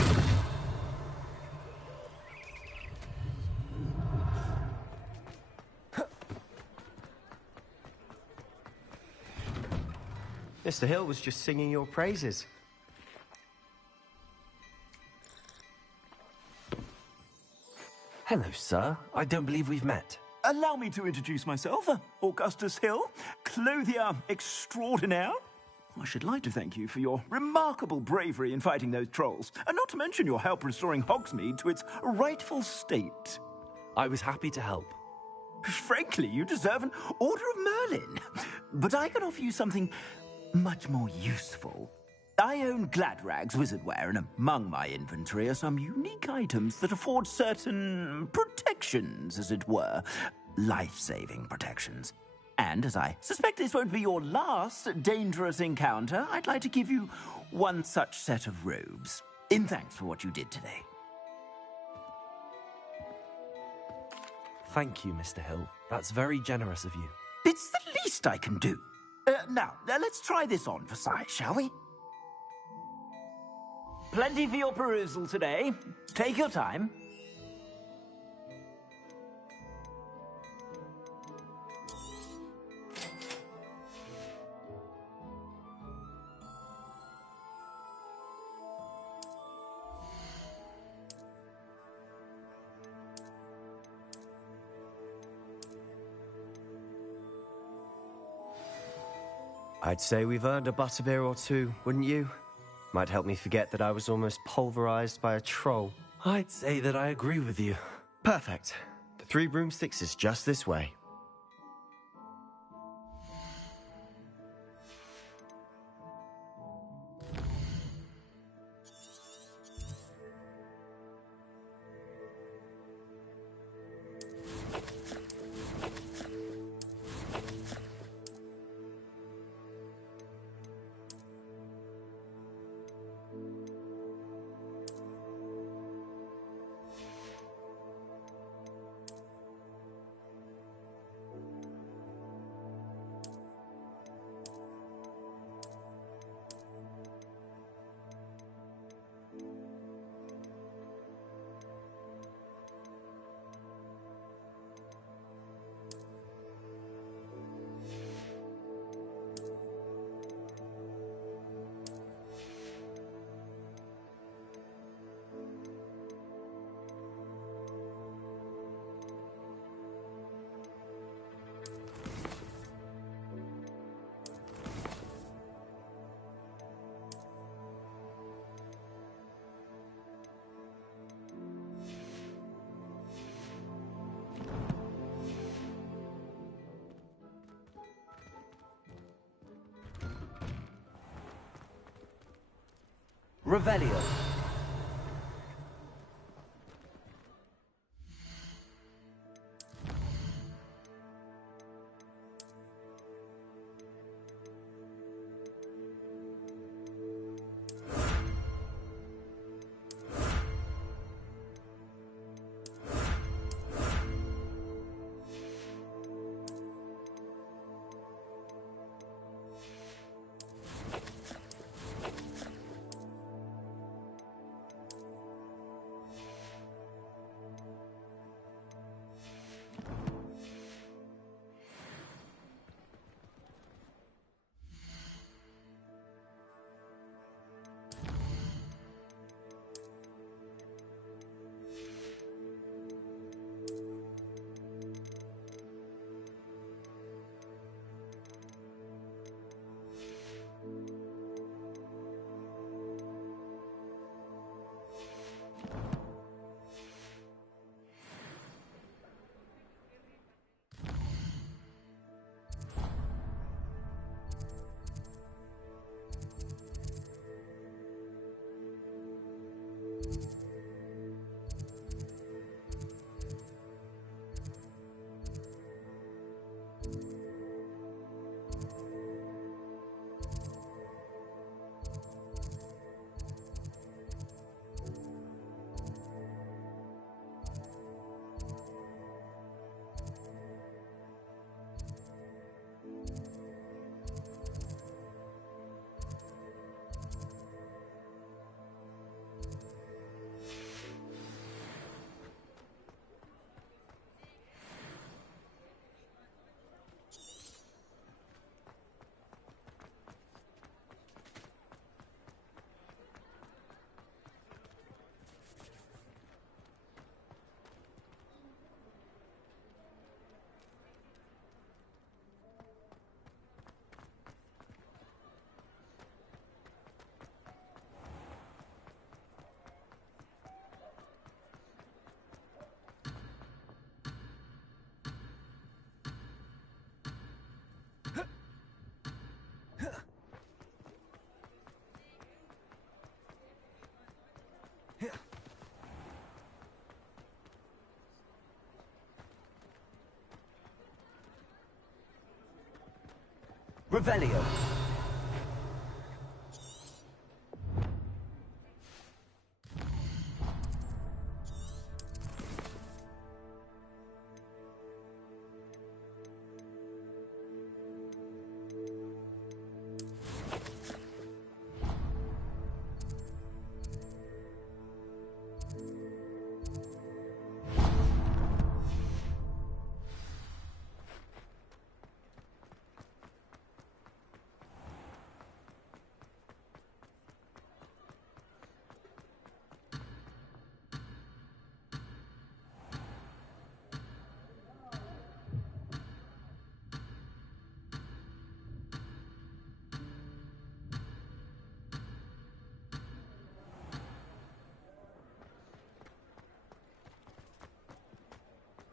Mr. Hill was just singing your praises. Hello, sir. I don't believe we've met. Allow me to introduce myself, Augustus Hill, clothier extraordinaire. I should like to thank you for your remarkable bravery in fighting those trolls, and not to mention your help restoring Hogsmeade to its rightful state. I was happy to help. Frankly, you deserve an Order of Merlin. But I can offer you something much more useful. I own Gladrag's wizardware, and among my inventory are some unique items that afford certain protections, as it were. Life-saving protections. And as I suspect this won't be your last dangerous encounter, I'd like to give you one such set of robes, in thanks for what you did today. Thank you, Mr. Hill. That's very generous of you. It's the least I can do. Now, let's try this on for size, shall we? Plenty for your perusal today. Take your time. I'd say we've earned a butterbeer or two, wouldn't you? Might help me forget that I was almost pulverized by a troll. I'd say that I agree with you. Perfect. The 3 broomsticks is just this way. Revelio. Revelio.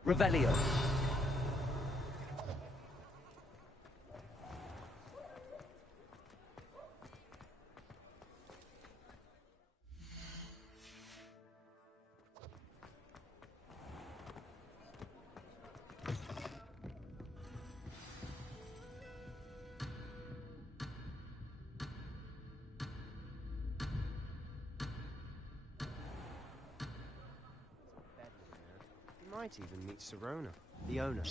Revelio. Might even meet Serona, the owner.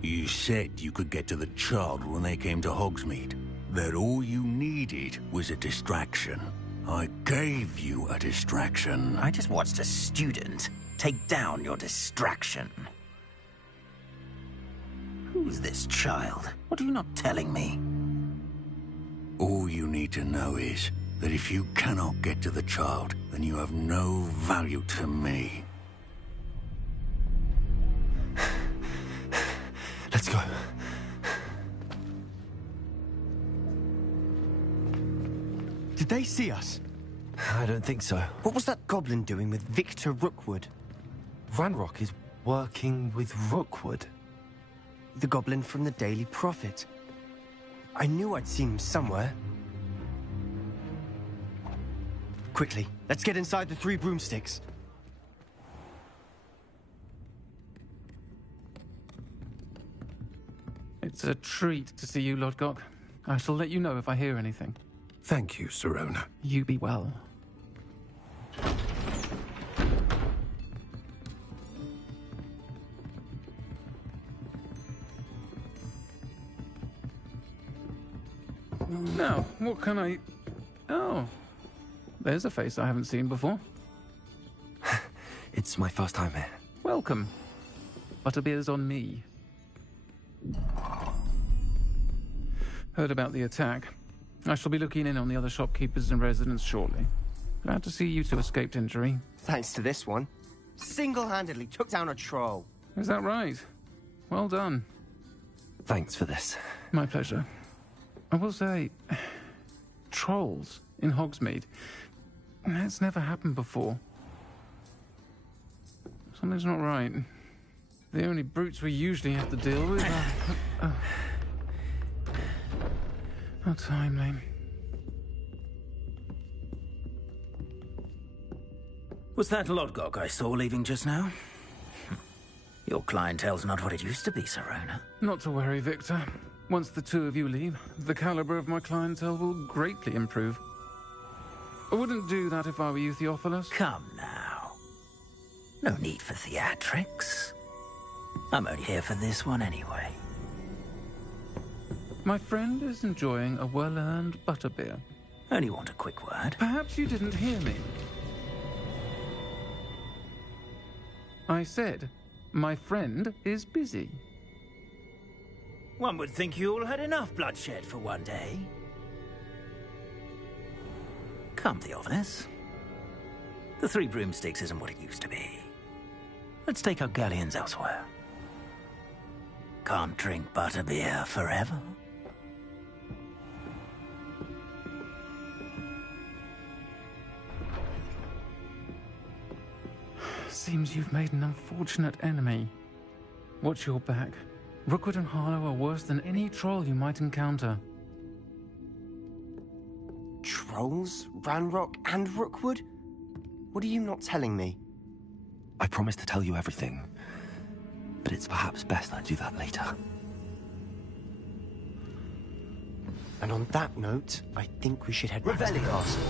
You said you could get to the child when they came to Hogsmeade. That all you needed was a distraction. I gave you a distraction. I just watched a student take down your distraction. Who's this child? What are you not telling me? All you need to know is that if you cannot get to the child, then you have no value to me. Let's go. Did they see us? I don't think so. What was that goblin doing with Victor Rookwood? Ranrock is working with Rookwood. The goblin from the Daily Prophet. I knew I'd seen him somewhere. Quickly, let's get inside the 3 broomsticks. It's a treat to see you, Lodgok. I shall let you know if I hear anything. Thank you, Sirona. You be well. Now, what can I... Oh, there's a face I haven't seen before. It's my first time here. Welcome. Butterbeer's on me. Heard about the attack. I shall be looking in on the other shopkeepers and residents shortly. Glad to see you two escaped injury. Thanks to this one. Single-handedly took down a troll. Is that right? Well done. Thanks for this. My pleasure. I will say, trolls in Hogsmeade. That's never happened before. Something's not right. The only brutes we usually have to deal with are... How timely. Was that Lodgok I saw leaving just now? Your clientele's not what it used to be, Sirona. Not to worry, Victor. Once the 2 of you leave, the caliber of my clientele will greatly improve. I wouldn't do that if I were you, Theophilus. Come now. No need for theatrics. I'm only here for this one anyway. My friend is enjoying a well-earned butterbeer. Only want a quick word. Perhaps you didn't hear me. I said, my friend is busy. One would think you all had enough bloodshed for one day. Come, Theophilus. The 3 broomsticks isn't what it used to be. Let's take our galleons elsewhere. Can't drink butterbeer forever. Seems you've made an unfortunate enemy. Watch your back. Rookwood and Harlow are worse than any troll you might encounter. Trolls? Ranrock and Rookwood? What are you not telling me? I promised to tell you everything, but it's perhaps best I do that later. And on that note, I think we should head back to the castle.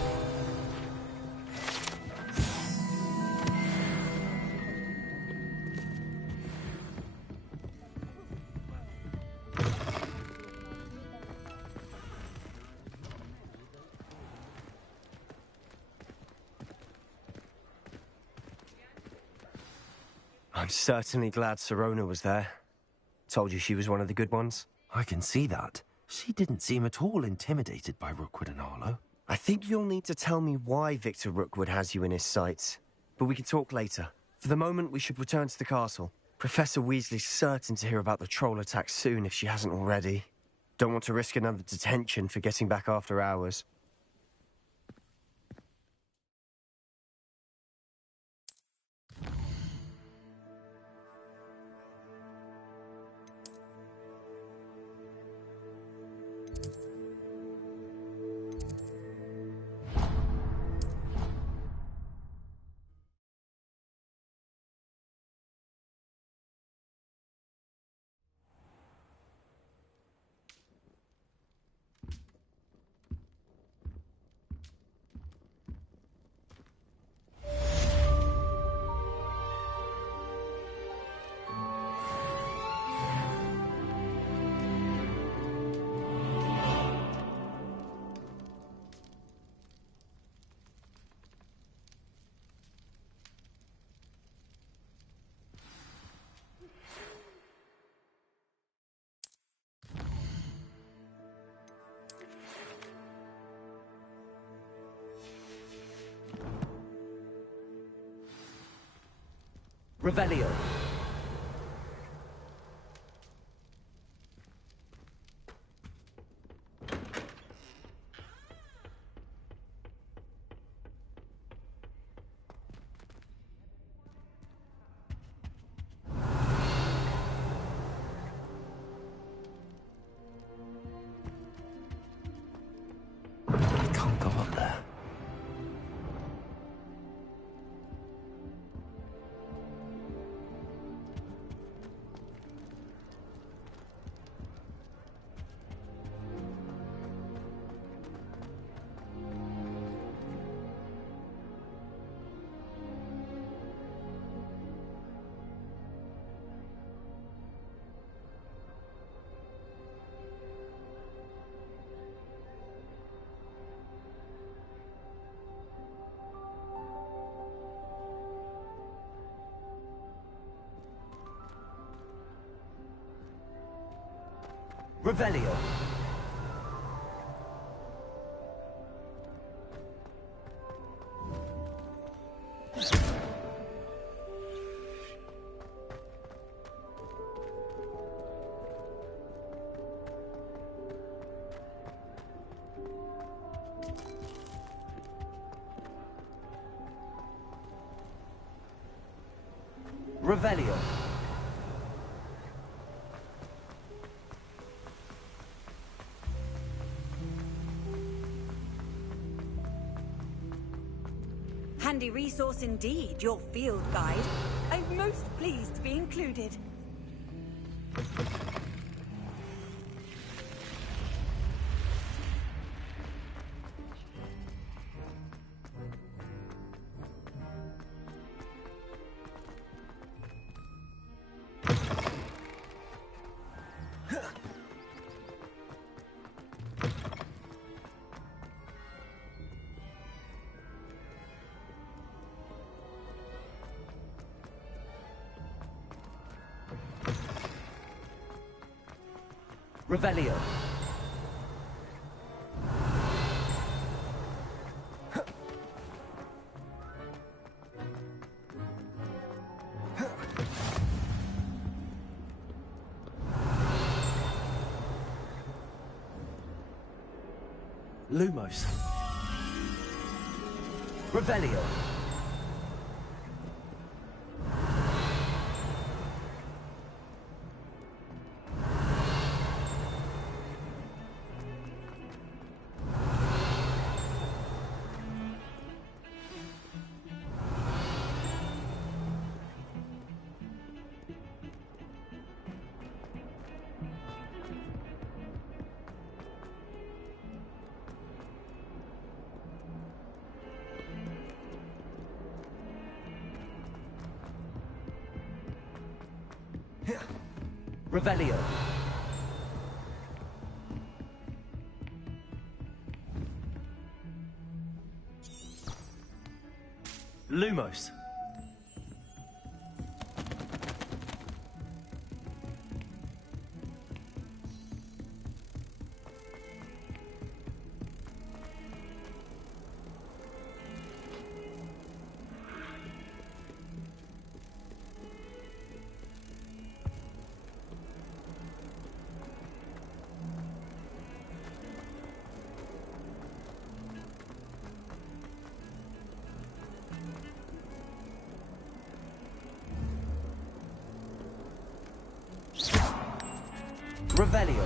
I'm certainly glad Sirona was there. Told you she was one of the good ones. I can see that. She didn't seem at all intimidated by Rookwood and Harlow. I think you'll need to tell me why Victor Rookwood has you in his sights. But we can talk later. For the moment, we should return to the castle. Professor Weasley's certain to hear about the troll attack soon if she hasn't already. Don't want to risk another detention for getting back after hours. Revelio. Revelio. Revelio. Handy resource indeed, your field guide. I'm most pleased to be included. Revelio. Lumos. Revelio. Revelio. Lumos. Revelio.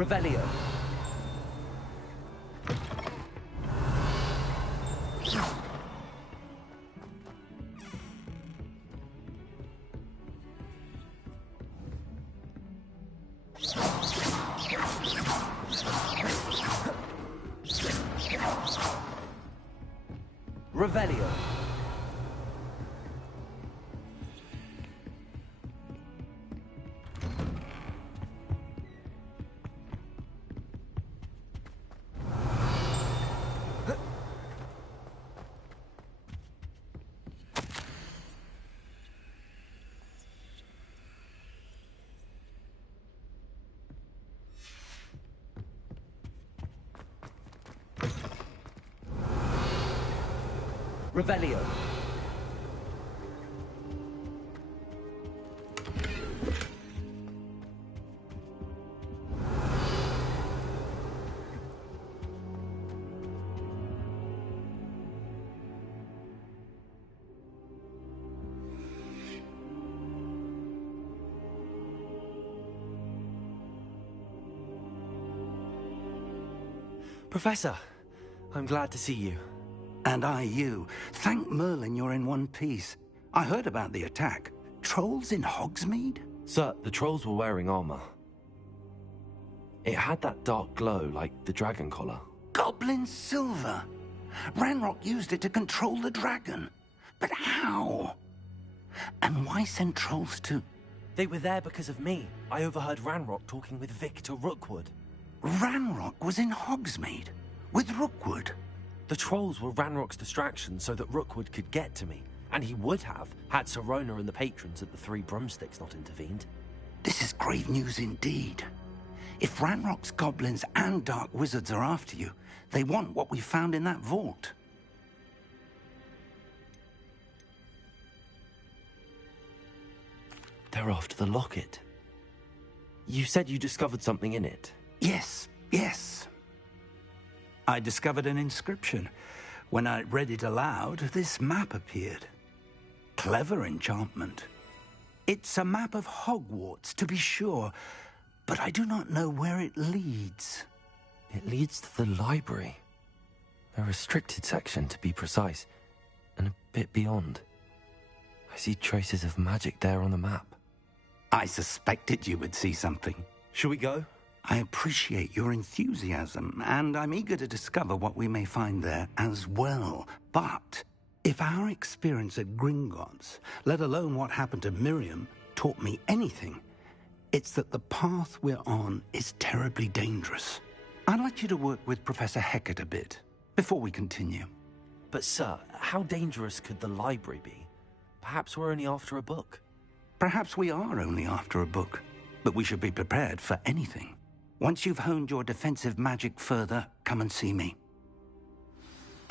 Revelio. Revelio. Revelio. Professor, I'm glad to see you. And I you. Thank Merlin you're in one piece. I heard about the attack. trolls in Hogsmeade? Sir, the trolls were wearing armor. It had that dark glow like the dragon collar. Goblin silver! Ranrock used it to control the dragon. But how? And why send trolls to... They were there because of me. I overheard Ranrock talking with Victor Rookwood. Ranrock was in Hogsmeade? With Rookwood? The trolls were Ranrock's distraction so that Rookwood could get to me. And he would have, had Sirona and the patrons at the Three Broomsticks not intervened. This is grave news indeed. If Ranrock's goblins and dark wizards are after you, they want what we found in that vault. They're after the locket. You said you discovered something in it. Yes. I discovered an inscription. When I read it aloud, this map appeared. Clever enchantment. It's a map of Hogwarts, to be sure, but I do not know where it leads. It leads to the library. A restricted section, to be precise, and a bit beyond. I see traces of magic there on the map. I suspected you would see something. Shall we go? I appreciate your enthusiasm, and I'm eager to discover what we may find there as well. But if our experience at Gringotts, let alone what happened to Miriam, taught me anything, it's that the path we're on is terribly dangerous. I'd like you to work with Professor Hecat a bit before we continue. But sir, how dangerous could the library be? Perhaps we're only after a book. Perhaps we are only after a book, but we should be prepared for anything. Once you've honed your defensive magic further, come and see me.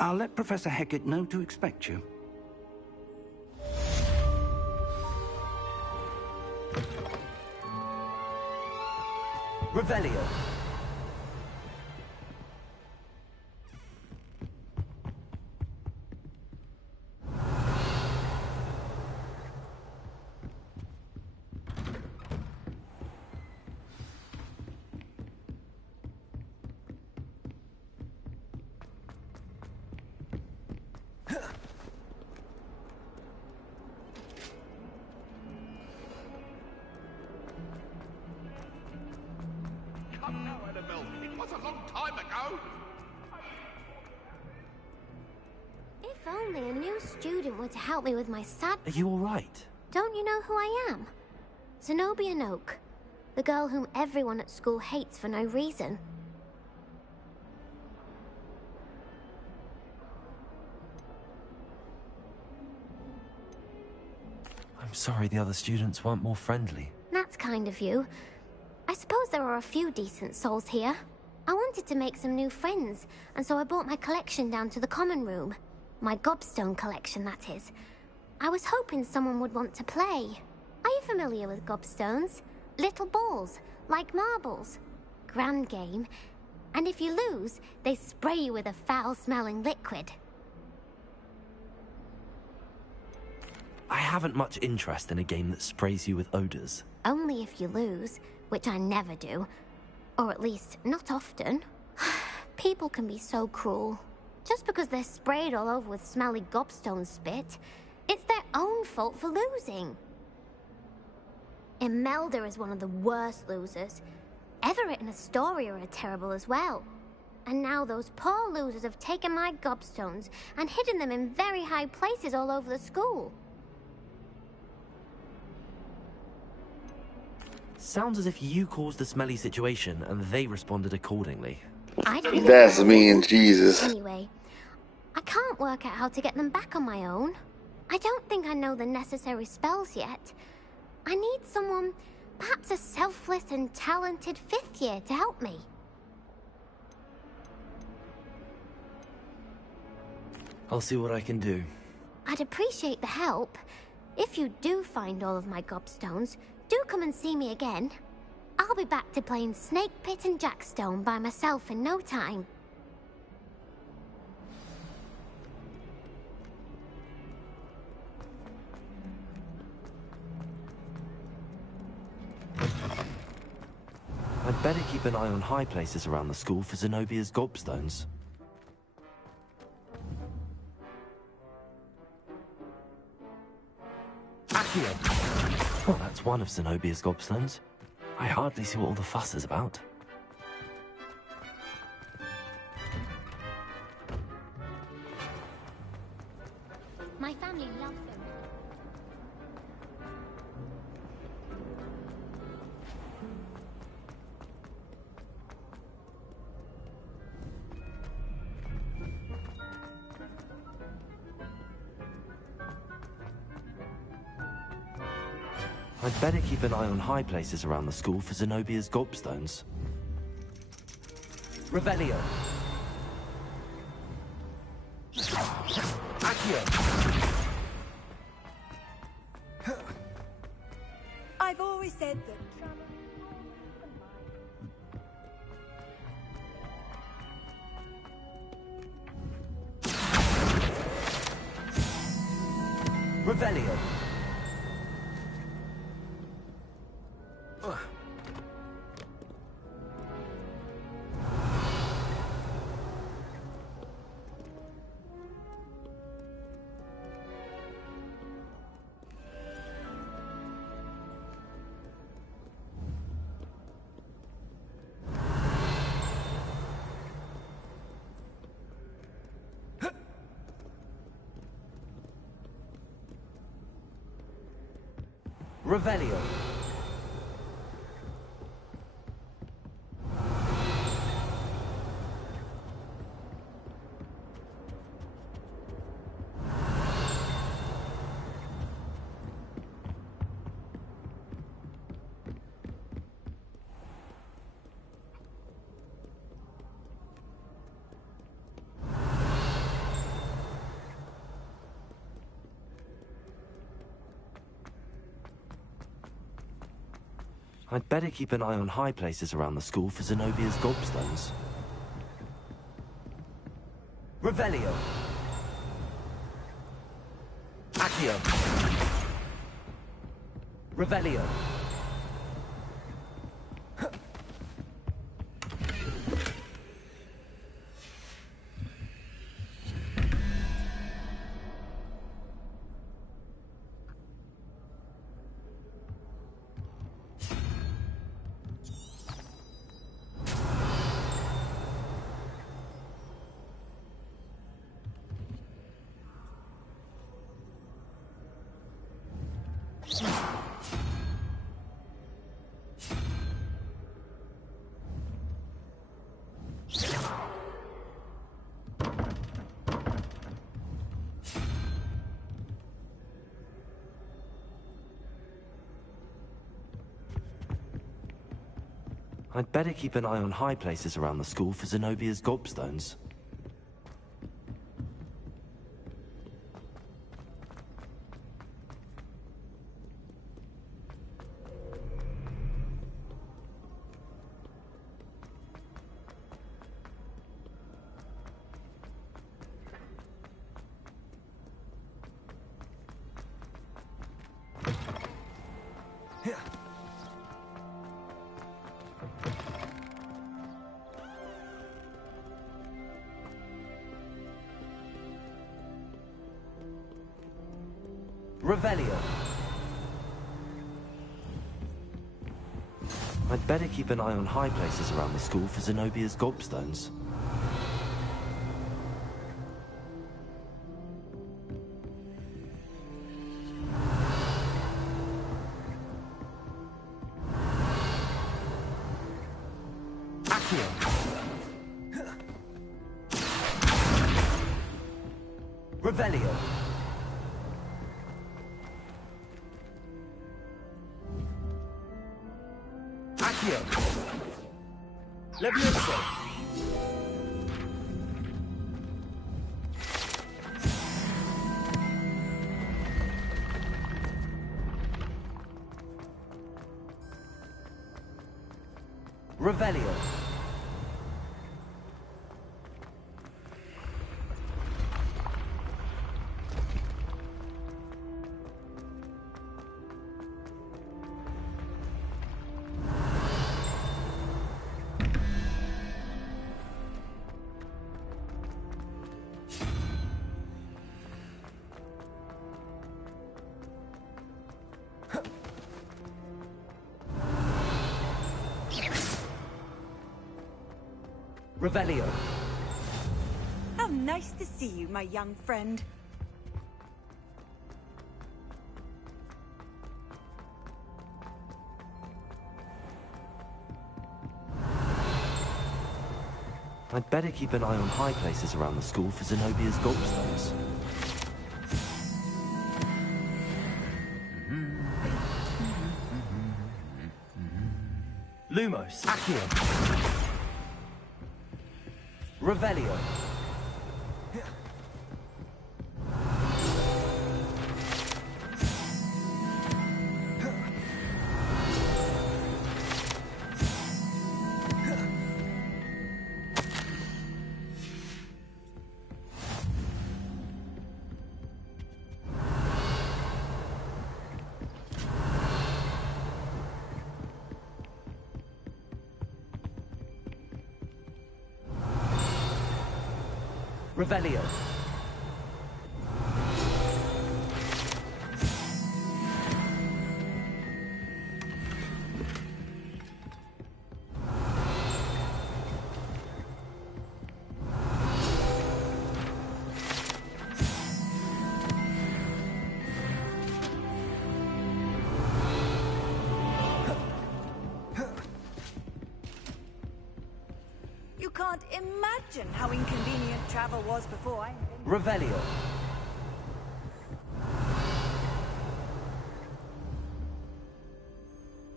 I'll let Professor Hecat know to expect you. Revelio. It was a long time ago. If only a new student were to help me with my sad... Are you all right? Don't you know who I am? Zenobia Noak, the girl whom everyone at school hates for no reason. I'm sorry the other students weren't more friendly. That's kind of you. I suppose there are a few decent souls here. I wanted to make some new friends, and so I brought my collection down to the common room. My gobstone collection, that is. I was hoping someone would want to play. Are you familiar with gobstones? Little balls, like marbles. Grand game. And if you lose, they spray you with a foul-smelling liquid. I haven't much interest in a game that sprays you with odors. Only if you lose, which I never do. Or at least, not often. People can be so cruel. Just because they're sprayed all over with smelly gobstone spit, it's their own fault for losing. Imelda is one of the worst losers. Everett and Astoria are terrible as well. And now those poor losers have taken my gobstones and hidden them in very high places all over the school. Sounds as if you caused the smelly situation and they responded accordingly. I didn't. That's mean, Jesus. Anyway, I can't work out how to get them back on my own. I don't think I know the necessary spells yet. I need someone, perhaps a selfless and talented fifth year to help me. I'll see what I can do. I'd appreciate the help. If you do find all of my gobstones, do come and see me again. I'll be back to playing Snake Pit and Jackstone by myself in no time. I'd better keep an eye on high places around the school for Zenobia's gobstones. Accio. pt1 of Zenobia's gobstones. I hardly see what all the fuss is about. My family loves them. I'd better keep an eye on high places around the school for Zenobia's gobstones. Revelio. Accio. I've always said that. Revelio. Revelio. I'd better keep an eye on high places around the school for Zenobia's gobstones. Revelio. Accio. Revelio. I'd better keep an eye on high places around the school for Zenobia's gobstones. Revelio. I'd better keep an eye on high places around the school for Zenobia's gobstones. Accio. Revelio. Accio. Levioso. Revelio. Revelio. How nice to see you, my young friend. I'd better keep an eye on high places around the school for Zenobia's gobstones. Lumos. Accio. Revelio. Revelio. You can't imagine how inconvenient travel was before I invented... Revelio.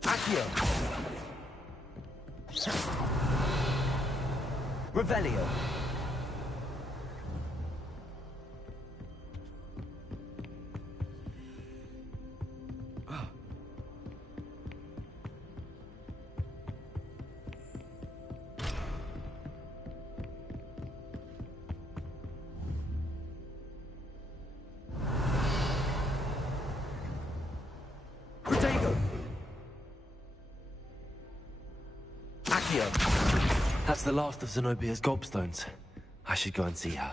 Accio. Revelio. That's the last of Zenobia's gobstones. I should go and see her.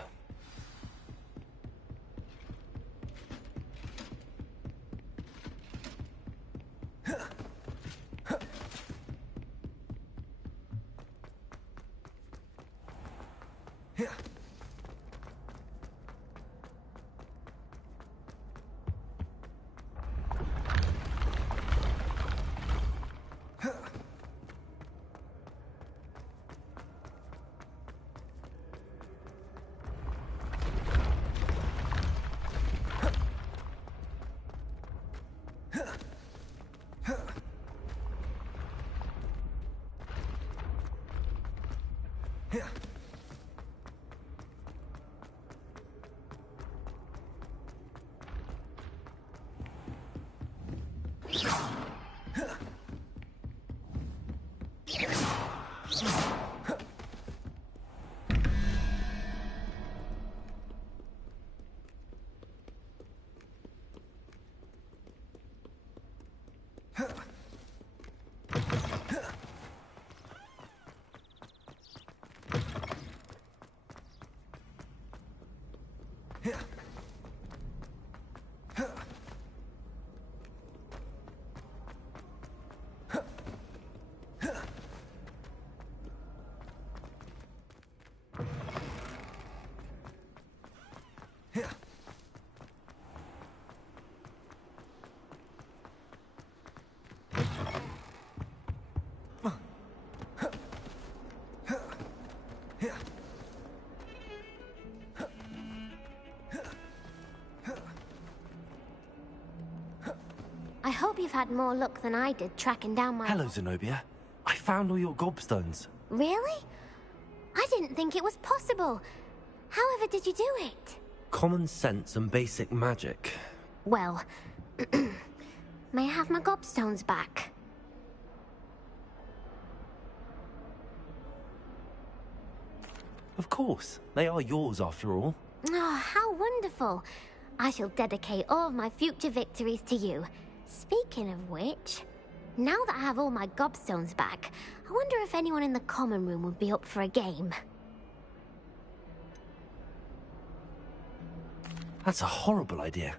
I hope you've had more luck than I did tracking down my... Hello, Zenobia. I found all your gobstones. Really? I didn't think it was possible. However did you do it? Common sense and basic magic. Well, may I have my gobstones back? Of course. They are yours, after all. Oh, how wonderful. I shall dedicate all of my future victories to you. Speaking of which, now that I have all my gobstones back, I wonder if anyone in the common room would be up for a game. That's a horrible idea.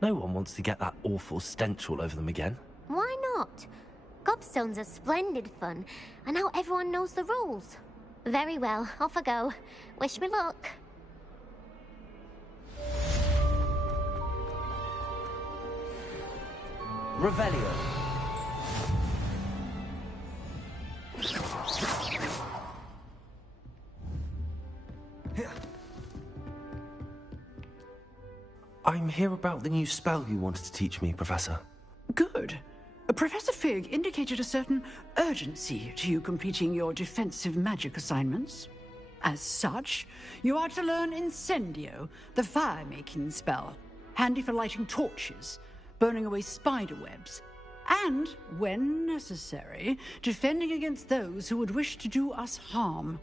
No one wants to get that awful stench all over them again. Why not? Gobstones are splendid fun, and now everyone knows the rules. Very well, off I go. Wish me luck. Revelio. I'm here about the new spell you wanted to teach me, Professor. Good. Professor Fig indicated a certain urgency to you completing your defensive magic assignments. As such, you are to learn Incendio, the fire-making spell, handy for lighting torches, burning away spider webs, and, when necessary, defending against those who would wish to do us harm.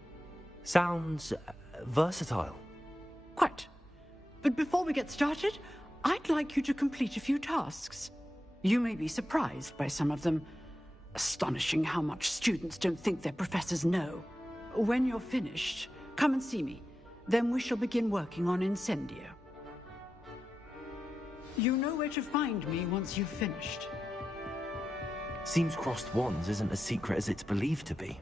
Sounds versatile. Quite. But before we get started, I'd like you to complete a few tasks. You may be surprised by some of them. Astonishing how much students don't think their professors know. When you're finished, come and see me. Then we shall begin working on Incendio. You know where to find me once you've finished. Seems crossed wands isn't as secret as it's believed to be.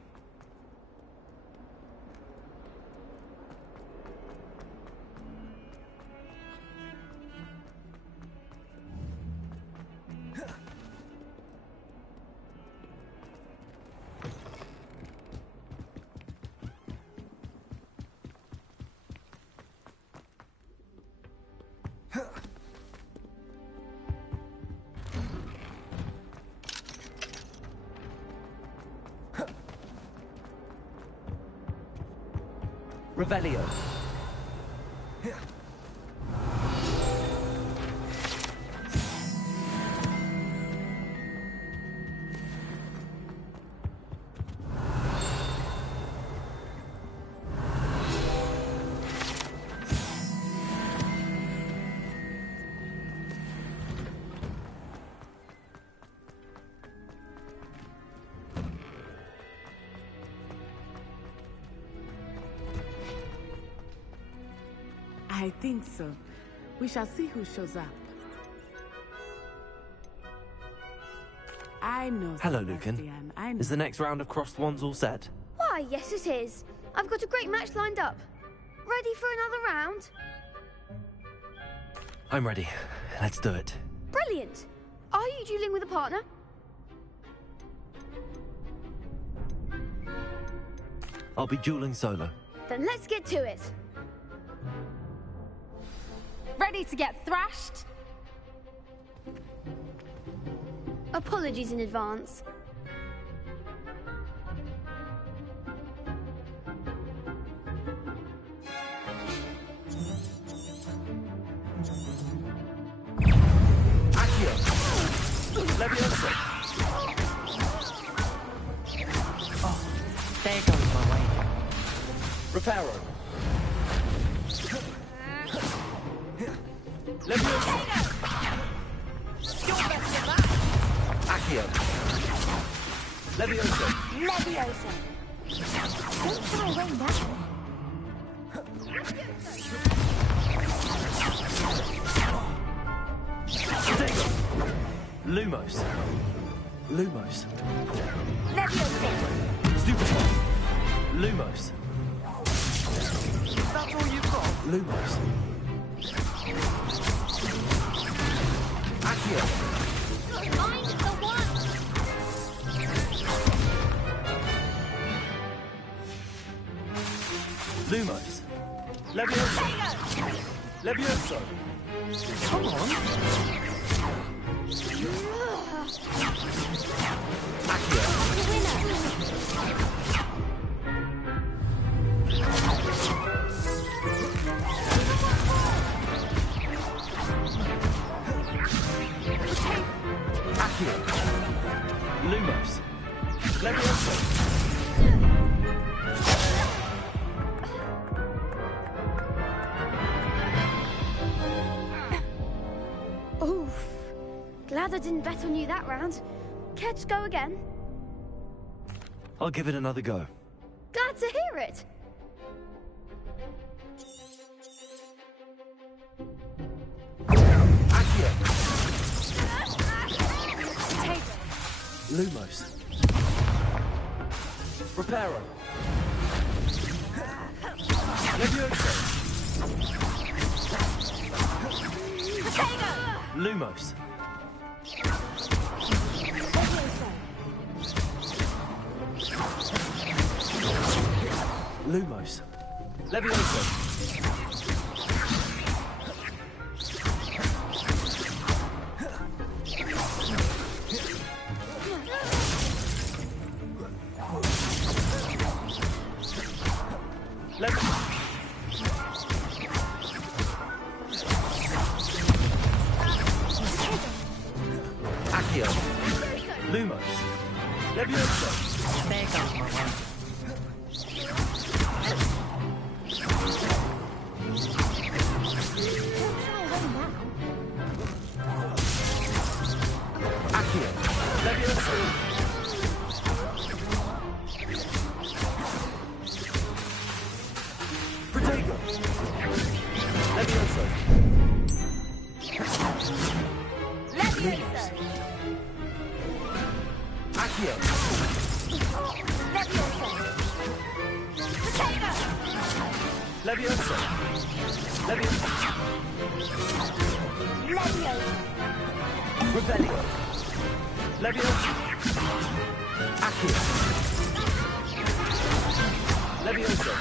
Revelio. I think so. We shall see who shows up. I know. Hello, Sebastian. Lucan. I know. Is the next round of crossed wands all set? Why, yes it is. I've got a great match lined up. Ready for another round? I'm ready. Let's do it. Brilliant. Are you dueling with a partner? I'll be dueling solo. Then let's get to it. Ready to get thrashed? Apologies in advance. Accio! Leviosa! Oh, there goes my way. Reparo! Leviosa! Accio! Leviosa! Leviosa! Don't try away now. Lumos. Lumos. Leviosa! Stupefy. Lumos. That's all you've got? Lumos. Accio. Find the one! Lumos. Leviosa. Levioso. Come on. Accio. Accio. Lumos. Leviosa. Oof. Glad I didn't bet on you that round. Care to go again? I'll give it another go. Glad to hear it. Accio. Lumos. Reparo. Lumos. Lumos. Levioso. Accio. Lumos. Levioso. There goes my one. Accio. Levioso. Protego. Levioso. Levioso. Accio. Levioso. Potato. Levioso. Levioso. Levioso. Revelio. Levioso. Accio. Levioso.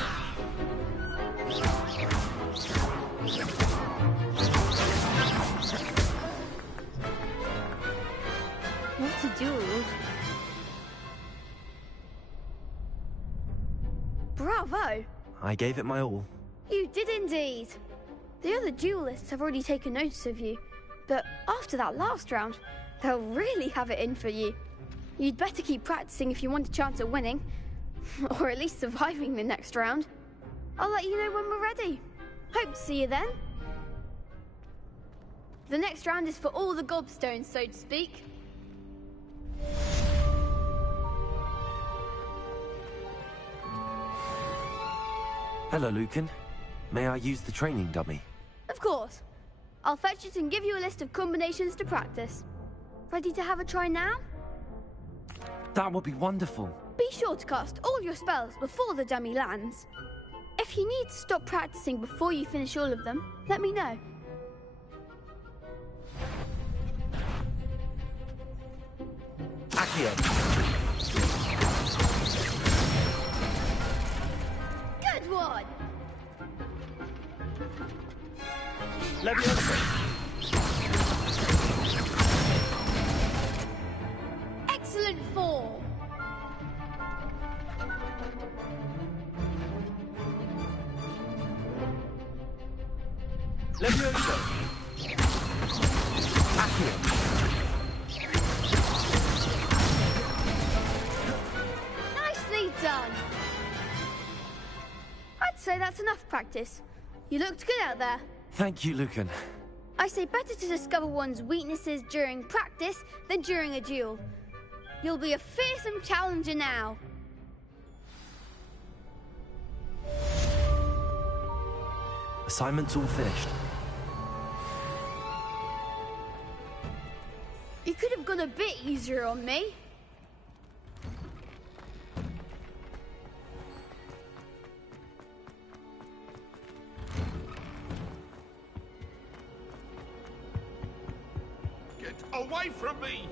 What a duel. Bravo! I gave it my all. You did indeed. The other duelists have already taken notice of you, but after that last round, they'll really have it in for you. You'd better keep practicing if you want a chance at winning, or at least surviving the next round. I'll let you know when we're ready. Hope to see you then. The next round is for all the gobstones, so to speak. Hello, Lucan. May I use the training dummy? Of course. I'll fetch it and give you a list of combinations to practice. Ready to have a try now? That would be wonderful. Be sure to cast all your spells before the dummy lands. If you need to stop practicing before you finish all of them, let me know. Accio. Good one! Levioso. Excellent form! Levioso. Accio. Nicely done! I'd say that's enough practice. You looked good out there. Thank you, Lucan. I say better to discover one's weaknesses during practice than during a duel. You'll be a fearsome challenger now. Assignment's all finished. You could have gone a bit easier on me. Get away from me!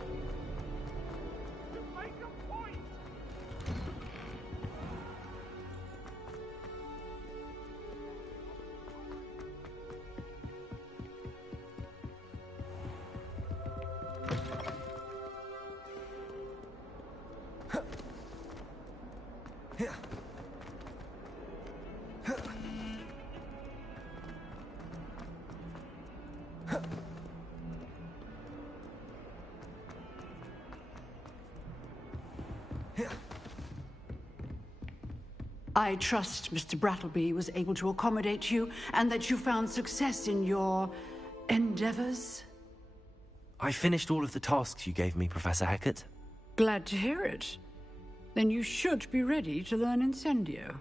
I trust Mr. Brattleby was able to accommodate you and that you found success in your endeavors. I finished all of the tasks you gave me, Professor Hackett. Glad to hear it. Then you should be ready to learn Incendio.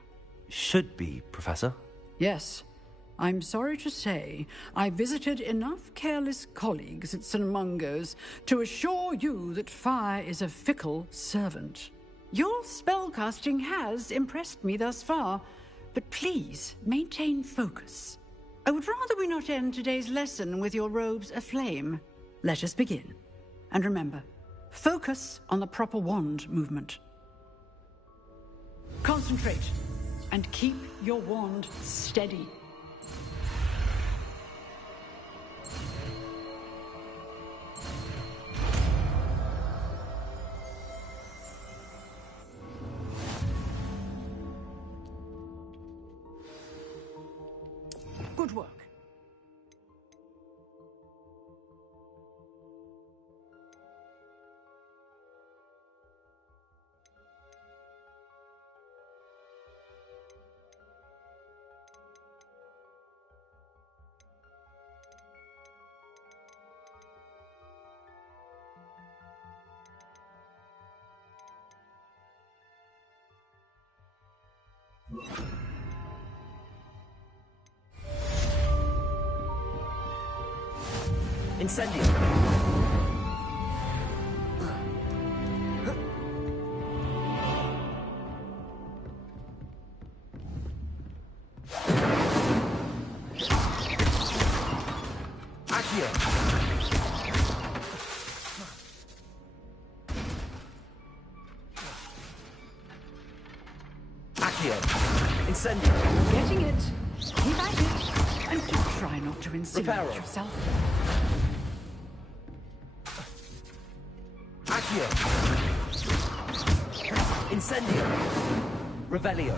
Should be, Professor. Yes. I'm sorry to say, I visited enough careless colleagues at St. Mungo's to assure you that fire is a fickle servant. Your spellcasting has impressed me thus far, but please maintain focus. I would rather we not end today's lesson with your robes aflame. Let us begin. And remember, focus on the proper wand movement. Concentrate, and keep your wand steady. Good work. Incendio. Accio. Accio. Incendio. Getting it. Keep at it. And do try not to incinerate yourself. Accio. Incendio. Revelio.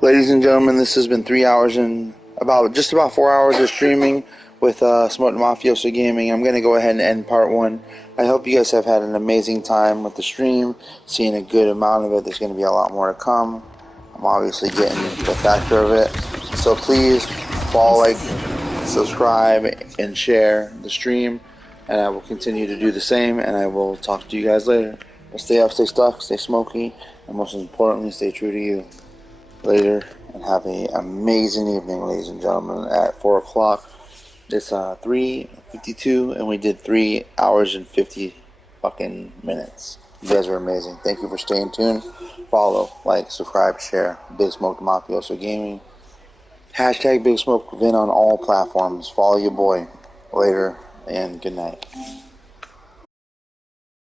Ladies and gentlemen, this has been 3 hours and just about 4 hours of streaming with Smart Mafioso Gaming. I'm going to go ahead and end part 1. I hope you guys have had an amazing time with the stream, seeing a good amount of it. There's going to be a lot more to come. I'm obviously getting the factor of it. So please follow, like, subscribe, and share the stream. And I will continue to do the same, and I will talk to you guys later. Well, stay up, stay stuck, stay smoky, and most importantly, stay true to you. Later, and have an amazing evening, ladies and gentlemen. At 4 o'clock, it's 3:52, and we did 3 hours and 50 fucking minutes. You guys are amazing. Thank you for staying tuned. Follow, like, subscribe, share. Big Smoke Mafioso Gaming. Hashtag Big Smoke Vin on all platforms. Follow your boy. Later, and good night.